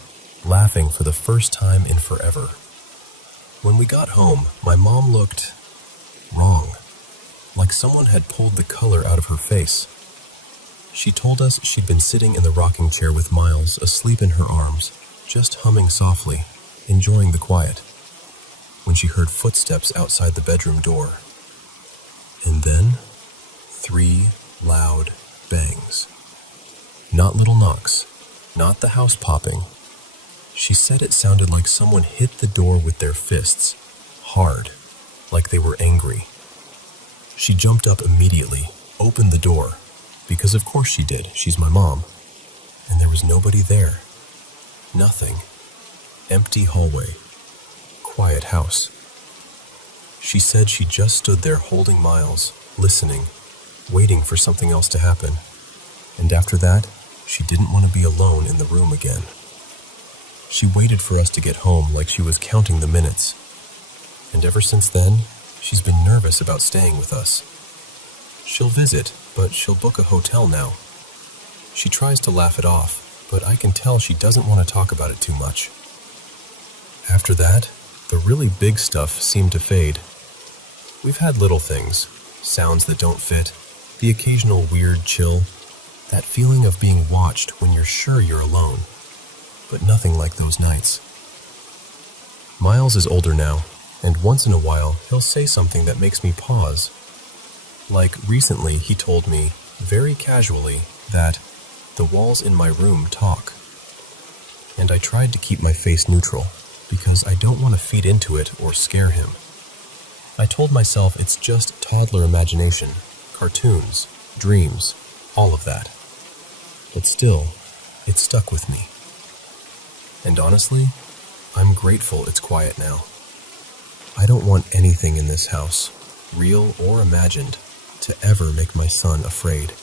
laughing for the first time in forever. When we got home, my mom looked wrong, like someone had pulled the color out of her face. She told us she'd been sitting in the rocking chair with Miles asleep in her arms, just humming softly, enjoying the quiet, when she heard footsteps outside the bedroom door. And then, 3 loud bangs. Not little knocks, not the house popping. She said it sounded like someone hit the door with their fists, hard, like they were angry. She jumped up immediately, opened the door, because of course she did, she's my mom, and there was nobody there. Nothing. Empty hallway. Quiet house. She said she just stood there holding Miles, listening, waiting for something else to happen. And after that, she didn't want to be alone in the room again. She waited for us to get home like she was counting the minutes. And ever since then, she's been nervous about staying with us. She'll visit, but she'll book a hotel now. She tries to laugh it off, but I can tell she doesn't want to talk about it too much. After that, the really big stuff seemed to fade. We've had little things, sounds that don't fit, the occasional weird chill, that feeling of being watched when you're sure you're alone, but nothing like those nights. Miles is older now, and once in a while he'll say something that makes me pause. Like recently he told me, very casually, that the walls in my room talk. And I tried to keep my face neutral, because I don't want to feed into it or scare him. I told myself it's just toddler imagination, cartoons, dreams, all of that. But still, it stuck with me. And honestly, I'm grateful it's quiet now. I don't want anything in this house, real or imagined, to ever make my son afraid.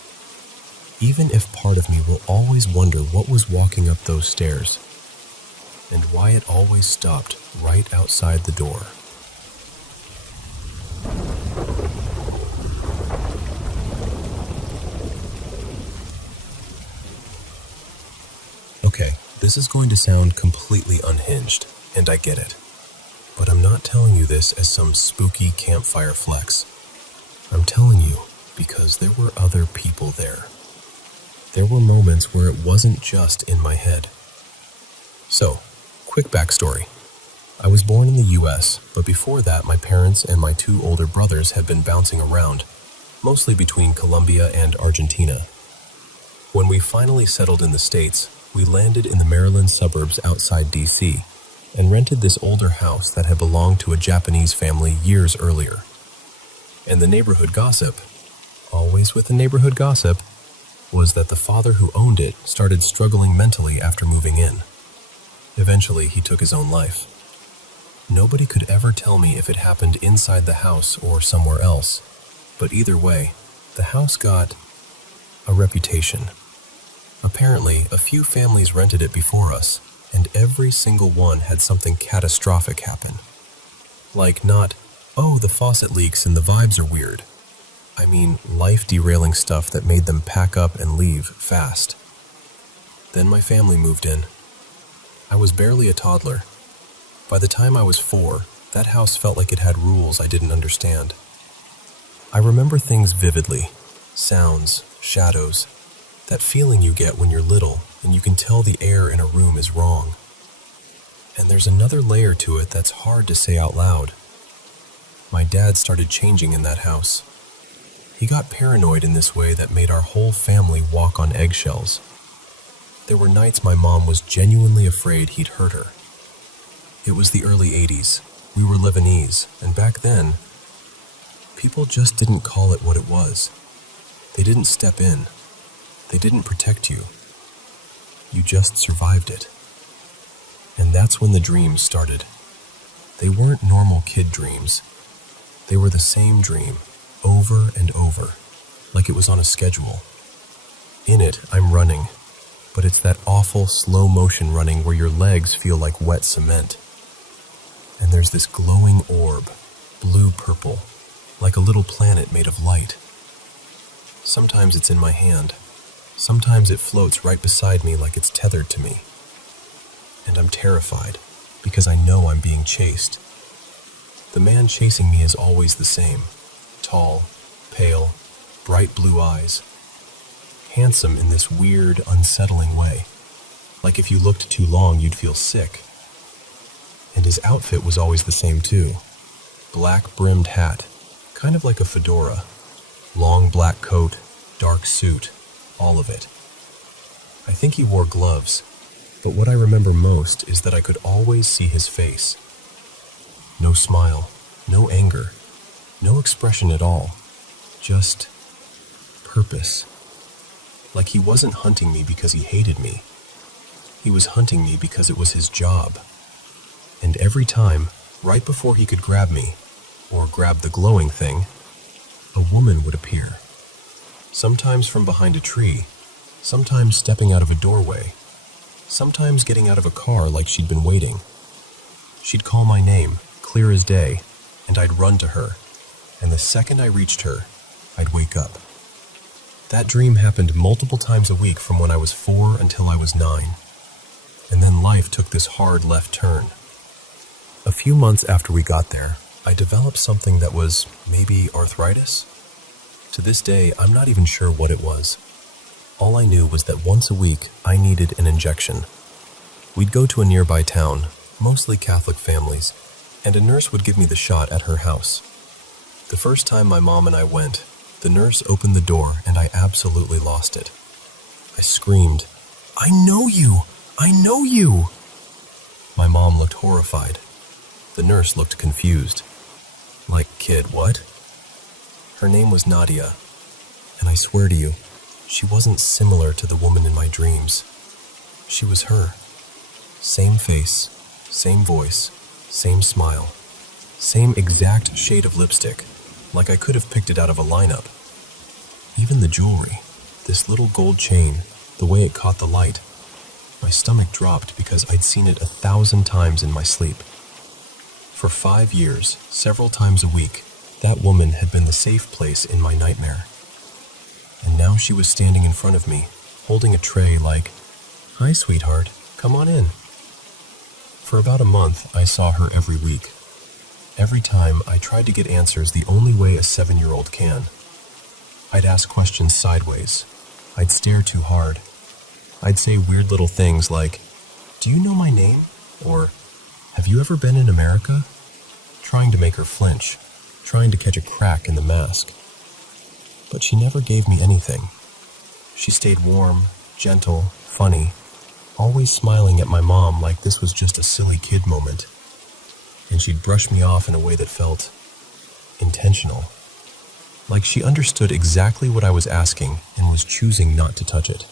Even if part of me will always wonder what was walking up those stairs, and why it always stopped right outside the door. Okay, this is going to sound completely unhinged, and I get it. But I'm not telling you this as some spooky campfire flex. I'm telling you because there were other people there. There were moments where it wasn't just in my head. So, quick backstory. I was born in the US, but before that my parents and my 2 older brothers had been bouncing around, mostly between Colombia and Argentina. When we finally settled in the States, We landed in the Maryland suburbs outside D.C. and rented this older house that had belonged to a Japanese family years earlier. And the neighborhood gossip, always with the neighborhood gossip, was that the father who owned it started struggling mentally after moving in. Eventually, he took his own life. Nobody could ever tell me if it happened inside the house or somewhere else, but either way, the house got a reputation. Apparently, a few families rented it before us, and every single one had something catastrophic happen. Like not, oh, the faucet leaks and the vibes are weird. I mean, life-derailing stuff that made them pack up and leave fast. Then my family moved in. I was barely a toddler. By the time I was 4, that house felt like it had rules I didn't understand. I remember things vividly. Sounds, shadows, that feeling you get when you're little and you can tell the air in a room is wrong. And there's another layer to it that's hard to say out loud. My dad started changing in that house. He got paranoid in this way that made our whole family walk on eggshells. There were nights my mom was genuinely afraid he'd hurt her. It was the early 80s. We were Lebanese, and back then, people just didn't call it what it was. They didn't step in. They didn't protect you. You just survived it. And that's when the dreams started. They weren't normal kid dreams. They were the same dream, over and over, like it was on a schedule. In it, I'm running, but it's that awful slow-motion running where your legs feel like wet cement. And there's this glowing orb, blue-purple, like a little planet made of light. Sometimes it's in my hand. Sometimes it floats right beside me like it's tethered to me. And I'm terrified, because I know I'm being chased. The man chasing me is always the same. Tall, pale, bright blue eyes. Handsome in this weird, unsettling way. Like if you looked too long, you'd feel sick. And his outfit was always the same too. Black brimmed hat, kind of like a fedora. Long black coat, dark suit, all of it. I think he wore gloves, but what I remember most is that I could always see his face. No smile, no anger, no expression at all, just purpose. Like he wasn't hunting me because he hated me. He was hunting me because it was his job. And every time, right before he could grab me, or grab the glowing thing, a woman would appear. Sometimes from behind a tree, sometimes stepping out of a doorway, sometimes getting out of a car like she'd been waiting. She'd call my name, clear as day, and I'd run to her, and the second I reached her, I'd wake up. That dream happened multiple times a week from when I was 4 until I was 9, and then life took this hard left turn. A few months after we got there, I developed something that was maybe arthritis. To this day, I'm not even sure what it was. All I knew was that once a week, I needed an injection. We'd go to a nearby town, mostly Catholic families, and a nurse would give me the shot at her house. The first time my mom and I went, the nurse opened the door and I absolutely lost it. I screamed, "I know you! I know you!" My mom looked horrified. The nurse looked confused. Like, "Kid, what?" Her name was Nadia, and I swear to you, she wasn't similar to the woman in my dreams. She was her. Same face, same voice, same smile, same exact shade of lipstick, like I could have picked it out of a lineup. Even the jewelry, this little gold chain, the way it caught the light. My stomach dropped because I'd seen it 1,000 times in my sleep. For 5 years, several times a week, that woman had been the safe place in my nightmare. And now she was standing in front of me, holding a tray like, "Hi, sweetheart, come on in." For about a month, I saw her every week. Every time, I tried to get answers the only way a 7-year-old can. I'd ask questions sideways. I'd stare too hard. I'd say weird little things like, "Do you know my name?" Or, "Have you ever been in America?" Trying to make her flinch, trying to catch a crack in the mask. But she never gave me anything. She stayed warm, gentle, funny, always smiling at my mom like this was just a silly kid moment, and she'd brush me off in a way that felt intentional, like she understood exactly what I was asking and was choosing not to touch it.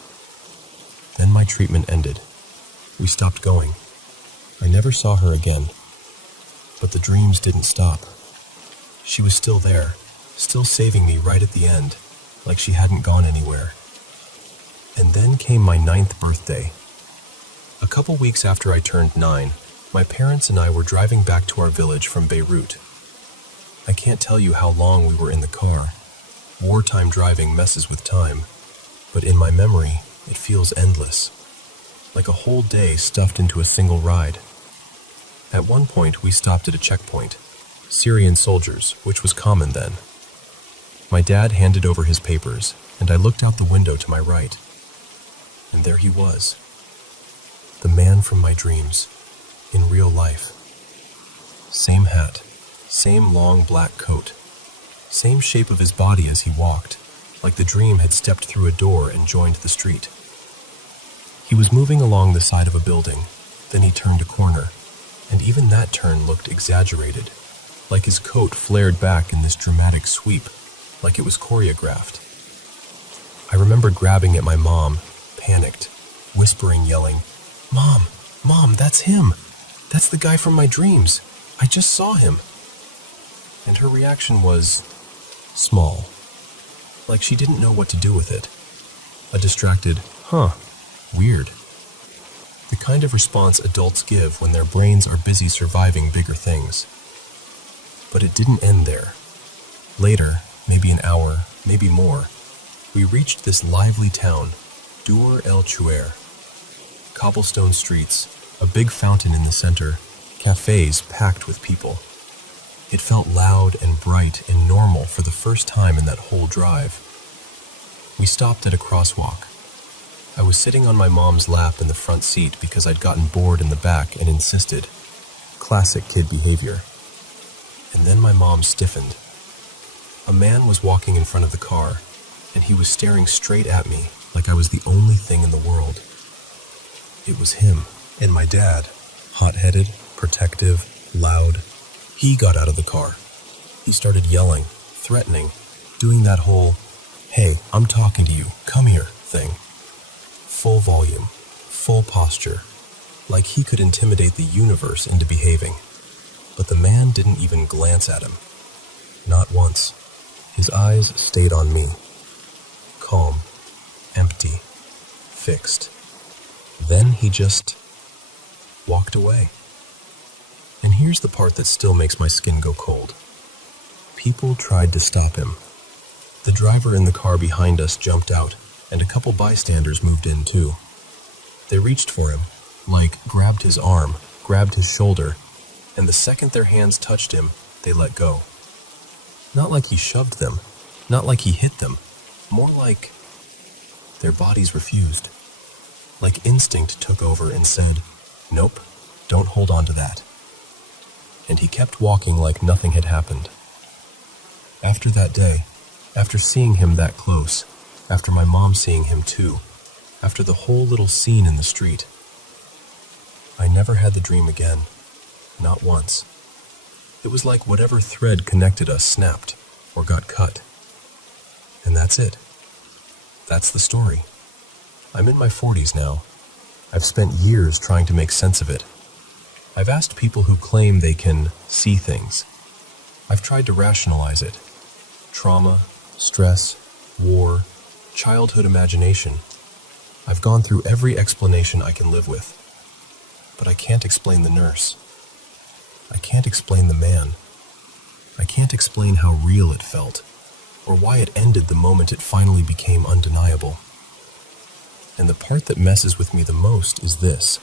Then my treatment ended. We stopped going. I never saw her again, but the dreams didn't stop. She was still there, still saving me right at the end, like she hadn't gone anywhere. And then came my 9th birthday. A couple weeks after I turned 9, my parents and I were driving back to our village from Beirut. I can't tell you how long we were in the car. Wartime driving messes with time, but in my memory, it feels endless, like a whole day stuffed into a single ride. At one point, we stopped at a checkpoint, Syrian soldiers, which was common then. My dad handed over his papers, and I looked out the window to my right. And there he was, the man from my dreams, in real life. Same hat, same long black coat, same shape of his body as he walked, like the dream had stepped through a door and joined the street. He was moving along the side of a building, then he turned a corner, and even that turn looked exaggerated, like his coat flared back in this dramatic sweep, like it was choreographed. I remember grabbing at my mom, panicked, whispering, yelling, "Mom, Mom, that's him! That's the guy from my dreams! I just saw him!" And her reaction was small, like she didn't know what to do with it. A distracted, "Huh, weird." The kind of response adults give when their brains are busy surviving bigger things. But it didn't end there. Later, maybe an hour, maybe more, we reached this lively town, Dur El Chouer. Cobblestone streets, a big fountain in the center, cafes packed with people. It felt loud and bright and normal for the first time in that whole drive. We stopped at a crosswalk. I was sitting on my mom's lap in the front seat because I'd gotten bored in the back and insisted. Classic kid behavior. And then my mom stiffened. A man was walking in front of the car, and he was staring straight at me like I was the only thing in the world. It was him. And my dad, hot-headed, protective, loud, he got out of the car. He started yelling, threatening, doing that whole, "Hey, I'm talking to you, come here" thing. Full volume, full posture, like he could intimidate the universe into behaving. But the man didn't even glance at him. Not once. His eyes stayed on me. Calm, empty, fixed. Then he just walked away. And here's the part that still makes my skin go cold. People tried to stop him. The driver in the car behind us jumped out, and a couple bystanders moved in too. They reached for him, like grabbed his arm, grabbed his shoulder, and the second their hands touched him, they let go. Not like he shoved them, not like he hit them, more like their bodies refused. Like instinct took over and said, "Nope, don't hold on to that." And he kept walking like nothing had happened. After that day, after seeing him that close, after my mom seeing him too, after the whole little scene in the street, I never had the dream again, not once. It was like whatever thread connected us snapped or got cut. And that's it. That's the story. I'm in my 40s now. I've spent years trying to make sense of it. I've asked people who claim they can see things. I've tried to rationalize it. Trauma, stress, war, childhood imagination. I've gone through every explanation I can live with. But I can't explain the nurse. I can't explain the man. I can't explain how real it felt, or why it ended the moment it finally became undeniable. And the part that messes with me the most is this.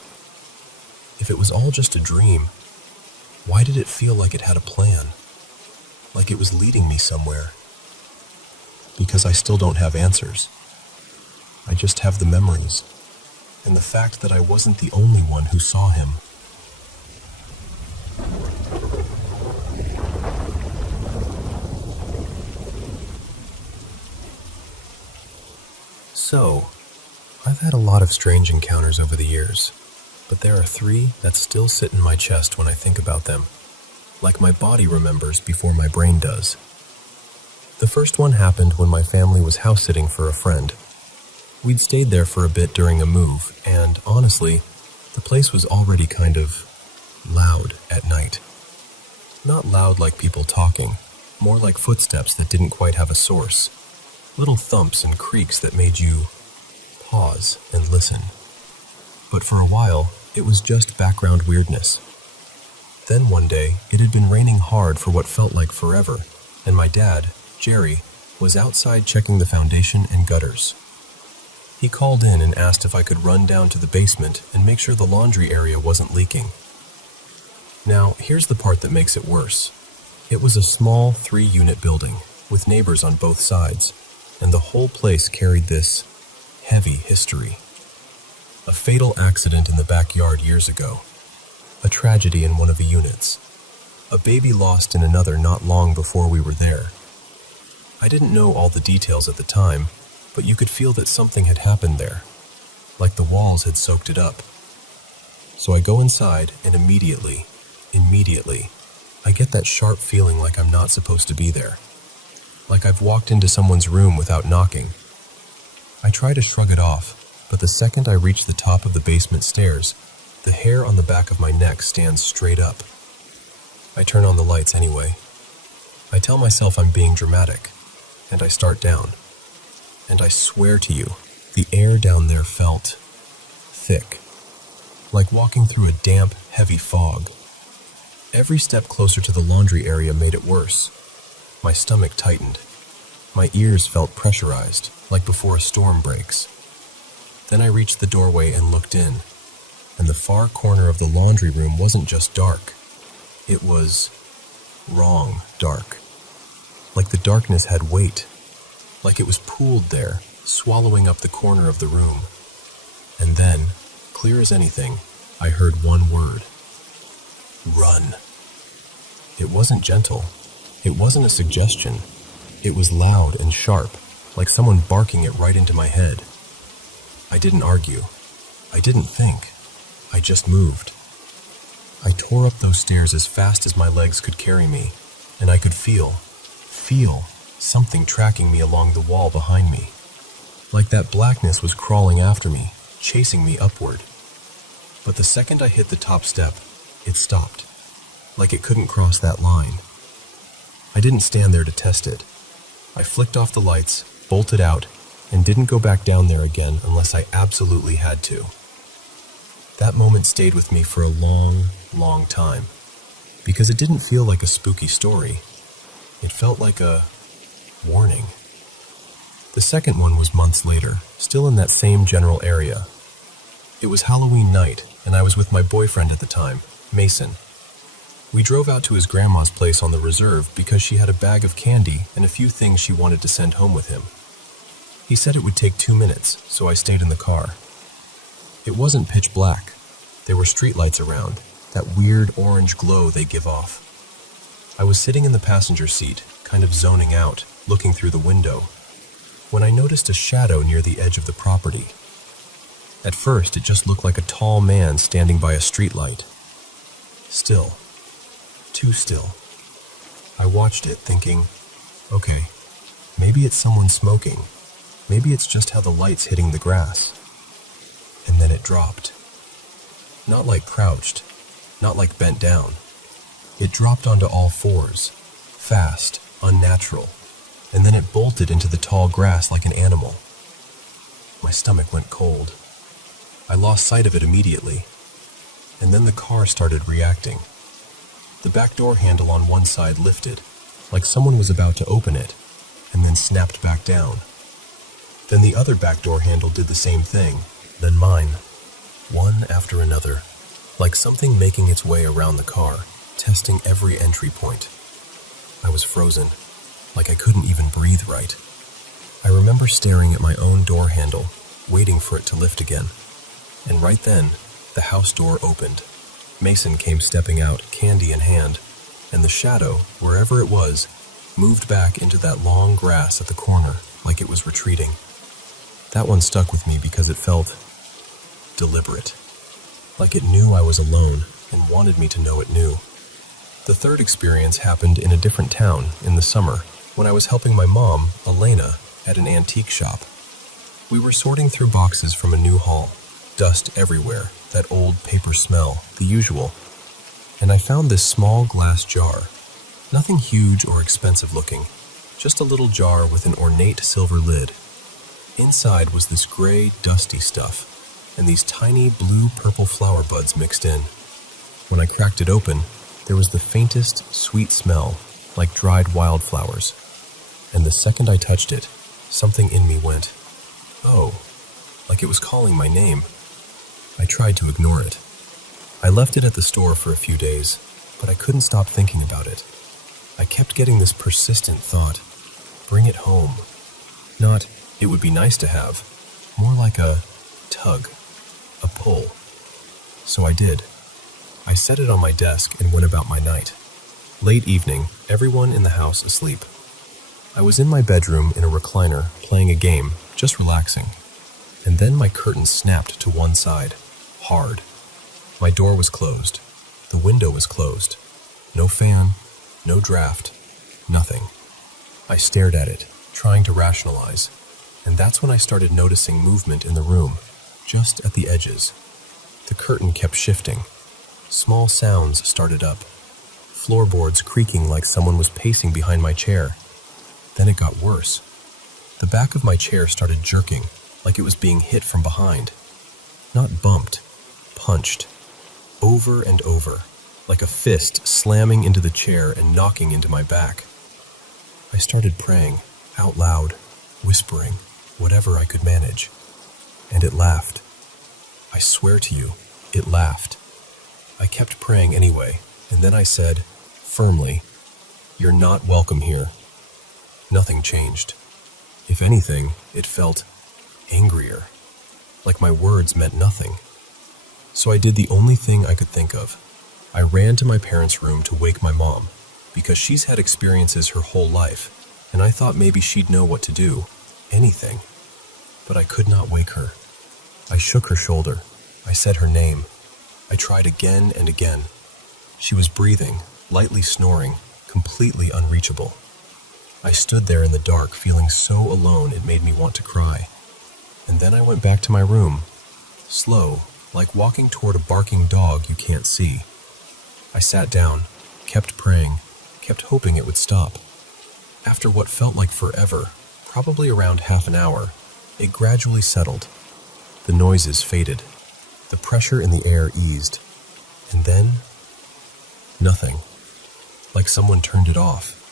If it was all just a dream, why did it feel like it had a plan? Like it was leading me somewhere? Because I still don't have answers. I just have the memories, and the fact that I wasn't the only one who saw him. So, I've had a lot of strange encounters over the years, but there are three that still sit in my chest when I think about them, like my body remembers before my brain does. The first one happened when my family was house-sitting for a friend. We'd stayed there for a bit during a move, and honestly, the place was already kind of loud at night. Not loud like people talking, more like footsteps that didn't quite have a source. Little thumps and creaks that made you pause and listen. But for a while, it was just background weirdness. Then one day, it had been raining hard for what felt like forever, and my dad, Jerry, was outside checking the foundation and gutters. He called in and asked if I could run down to the basement and make sure the laundry area wasn't leaking. Now, here's the part that makes it worse. It was a small 3-unit building with neighbors on both sides, and the whole place carried this heavy history. A fatal accident in the backyard years ago. A tragedy in one of the units. A baby lost in another not long before we were there. I didn't know all the details at the time, but you could feel that something had happened there, like the walls had soaked it up. So I go inside, and immediately, I get that sharp feeling like I'm not supposed to be there. Like I've walked into someone's room without knocking. I try to shrug it off, but the second I reach the top of the basement stairs, the hair on the back of my neck stands straight up. I turn on the lights anyway. I tell myself I'm being dramatic, and I start down. And I swear to you, the air down there felt thick, like walking through a damp, heavy fog. Every step closer to the laundry area made it worse. My stomach tightened. My ears felt pressurized, like before a storm breaks. Then I reached the doorway and looked in, and the far corner of the laundry room wasn't just dark. It was wrong dark. Like the darkness had weight. Like it was pooled there, swallowing up the corner of the room. And then, clear as anything, I heard one word. Run. It wasn't gentle. It wasn't a suggestion. It was loud and sharp, like someone barking it right into my head. I didn't argue. I didn't think. I just moved. I tore up those stairs as fast as my legs could carry me, and I could feel something tracking me along the wall behind me. Like that blackness was crawling after me, chasing me upward. But the second I hit the top step, it stopped. Like it couldn't cross that line. I didn't stand there to test it. I flicked off the lights, bolted out, and didn't go back down there again unless I absolutely had to. That moment stayed with me for a long, long time, because it didn't feel like a spooky story. It felt like a warning. The second one was months later, still in that same general area. It was Halloween night, and I was with my boyfriend at the time, Mason. We drove out to his grandma's place on the reserve because she had a bag of candy and a few things she wanted to send home with him. He said it would take 2 minutes, so I stayed in the car. It wasn't pitch black. There were streetlights around, that weird orange glow they give off. I was sitting in the passenger seat, kind of zoning out, looking through the window, when I noticed a shadow near the edge of the property. At first, it just looked like a tall man standing by a streetlight. Still. Too still. I watched it, thinking, okay, maybe it's someone smoking. Maybe it's just how the light's hitting the grass. And then it dropped. Not like crouched, not like bent down. It dropped onto all fours, fast, unnatural, and then it bolted into the tall grass like an animal. My stomach went cold. I lost sight of it immediately, and then the car started reacting. The back door handle on one side lifted, like someone was about to open it, and then snapped back down. Then the other back door handle did the same thing, then mine. One after another, like something making its way around the car, testing every entry point. I was frozen, like I couldn't even breathe right. I remember staring at my own door handle, waiting for it to lift again. And right then, the house door opened. Mason came stepping out, candy in hand, and the shadow, wherever it was, moved back into that long grass at the corner like it was retreating. That one stuck with me because it felt deliberate, like it knew I was alone and wanted me to know it knew. The third experience happened in a different town in the summer when I was helping my mom, Elena, at an antique shop. We were sorting through boxes from a new haul, dust everywhere, that old paper smell, the usual. And I found this small glass jar, nothing huge or expensive looking, just a little jar with an ornate silver lid. Inside was this gray, dusty stuff, and these tiny blue-purple flower buds mixed in. When I cracked it open, there was the faintest, sweet smell, like dried wildflowers. And the second I touched it, something in me went, oh, like it was calling my name. I tried to ignore it. I left it at the store for a few days, but I couldn't stop thinking about it. I kept getting this persistent thought, bring it home. Not, it would be nice to have, more like a tug, a pull. So I did. I set it on my desk and went about my night. Late evening, everyone in the house asleep. I was in my bedroom in a recliner, playing a game, just relaxing. And then my curtain snapped to one side, hard. My door was closed. The window was closed. No fan, no draft, nothing. I stared at it, trying to rationalize. And that's when I started noticing movement in the room, just at the edges. The curtain kept shifting. Small sounds started up. Floorboards creaking like someone was pacing behind my chair. Then it got worse. The back of my chair started jerking, like it was being hit from behind. Not bumped, punched. Over and over, like a fist slamming into the chair and knocking into my back. I started praying, out loud, whispering, whatever I could manage. And it laughed. I swear to you, it laughed. I kept praying anyway, and then I said, firmly, "You're not welcome here." Nothing changed. If anything, it felt angrier, like my words meant nothing. So I did the only thing I could think of. I ran to my parents' room to wake my mom, because she's had experiences her whole life, and I thought maybe she'd know what to do, anything. But I could not wake her. I shook her shoulder. I said her name. I tried again and again. She was breathing, lightly snoring, completely unreachable. I stood there in the dark, feeling so alone it made me want to cry. And then I went back to my room, slow, like walking toward a barking dog you can't see. I sat down, kept praying, kept hoping it would stop. After what felt like forever, probably around half an hour, it gradually settled. The noises faded. The pressure in the air eased. And then, nothing. Like someone turned it off.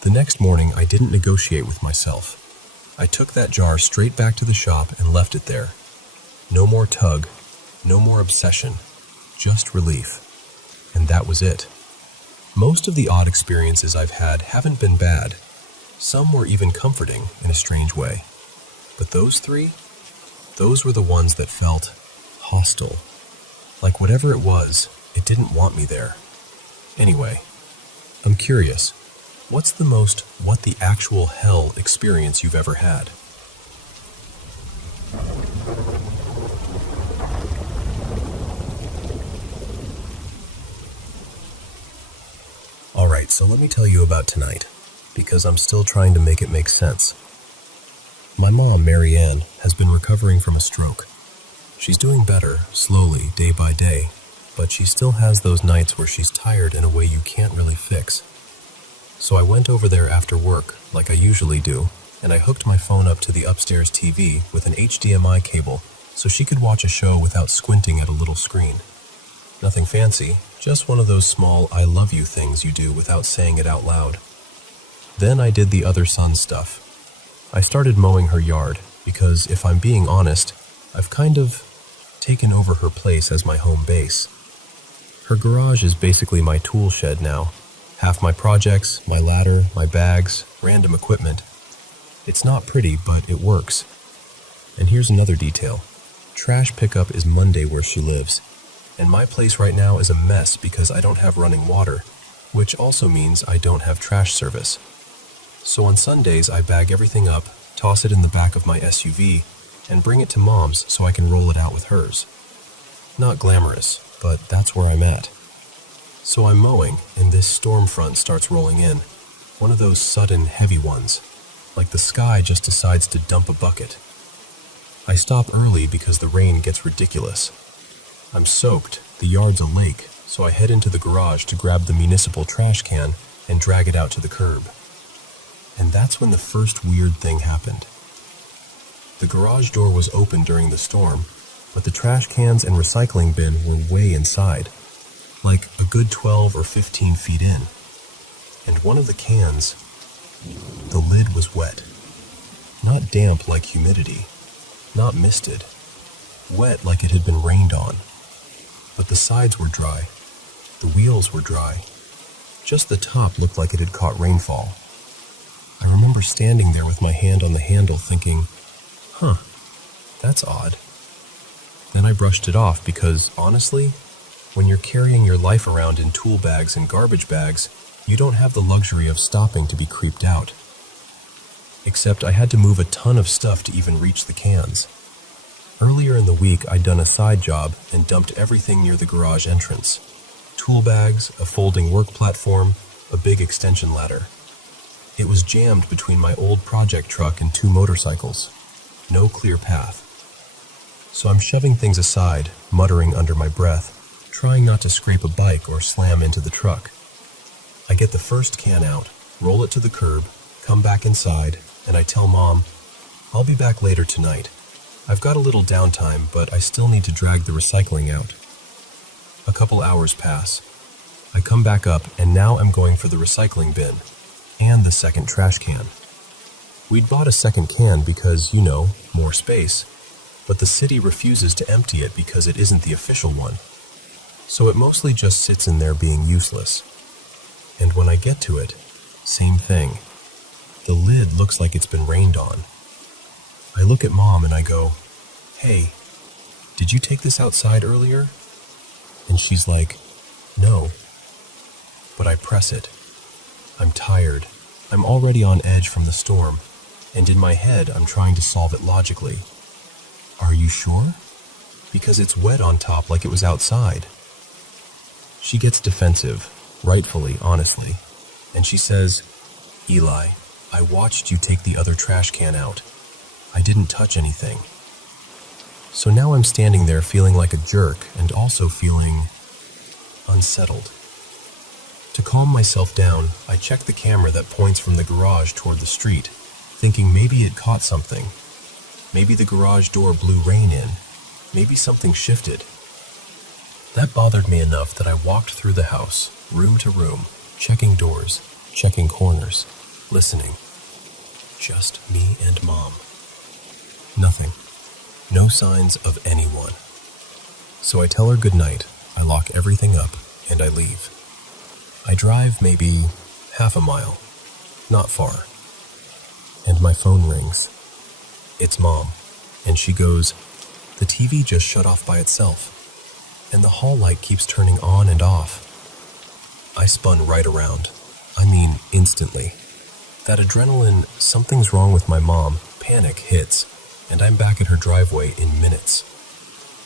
The next morning, I didn't negotiate with myself. I took that jar straight back to the shop and left it there. No more tug, no more obsession, just relief. And that was it. Most of the odd experiences I've had haven't been bad. Some were even comforting in a strange way. But those three, those were the ones that felt hostile. Like whatever it was, it didn't want me there. Anyway, I'm curious, what's the most what the actual hell experience you've ever had? Alright, so let me tell you about tonight, because I'm still trying to make it make sense. My mom, Mary Ann, has been recovering from a stroke. She's doing better, slowly, day by day, but she still has those nights where she's tired in a way you can't really fix. So I went over there after work, like I usually do, and I hooked my phone up to the upstairs TV with an HDMI cable so she could watch a show without squinting at a little screen. Nothing fancy, just one of those small I love you things you do without saying it out loud. Then I did the other son stuff. I started mowing her yard because, if I'm being honest, I've kind of taken over her place as my home base. Her garage is basically my tool shed now. Half my projects, my ladder, my bags, random equipment. It's not pretty, but it works. And here's another detail. Trash pickup is Monday where she lives. And my place right now is a mess because I don't have running water, which also means I don't have trash service. So on Sundays, I bag everything up, toss it in the back of my SUV, and bring it to Mom's so I can roll it out with hers. Not glamorous, but that's where I'm at. So I'm mowing, and this storm front starts rolling in. One of those sudden, heavy ones, like the sky just decides to dump a bucket. I stop early because the rain gets ridiculous. I'm soaked, the yard's a lake, so I head into the garage to grab the municipal trash can and drag it out to the curb. And that's when the first weird thing happened. The garage door was open during the storm, but the trash cans and recycling bin were way inside, like a good 12 or 15 feet in. And one of the cans, the lid was wet. Not damp like humidity, not misted, wet like it had been rained on. But the sides were dry, the wheels were dry, just the top looked like it had caught rainfall. I remember standing there with my hand on the handle thinking, that's odd. Then I brushed it off because, honestly, when you're carrying your life around in tool bags and garbage bags, you don't have the luxury of stopping to be creeped out. Except I had to move a ton of stuff to even reach the cans. Earlier in the week, I'd done a side job and dumped everything near the garage entrance. Tool bags, a folding work platform, a big extension ladder. It was jammed between my old project truck and 2 motorcycles. No clear path. So I'm shoving things aside, muttering under my breath, trying not to scrape a bike or slam into the truck. I get the first can out, roll it to the curb, come back inside, and I tell Mom, I'll be back later tonight. I've got a little downtime, but I still need to drag the recycling out. A couple hours pass. I come back up, and now I'm going for the recycling bin and the second trash can. We'd bought a second can because, more space, but the city refuses to empty it because it isn't the official one. So it mostly just sits in there being useless. And when I get to it, same thing. The lid looks like it's been rained on. I look at Mom and I go, "Hey, did you take this outside earlier?" And she's like, "No." But I press it. I'm tired. I'm already on edge from the storm, and in my head I'm trying to solve it logically. "Are you sure? Because it's wet on top like it was outside." She gets defensive, rightfully, honestly, and she says, "Eli, I watched you take the other trash can out. I didn't touch anything." So now I'm standing there feeling like a jerk and also feeling unsettled. To calm myself down, I check the camera that points from the garage toward the street, thinking maybe it caught something. Maybe the garage door blew rain in. Maybe something shifted. That bothered me enough that I walked through the house, room to room, checking doors, checking corners, listening. Just me and Mom. Nothing. No signs of anyone. So I tell her goodnight, I lock everything up, and I leave. I drive maybe half a mile, not far. And my phone rings. It's Mom, and she goes, "The TV just shut off by itself, and the hall light keeps turning on and off." I spun right around. I mean, instantly. That adrenaline, something's wrong with my mom, panic hits, and I'm back at her driveway in minutes.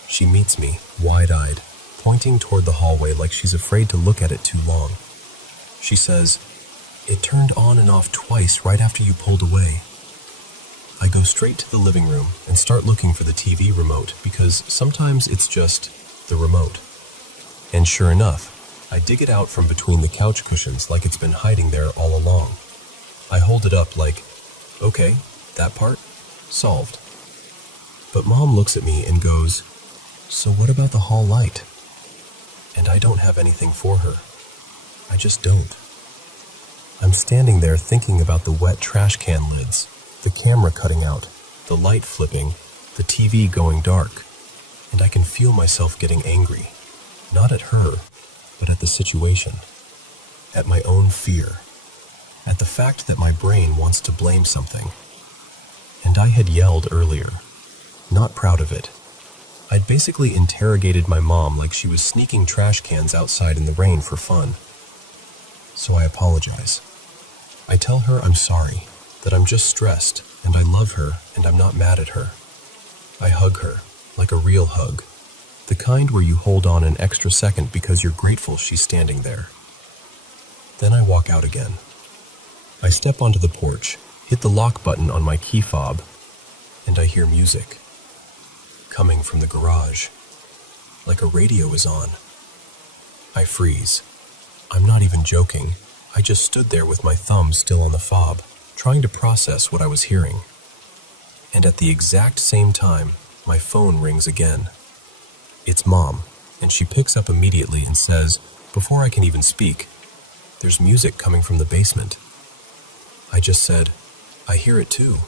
She meets me, wide-eyed, pointing toward the hallway like she's afraid to look at it too long. She says, "It turned on and off twice right after you pulled away." I go straight to the living room and start looking for the TV remote because sometimes it's just the remote. And sure enough, I dig it out from between the couch cushions like it's been hiding there all along. I hold it up like, "Okay, that part, solved." But Mom looks at me and goes, "So what about the hall light?" And I don't have anything for her. I just don't. I'm standing there thinking about the wet trash can lids, the camera cutting out, the light flipping, the TV going dark, and I can feel myself getting angry, not at her, but at the situation, at my own fear, at the fact that my brain wants to blame something. And I had yelled earlier, not proud of it. I'd basically interrogated my mom like she was sneaking trash cans outside in the rain for fun. So I apologize. I tell her I'm sorry, that I'm just stressed, and I love her, and I'm not mad at her. I hug her, like a real hug, the kind where you hold on an extra second because you're grateful she's standing there. Then I walk out again. I step onto the porch, hit the lock button on my key fob, and I hear music coming from the garage, like a radio is on. I freeze. I'm not even joking. I just stood there with my thumb still on the fob, trying to process what I was hearing. And at the exact same time, my phone rings again. It's Mom, and she picks up immediately and says, before I can even speak, "There's music coming from the basement." I just said, "I hear it too."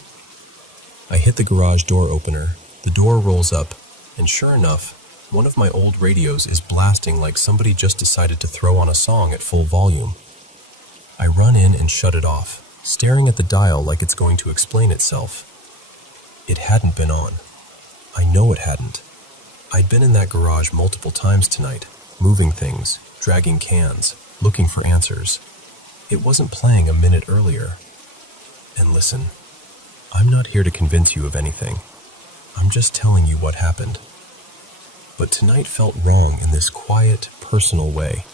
I hit the garage door opener, the door rolls up, and sure enough, one of my old radios is blasting like somebody just decided to throw on a song at full volume. I run in and shut it off, staring at the dial like it's going to explain itself. It hadn't been on. I know it hadn't. I'd been in that garage multiple times tonight, moving things, dragging cans, looking for answers. It wasn't playing a minute earlier. And listen, I'm not here to convince you of anything. I'm just telling you what happened. But tonight felt wrong in this quiet, personal way,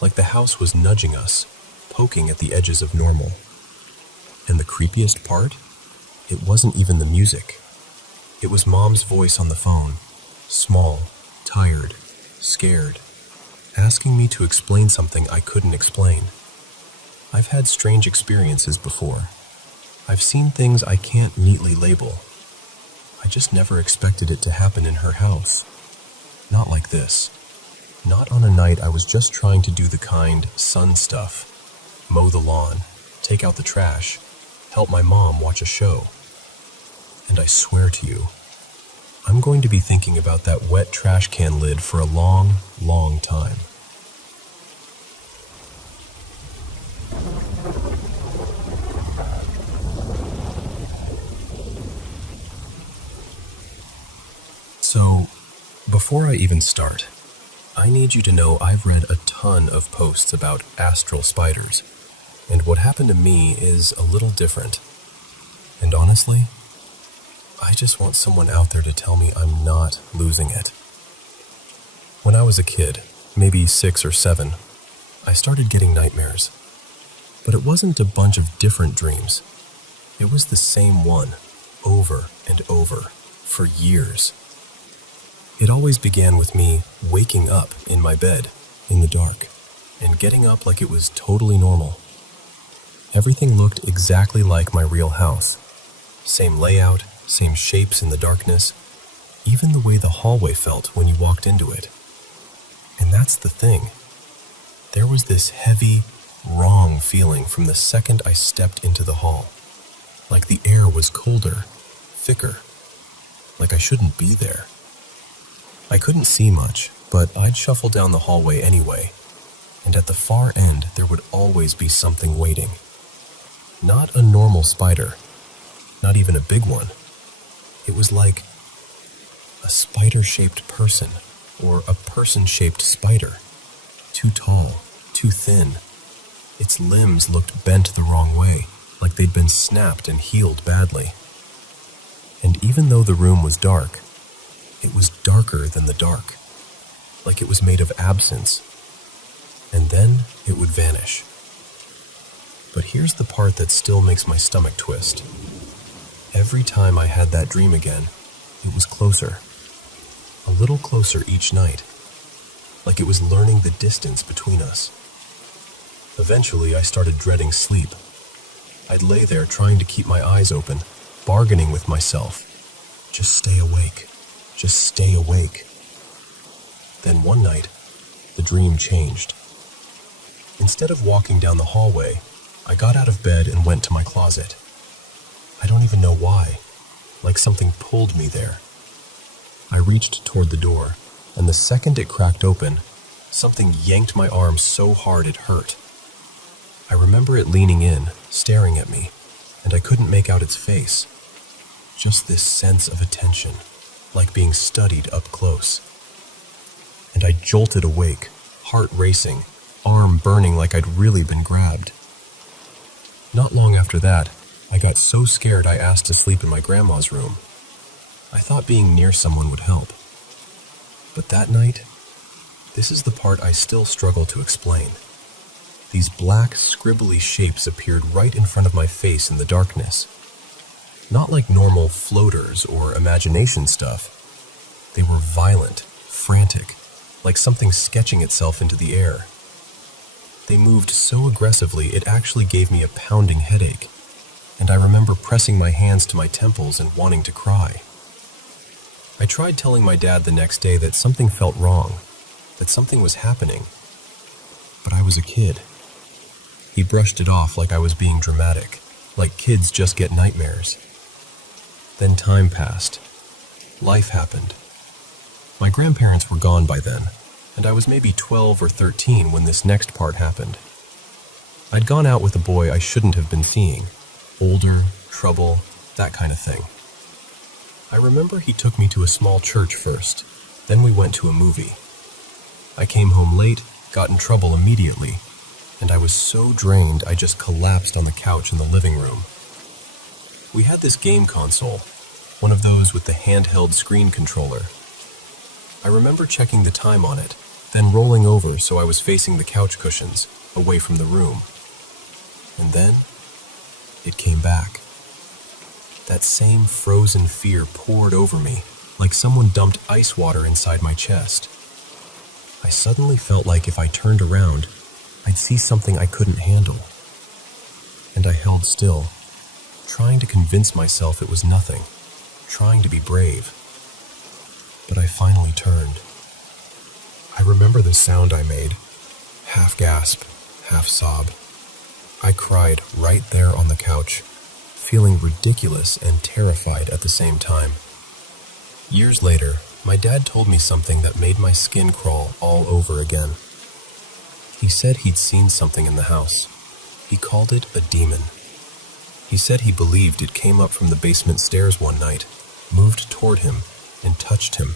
like the house was nudging us, poking at the edges of normal. And the creepiest part? It wasn't even the music. It was Mom's voice on the phone, small, tired, scared, asking me to explain something I couldn't explain. I've had strange experiences before. I've seen things I can't neatly label. I just never expected it to happen in her house. Not like this. Not on a night I was just trying to do the kind sun stuff. Mow the lawn, take out the trash, help my mom watch a show. And I swear to you, I'm going to be thinking about that wet trash can lid for a long, long time. So, before I even start, I need you to know I've read a ton of posts about astral spiders, and what happened to me is a little different. And honestly, I just want someone out there to tell me I'm not losing it. When I was a kid, maybe 6 or 7, I started getting nightmares. But it wasn't a bunch of different dreams. It was the same one, over and over, for years. It always began with me waking up in my bed, in the dark, and getting up like it was totally normal. Everything looked exactly like my real house. Same layout, same shapes in the darkness, even the way the hallway felt when you walked into it. And that's the thing. There was this heavy, wrong feeling from the second I stepped into the hall. Like the air was colder, thicker, like I shouldn't be there. I couldn't see much, but I'd shuffle down the hallway anyway, and at the far end there would always be something waiting. Not a normal spider, not even a big one. It was like a spider-shaped person, or a person-shaped spider. Too tall, too thin. Its limbs looked bent the wrong way, like they'd been snapped and healed badly. And even though the room was dark, it was darker than the dark, like it was made of absence, and then it would vanish. But here's the part that still makes my stomach twist. Every time I had that dream again, it was closer, a little closer each night, like it was learning the distance between us. Eventually, I started dreading sleep. I'd lay there trying to keep my eyes open, bargaining with myself. Just stay awake. Just stay awake. Then one night, the dream changed. Instead of walking down the hallway, I got out of bed and went to my closet. I don't even know why, like something pulled me there. I reached toward the door, and the second it cracked open, something yanked my arm so hard it hurt. I remember it leaning in, staring at me, and I couldn't make out its face. Just this sense of attention, like being studied up close. And I jolted awake, heart racing, arm burning like I'd really been grabbed. Not long after that, I got so scared I asked to sleep in my grandma's room. I thought being near someone would help. But that night, this is the part I still struggle to explain. These black, scribbly shapes appeared right in front of my face in the darkness. Not like normal floaters or imagination stuff. They were violent, frantic, like something sketching itself into the air. They moved so aggressively it actually gave me a pounding headache, and I remember pressing my hands to my temples and wanting to cry. I tried telling my dad the next day that something felt wrong, that something was happening, but I was a kid. He brushed it off like I was being dramatic, like kids just get nightmares. Then time passed. Life happened. My grandparents were gone by then, and I was maybe 12 or 13 when this next part happened. I'd gone out with a boy I shouldn't have been seeing. Older, trouble, that kind of thing. I remember he took me to a small church first, then we went to a movie. I came home late, got in trouble immediately, and I was so drained I just collapsed on the couch in the living room. We had this game console, one of those with the handheld screen controller. I remember checking the time on it, then rolling over so I was facing the couch cushions, away from the room. And then, it came back. That same frozen fear poured over me, like someone dumped ice water inside my chest. I suddenly felt like if I turned around, I'd see something I couldn't handle. And I held still, trying to convince myself it was nothing, trying to be brave. But I finally turned. I remember the sound I made, half gasp, half sob. I cried right there on the couch, feeling ridiculous and terrified at the same time. Years later, my dad told me something that made my skin crawl all over again. He said he'd seen something in the house. He called it a demon. He said he believed it came up from the basement stairs one night, moved toward him, and touched him,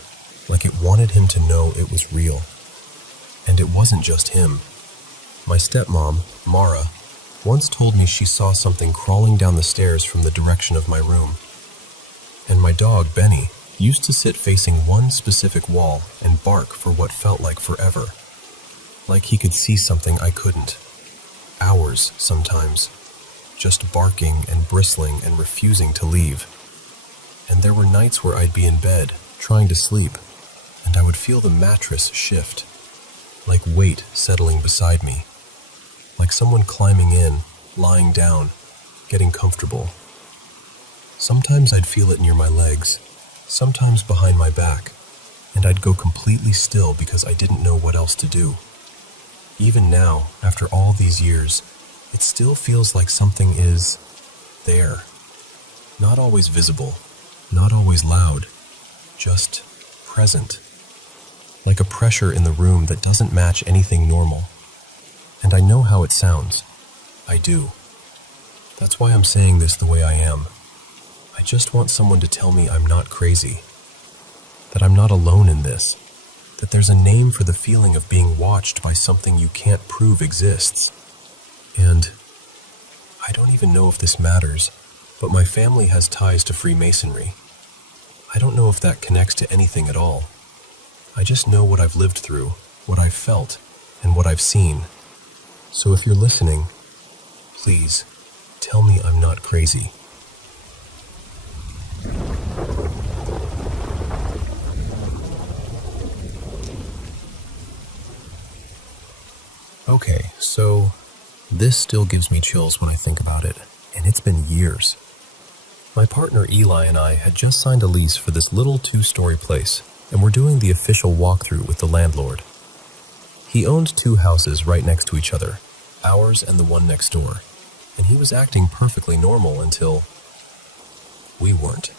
like it wanted him to know it was real. And it wasn't just him. My stepmom, Mara, once told me she saw something crawling down the stairs from the direction of my room. And my dog, Benny, used to sit facing one specific wall and bark for what felt like forever. Like he could see something I couldn't. Hours, sometimes. Just barking and bristling and refusing to leave. And there were nights where I'd be in bed, trying to sleep, and I would feel the mattress shift, like weight settling beside me, like someone climbing in, lying down, getting comfortable. Sometimes I'd feel it near my legs, sometimes behind my back, and I'd go completely still because I didn't know what else to do. Even now, after all these years, it still feels like something is there. Not always visible, not always loud, just present. Like a pressure in the room that doesn't match anything normal. And I know how it sounds. I do. That's why I'm saying this the way I am. I just want someone to tell me I'm not crazy. That I'm not alone in this. That there's a name for the feeling of being watched by something you can't prove exists. And I don't even know if this matters, but my family has ties to Freemasonry. I don't know if that connects to anything at all. I just know what I've lived through, what I've felt, and what I've seen. So if you're listening, please, tell me I'm not crazy. Okay, so this still gives me chills when I think about it, and it's been years. My partner Eli and I had just signed a lease for this little 2-story place, and we're doing the official walkthrough with the landlord. He owned 2 houses right next to each other, ours and the one next door, and he was acting perfectly normal until we weren't.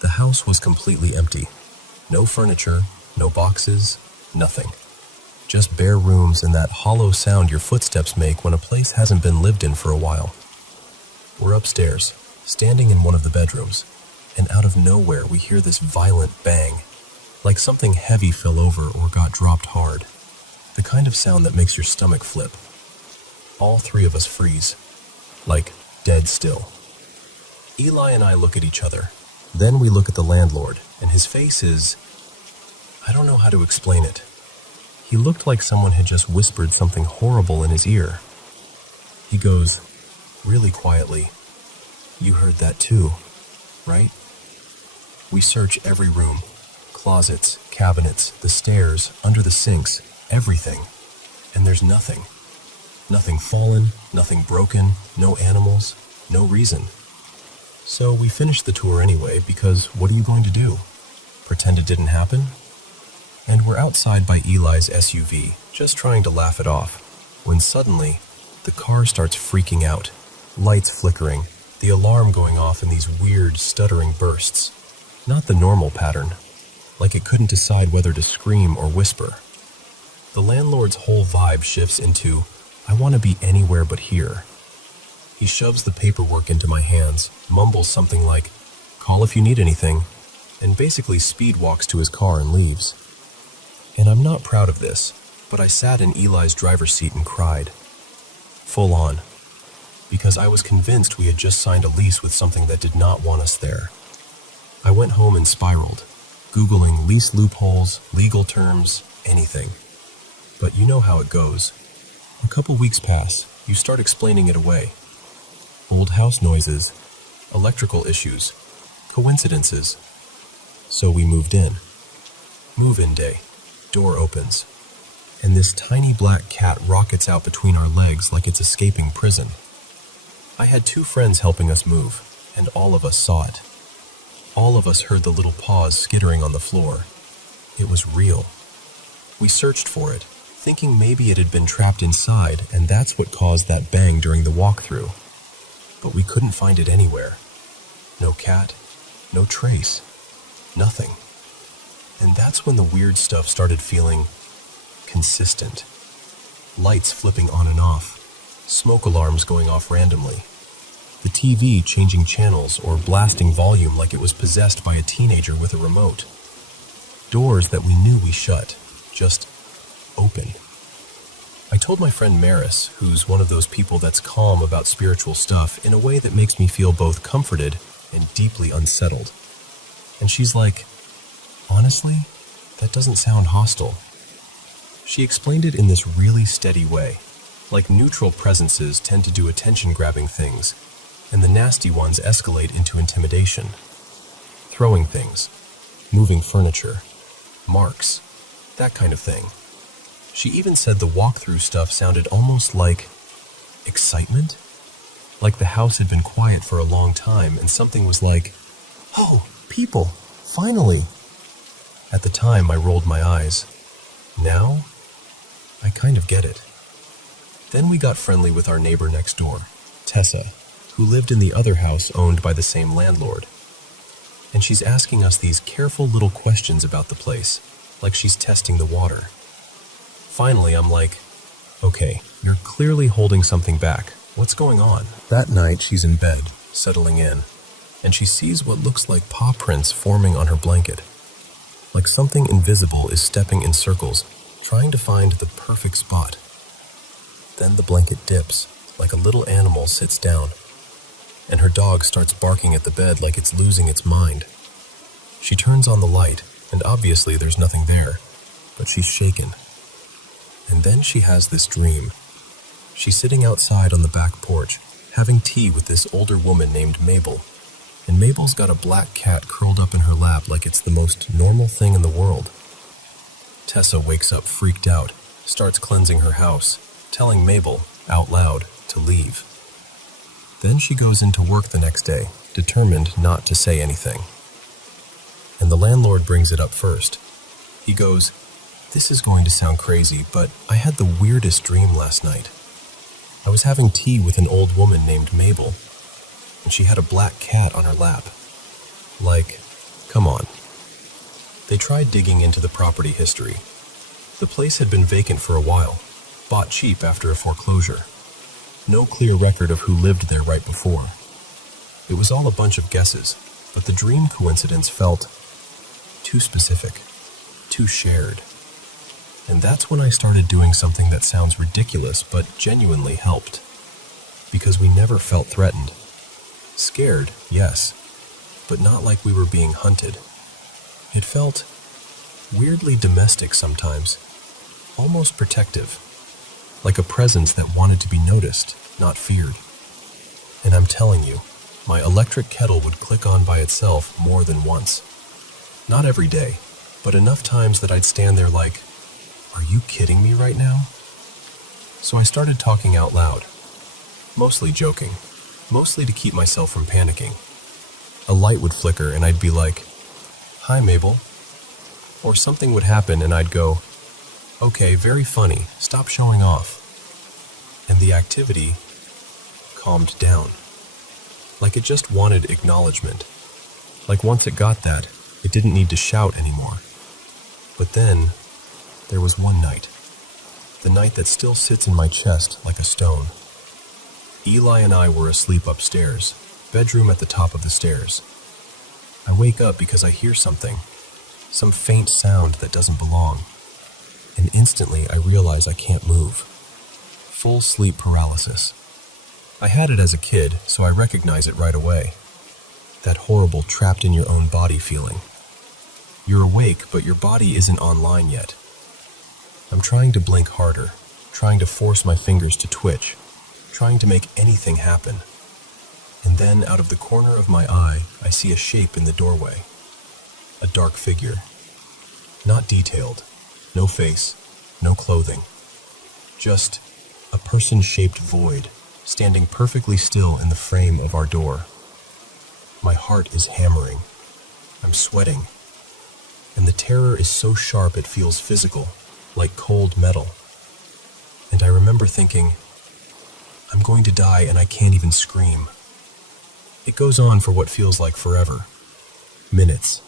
The house was completely empty. No furniture, no boxes, nothing. Just bare rooms and that hollow sound your footsteps make when a place hasn't been lived in for a while. We're upstairs, standing in one of the bedrooms, and out of nowhere we hear this violent bang, like something heavy fell over or got dropped hard. The kind of sound that makes your stomach flip. All 3 of us freeze, like dead still. Eli and I look at each other, Then we look at the landlord, and his face is... I don't know how to explain it. He looked like someone had just whispered something horrible in his ear. He goes, really quietly, "You heard that too, right?" We search every room, closets, cabinets, the stairs, under the sinks, everything. And there's nothing. Nothing fallen, nothing broken, no animals, no reason. So we finished the tour anyway, because what are you going to do? Pretend it didn't happen? And we're outside by Eli's SUV, just trying to laugh it off, when suddenly, the car starts freaking out, lights flickering, the alarm going off in these weird, stuttering bursts. Not the normal pattern, like it couldn't decide whether to scream or whisper. The landlord's whole vibe shifts into, "I want to be anywhere but here." He shoves the paperwork into my hands, mumbles something like, "Call if you need anything," and basically speed walks to his car and leaves. And I'm not proud of this, but I sat in Eli's driver's seat and cried. Full on. Because I was convinced we had just signed a lease with something that did not want us there. I went home and spiraled, Googling lease loopholes, legal terms, anything. But you know how it goes. A couple weeks pass, you start explaining it away. Old house noises, electrical issues, coincidences. So we moved in. Move-in day. Door opens. And this tiny black cat rockets out between our legs like it's escaping prison. I had 2 friends helping us move, and all of us saw it. All of us heard the little paws skittering on the floor. It was real. We searched for it, thinking maybe it had been trapped inside, and that's what caused that bang during the walkthrough. But we couldn't find it anywhere. No cat, no trace, nothing. And that's when the weird stuff started feeling consistent. Lights flipping on and off, smoke alarms going off randomly, the TV changing channels or blasting volume like it was possessed by a teenager with a remote. Doors that we knew we shut, just open. I told my friend Maris, who's one of those people that's calm about spiritual stuff in a way that makes me feel both comforted and deeply unsettled. And she's like, "Honestly, that doesn't sound hostile." She explained it in this really steady way, like neutral presences tend to do attention-grabbing things, and the nasty ones escalate into intimidation. Throwing things, moving furniture, marks, that kind of thing. She even said the walkthrough stuff sounded almost like excitement, like the house had been quiet for a long time and something was like, "Oh, people, finally." At the time, I rolled my eyes. Now, I kind of get it. Then we got friendly with our neighbor next door, Tessa, who lived in the other house owned by the same landlord. And she's asking us these careful little questions about the place, like she's testing the water. Finally, I'm like, "Okay, you're clearly holding something back. What's going on?" That night, she's in bed, settling in, and she sees what looks like paw prints forming on her blanket. Like something invisible is stepping in circles, trying to find the perfect spot. Then the blanket dips, like a little animal sits down, and her dog starts barking at the bed like it's losing its mind. She turns on the light, and obviously there's nothing there, but she's shaken. And then she has this dream. She's sitting outside on the back porch, having tea with this older woman named Mabel. And Mabel's got a black cat curled up in her lap like it's the most normal thing in the world. Tessa wakes up freaked out, starts cleansing her house, telling Mabel, out loud, to leave. Then she goes into work the next day, determined not to say anything. And the landlord brings it up first. He goes, "This is going to sound crazy, but I had the weirdest dream last night. I was having tea with an old woman named Mabel, and she had a black cat on her lap. Like, come on." They tried digging into the property history. The place had been vacant for a while, bought cheap after a foreclosure. No clear record of who lived there right before. It was all a bunch of guesses, but the dream coincidence felt too specific, too shared. And that's when I started doing something that sounds ridiculous but genuinely helped. Because we never felt threatened. Scared, yes. but not like we were being hunted. It felt weirdly domestic sometimes, almost protective, like a presence that wanted to be noticed, not feared. And I'm telling you, my electric kettle would click on by itself more than once. Not every day, but enough times that I'd stand there like, are you kidding me right now? So I started talking out loud, mostly joking, mostly to keep myself from panicking. A light would flicker and I'd be like, "Hi, Mabel." Or something would happen and I'd go, "Okay, very funny, stop showing off." And the activity calmed down, like it just wanted acknowledgement. Like once it got that, it didn't need to shout anymore. But then, there was one night, the night that still sits in my chest like a stone. Eli and I were asleep upstairs, bedroom at the top of the stairs. I wake up because I hear something, some faint sound that doesn't belong, and instantly I realize I can't move. Full sleep paralysis. I had it as a kid, so I recognize it right away. That horrible trapped in your own body feeling. You're awake, but your body isn't online yet. I'm trying to blink harder, trying to force my fingers to twitch, trying to make anything happen. And then, out of the corner of my eye, I see a shape in the doorway. A dark figure. Not detailed. No face. No clothing. Just a person-shaped void, standing perfectly still in the frame of our door. My heart is hammering. I'm sweating. And the terror is so sharp it feels physical, like cold metal. And I remember thinking, I'm going to die and I can't even scream. It goes on for what feels like forever. Minutes.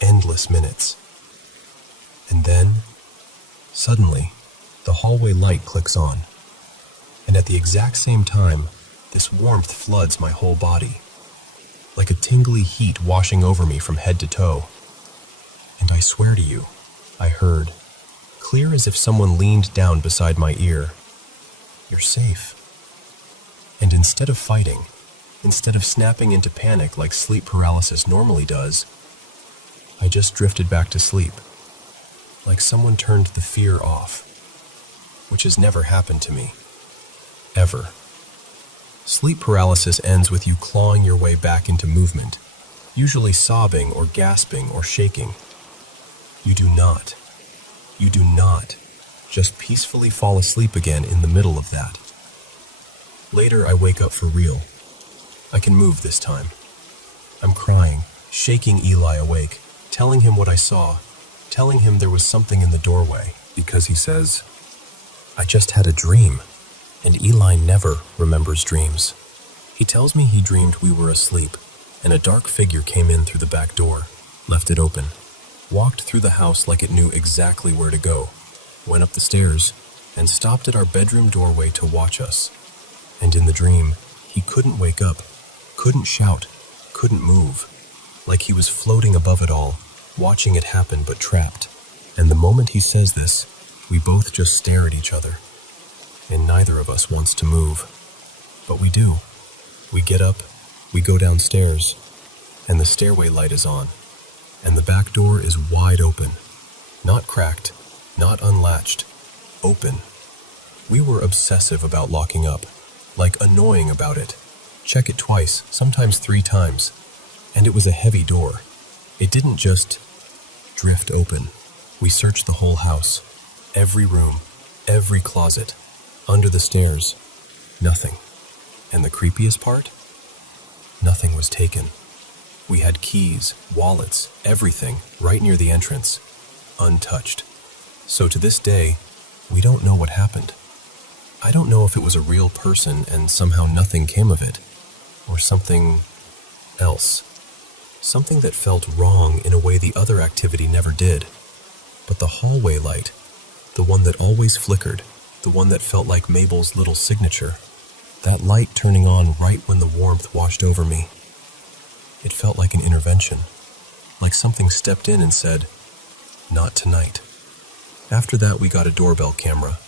Endless minutes. And then, suddenly, the hallway light clicks on. And at the exact same time, this warmth floods my whole body, like a tingly heat washing over me from head to toe. And I swear to you, I heard, clear as if someone leaned down beside my ear, "You're safe." And instead of fighting, instead of snapping into panic like sleep paralysis normally does, I just drifted back to sleep, like someone turned the fear off, which has never happened to me. Ever. Sleep paralysis ends with you clawing your way back into movement, usually sobbing or gasping or shaking. You do not just peacefully fall asleep again in the middle of that. Later, I wake up for real. I can move this time. I'm crying, shaking Eli awake, telling him what I saw, telling him there was something in the doorway, because he says, I just had a dream, and Eli never remembers dreams. He tells me he dreamed we were asleep, and a dark figure came in through the back door, left it open, walked through the house like it knew exactly where to go, went up the stairs, and stopped at our bedroom doorway to watch us. And in the dream, he couldn't wake up, couldn't shout, couldn't move, like he was floating above it all, watching it happen but trapped. And the moment he says this, we both just stare at each other, and neither of us wants to move. But we do. We get up, we go downstairs, and the stairway light is on, and the back door is wide open, not cracked, not unlatched, open. We were obsessive about locking up, like annoying about it. Check it twice, sometimes 3 times, and it was a heavy door. It didn't just drift open. We searched the whole house, every room, every closet, under the stairs, nothing. And the creepiest part? Nothing was taken. We had keys, wallets, everything right near the entrance, untouched. So to this day, we don't know what happened. I don't know if it was a real person and somehow nothing came of it, or something else. Something that felt wrong in a way the other activity never did. But the hallway light, the one that always flickered, the one that felt like Mabel's little signature, that light turning on right when the warmth washed over me. It felt like an intervention, like something stepped in and said, "Not tonight." After that, we got a doorbell camera,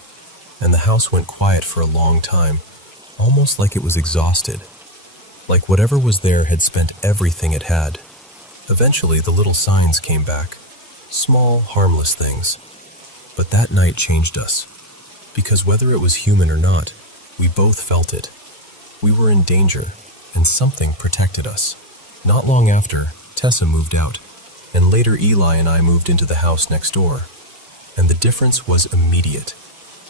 and the house went quiet for a long time, almost like it was exhausted, like whatever was there had spent everything it had. Eventually, the little signs came back, small, harmless things. But that night changed us, because whether it was human or not, we both felt it. We were in danger, and something protected us. Not long after, Tessa moved out, and later Eli and I moved into the house next door. And the difference was immediate,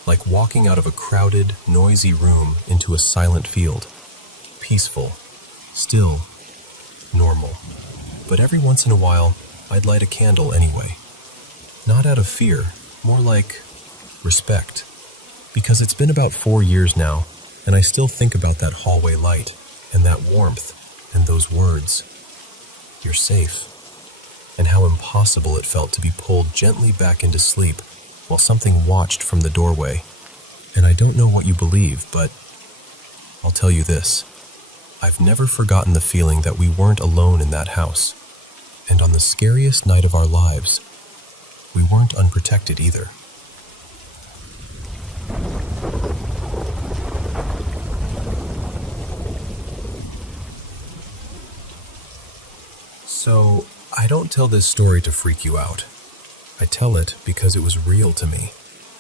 like walking out of a crowded, noisy room into a silent field. Peaceful, still, normal. But every once in a while, I'd light a candle anyway. Not out of fear, more like respect. Because it's been about 4 years now, and I still think about that hallway light, and that warmth, and those words. You're safe. And how impossible it felt to be pulled gently back into sleep while something watched from the doorway. And I don't know what you believe, but I'll tell you this. I've never forgotten the feeling that we weren't alone in that house. And on the scariest night of our lives, we weren't unprotected either. So, I don't tell this story to freak you out. I tell it because it was real to me,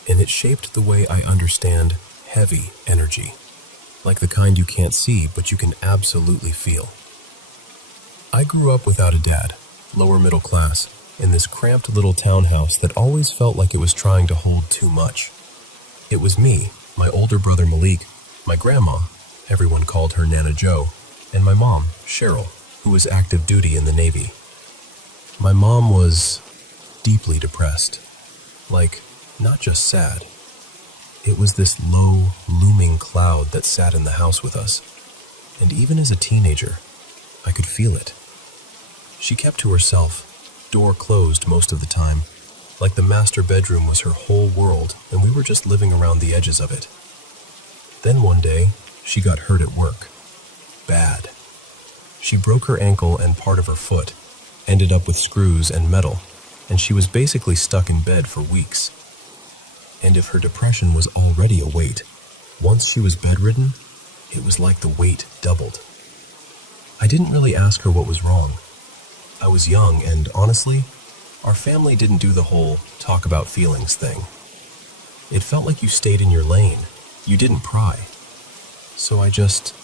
and it shaped the way I understand heavy energy, like the kind you can't see but you can absolutely feel. I grew up without a dad, lower middle class, in this cramped little townhouse that always felt like it was trying to hold too much. It was me, my older brother Malik, my grandma, everyone called her Nana Joe, and my mom, Cheryl, who was active duty in the Navy. My mom was deeply depressed. Like, not just sad. It was this low, looming cloud that sat in the house with us. And even as a teenager, I could feel it. She kept to herself, door closed most of the time, like the master bedroom was her whole world and we were just living around the edges of it. Then one day, she got hurt at work. Bad. She broke her ankle and part of her foot, ended up with screws and metal, and she was basically stuck in bed for weeks. And if her depression was already a weight, once she was bedridden, it was like the weight doubled. I didn't really ask her what was wrong. I was young and, honestly, our family didn't do the whole talk about feelings thing. It felt like you stayed in your lane. You didn't pry. So I just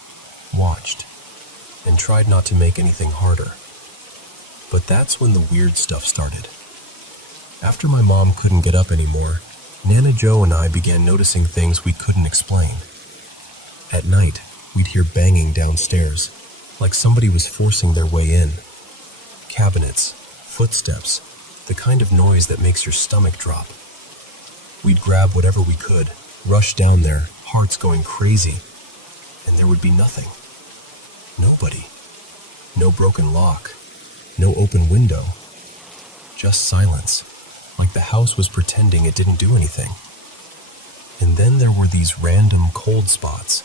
watched and tried not to make anything harder. But that's when the weird stuff started. After my mom couldn't get up anymore, Nana Joe and I began noticing things we couldn't explain. At night, we'd hear banging downstairs, like somebody was forcing their way in. Cabinets, footsteps, the kind of noise that makes your stomach drop. We'd grab whatever we could, rush down there, hearts going crazy, and there would be nothing. Nobody. No broken lock. No open window. Just silence, like the house was pretending it didn't do anything. And then there were these random cold spots.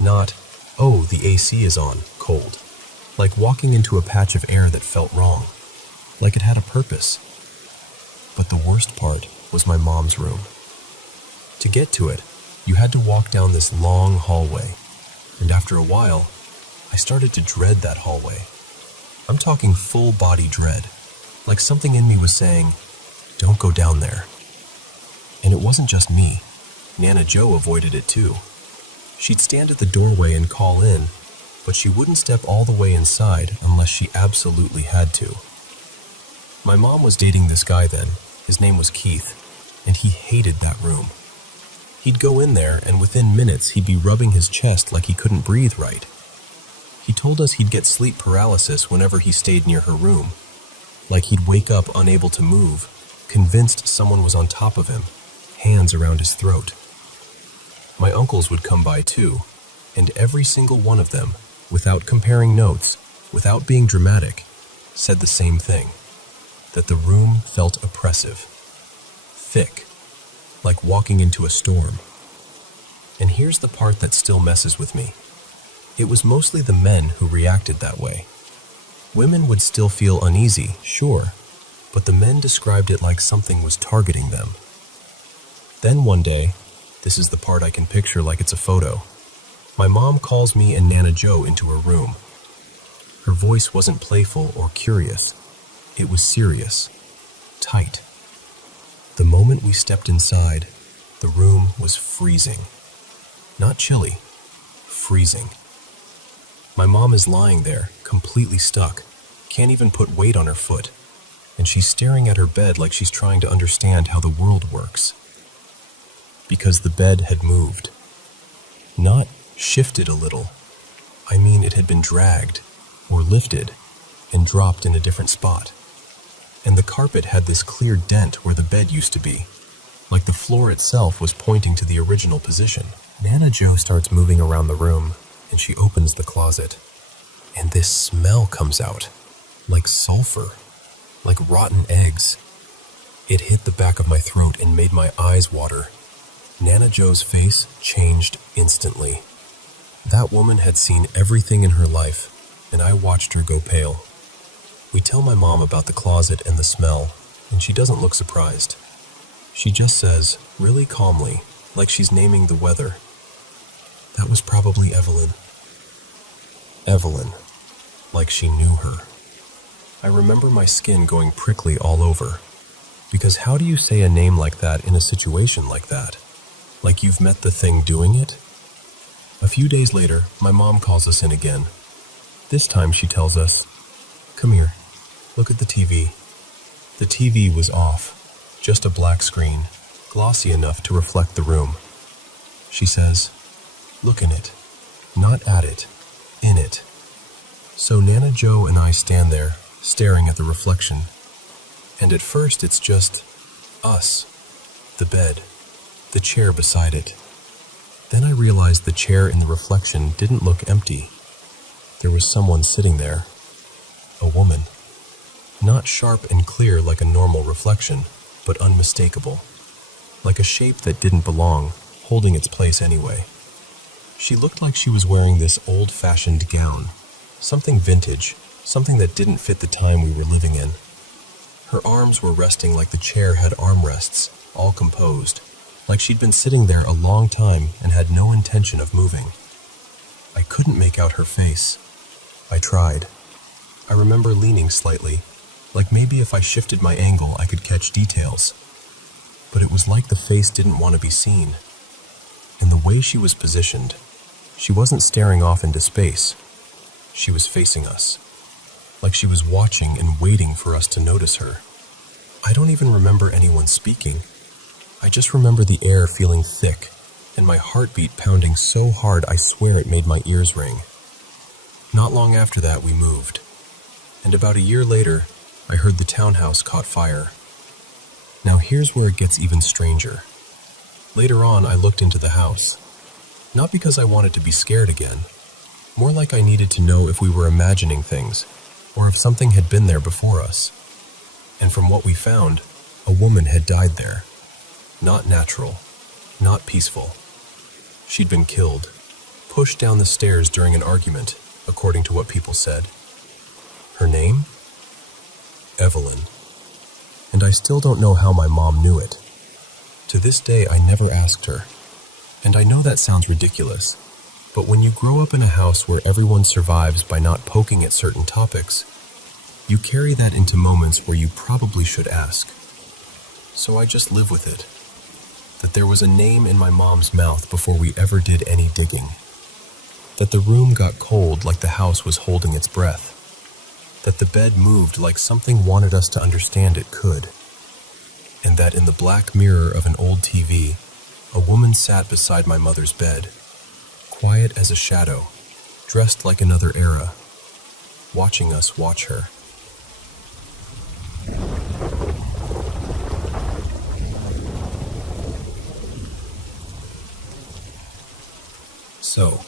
Not, oh, the AC is on, cold. Like walking into a patch of air that felt wrong. Like it had a purpose. But the worst part was my mom's room. To get to it, you had to walk down this long hallway. And after a while, I started to dread that hallway. I'm talking full body dread. Like something in me was saying, don't go down there. And it wasn't just me. Nana Joe avoided it too. She'd stand at the doorway and call in, but she wouldn't step all the way inside unless she absolutely had to. My mom was dating this guy then. His name was Keith, and he hated that room. He'd go in there, and within minutes he'd be rubbing his chest like he couldn't breathe right. He told us he'd get sleep paralysis whenever he stayed near her room. Like he'd wake up unable to move, convinced someone was on top of him, hands around his throat. My uncles would come by too, and every single one of them, without comparing notes, without being dramatic, said the same thing, that the room felt oppressive, thick, like walking into a storm. And here's the part that still messes with me. It was mostly the men who reacted that way. Women would still feel uneasy, sure, but the men described it like something was targeting them. Then one day, this is the part I can picture like it's a photo, My mom calls me and Nana Joe into her room. Her voice wasn't playful or curious. It was serious, tight. The moment we stepped inside, the room was freezing. Not chilly, freezing. My mom is lying there, completely stuck, can't even put weight on her foot, and she's staring at her bed like she's trying to understand how the world works. Because the bed had moved. Not shifted a little. I mean, it had been dragged, or lifted, and dropped in a different spot. And the carpet had this clear dent where the bed used to be, like the floor itself was pointing to the original position. Nana Joe starts moving around the room, and she opens the closet. And this smell comes out, like sulfur, like rotten eggs. It hit the back of my throat and made my eyes water. Nana Joe's face changed instantly. That woman had seen everything in her life, and I watched her go pale. We tell my mom about the closet and the smell, and she doesn't look surprised. She just says, really calmly, like she's naming the weather, "That was probably Evelyn." Evelyn, like she knew her. I remember my skin going prickly all over, because how do you say a name like that in a situation like that? Like you've met the thing doing it? A few days later, my mom calls us in again. This time she tells us, "Come here, look at the TV." The TV was off, just a black screen, glossy enough to reflect the room. She says, "Look in it, not at it, in it." So Nana Joe and I stand there, staring at the reflection. And at first it's just us, the bed, the chair beside it. Then I realized the chair in the reflection didn't look empty. There was someone sitting there, a woman. Not sharp and clear like a normal reflection, but unmistakable. Like a shape that didn't belong, holding its place anyway. She looked like she was wearing this old-fashioned gown. Something vintage, something that didn't fit the time we were living in. Her arms were resting like the chair had armrests, all composed, like she'd been sitting there a long time and had no intention of moving. I couldn't make out her face. I tried. I remember leaning slightly, like maybe if I shifted my angle I could catch details. But it was like the face didn't want to be seen. In the way she was positioned, she wasn't staring off into space. She was facing us, like she was watching and waiting for us to notice her. I don't even remember anyone speaking. I just remember the air feeling thick, and my heartbeat pounding so hard I swear it made my ears ring. Not long after that, we moved. And about a year later, I heard the townhouse caught fire. Now here's where it gets even stranger. Later on, I looked into the house. Not because I wanted to be scared again. More like I needed to know if we were imagining things, or if something had been there before us. And from what we found, a woman had died there. Not natural, not peaceful. She'd been killed, pushed down the stairs during an argument, according to what people said. Her name? Evelyn. And I still don't know how my mom knew it. To this day, I never asked her. And I know that sounds ridiculous, but when you grow up in a house where everyone survives by not poking at certain topics, you carry that into moments where you probably should ask. So I just live with it. That there was a name in my mom's mouth before we ever did any digging. That the room got cold like the house was holding its breath. That the bed moved like something wanted us to understand it could. And that in the black mirror of an old TV, a woman sat beside my mother's bed, quiet as a shadow, dressed like another era, watching us watch her. So,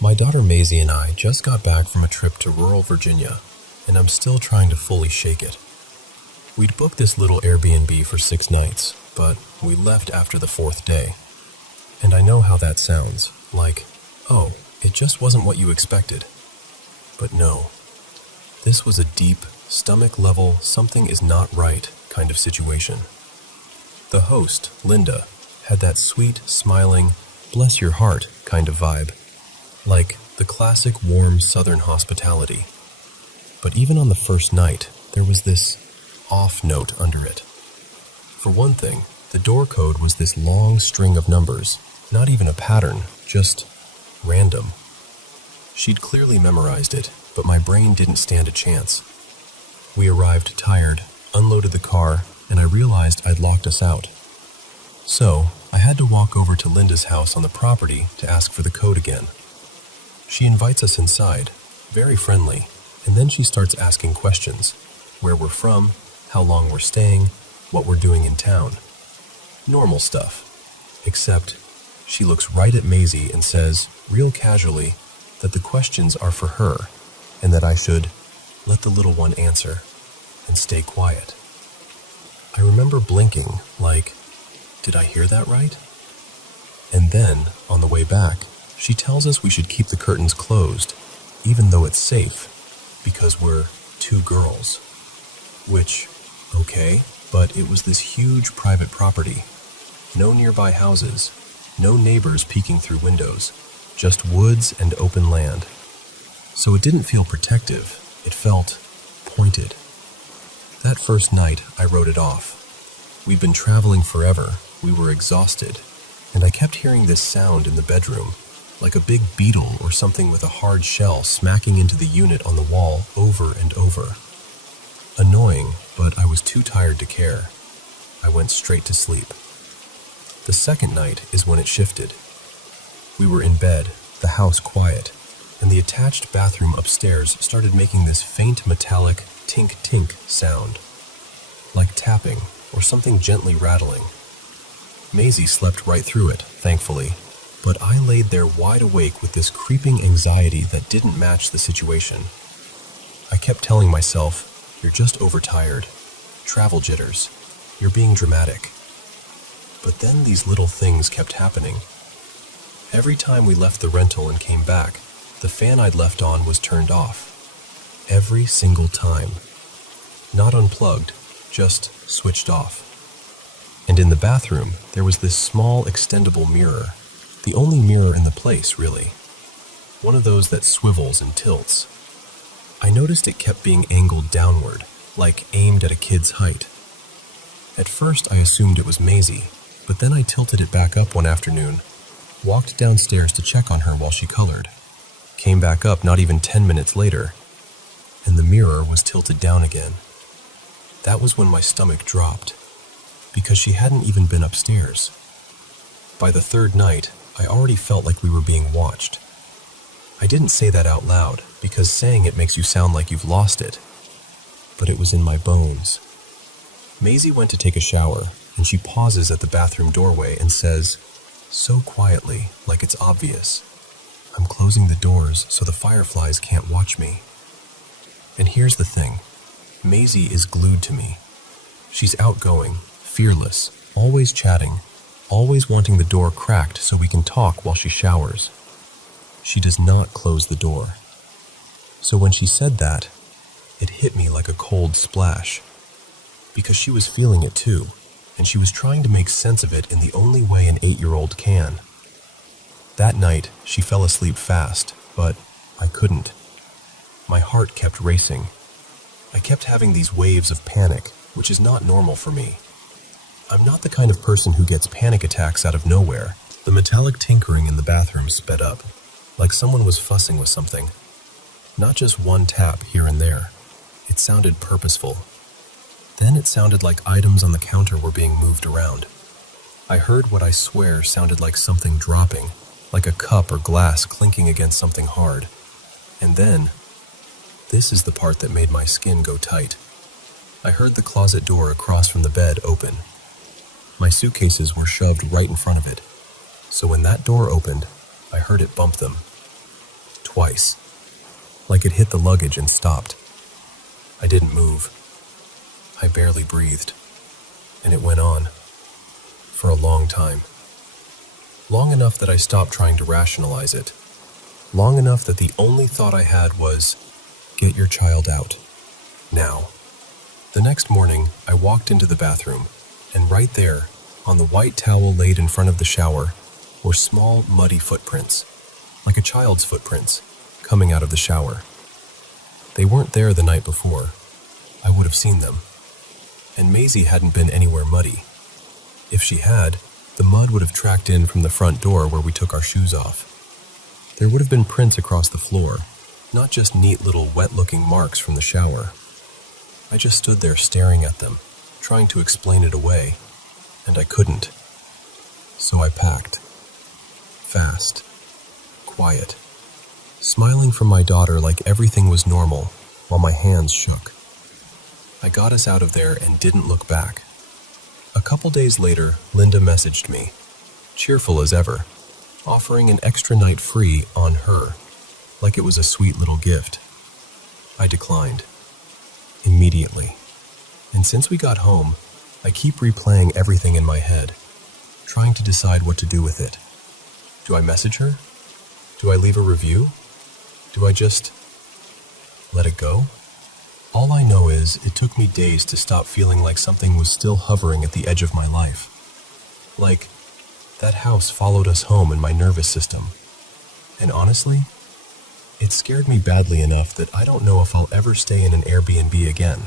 my daughter Maisie and I just got back from a trip to rural Virginia, and I'm still trying to fully shake it. We'd booked this little Airbnb for 6 nights, but we left after the 4th day. And I know how that sounds, like, oh, it just wasn't what you expected. But no, this was a deep, stomach-level, something is not right kind of situation. The host, Linda, had that sweet, smiling, bless your heart kind of vibe. like the classic warm southern hospitality. But even on the first night, there was this off note under it. For one thing, the door code was this long string of numbers, not even a pattern, just random. She'd clearly memorized it, but my brain didn't stand a chance. We arrived tired, unloaded the car, and I realized I'd locked us out. So, I had to walk over to Linda's house on the property to ask for the code again. She invites us inside, very friendly, and then she starts asking questions. Where we're from, how long we're staying, what we're doing in town. Normal stuff. Except, she looks right at Maisie and says, real casually, that the questions are for her, and that I should let the little one answer and stay quiet. I remember blinking, like, did I hear that right? And then, on the way back, she tells us we should keep the curtains closed, even though it's safe, because we're 2 girls. Which, okay, but it was this huge private property. No nearby houses, no neighbors peeking through windows, just woods and open land. So it didn't feel protective, it felt pointed. That first night, I wrote it off. We'd been traveling forever, we were exhausted, and I kept hearing this sound in the bedroom, like a big beetle or something with a hard shell smacking into the unit on the wall over and over. Annoying, but I was too tired to care. I went straight to sleep. The second night is when it shifted. We were in bed, the house quiet, and the attached bathroom upstairs started making this faint metallic tink-tink sound, like tapping or something gently rattling. Maisie slept right through it, thankfully, but I laid there wide awake with this creeping anxiety that didn't match the situation. I kept telling myself, you're just overtired, travel jitters, you're being dramatic. But then these little things kept happening. Every time we left the rental and came back, the fan I'd left on was turned off. Every single time. Not unplugged, just switched off. And in the bathroom, there was this small extendable mirror. The only mirror in the place, really. One of those that swivels and tilts. I noticed it kept being angled downward, like aimed at a kid's height. At first, I assumed it was Maisie, but then I tilted it back up one afternoon, walked downstairs to check on her while she colored, came back up not even 10 minutes later, and the mirror was tilted down again. That was when my stomach dropped, because she hadn't even been upstairs. By the third night, I already felt like we were being watched. I didn't say that out loud, because saying it makes you sound like you've lost it, but it was in my bones. Maisie went to take a shower, and she pauses at the bathroom doorway and says, so quietly, like it's obvious, I'm closing the doors so the fireflies can't watch me. And here's the thing, Maisie is glued to me. She's outgoing, fearless, always chatting, always wanting the door cracked so we can talk while she showers. She does not close the door. So when she said that, it hit me like a cold splash. Because she was feeling it too, and she was trying to make sense of it in the only way an 8-year-old can. That night, she fell asleep fast, but I couldn't. My heart kept racing. I kept having these waves of panic, which is not normal for me. I'm not the kind of person who gets panic attacks out of nowhere. The metallic tinkering in the bathroom sped up, like someone was fussing with something. Not just one tap here and there. It sounded purposeful. Then it sounded like items on the counter were being moved around. I heard what I swear sounded like something dropping, like a cup or glass clinking against something hard. And then, this is the part that made my skin go tight. I heard the closet door across from the bed open. My suitcases were shoved right in front of it, so when that door opened, I heard it bump them. Twice. Like it hit the luggage and stopped. I didn't move. I barely breathed, and it went on, for a long time. Long enough that I stopped trying to rationalize it. Long enough that the only thought I had was, get your child out, now. The next morning, I walked into the bathroom, and right there, on the white towel laid in front of the shower, were small, muddy footprints, like a child's footprints, coming out of the shower. They weren't there the night before. I would have seen them. And Maisie hadn't been anywhere muddy. If she had, the mud would have tracked in from the front door where we took our shoes off. There would have been prints across the floor, not just neat little wet-looking marks from the shower. I just stood there staring at them, trying to explain it away, and I couldn't. So I packed. Fast. Quiet. Smiling from my daughter like everything was normal, while my hands shook. I got us out of there and didn't look back. A couple days later, Linda messaged me, cheerful as ever, offering an extra night free on her, like it was a sweet little gift. I declined. Immediately. And since we got home, I keep replaying everything in my head, trying to decide what to do with it. Do I message her? Do I leave a review? Do I just let it go? All I know is it took me days to stop feeling like something was still hovering at the edge of my life. Like, that house followed us home in my nervous system. And honestly, it scared me badly enough that I don't know if I'll ever stay in an Airbnb again.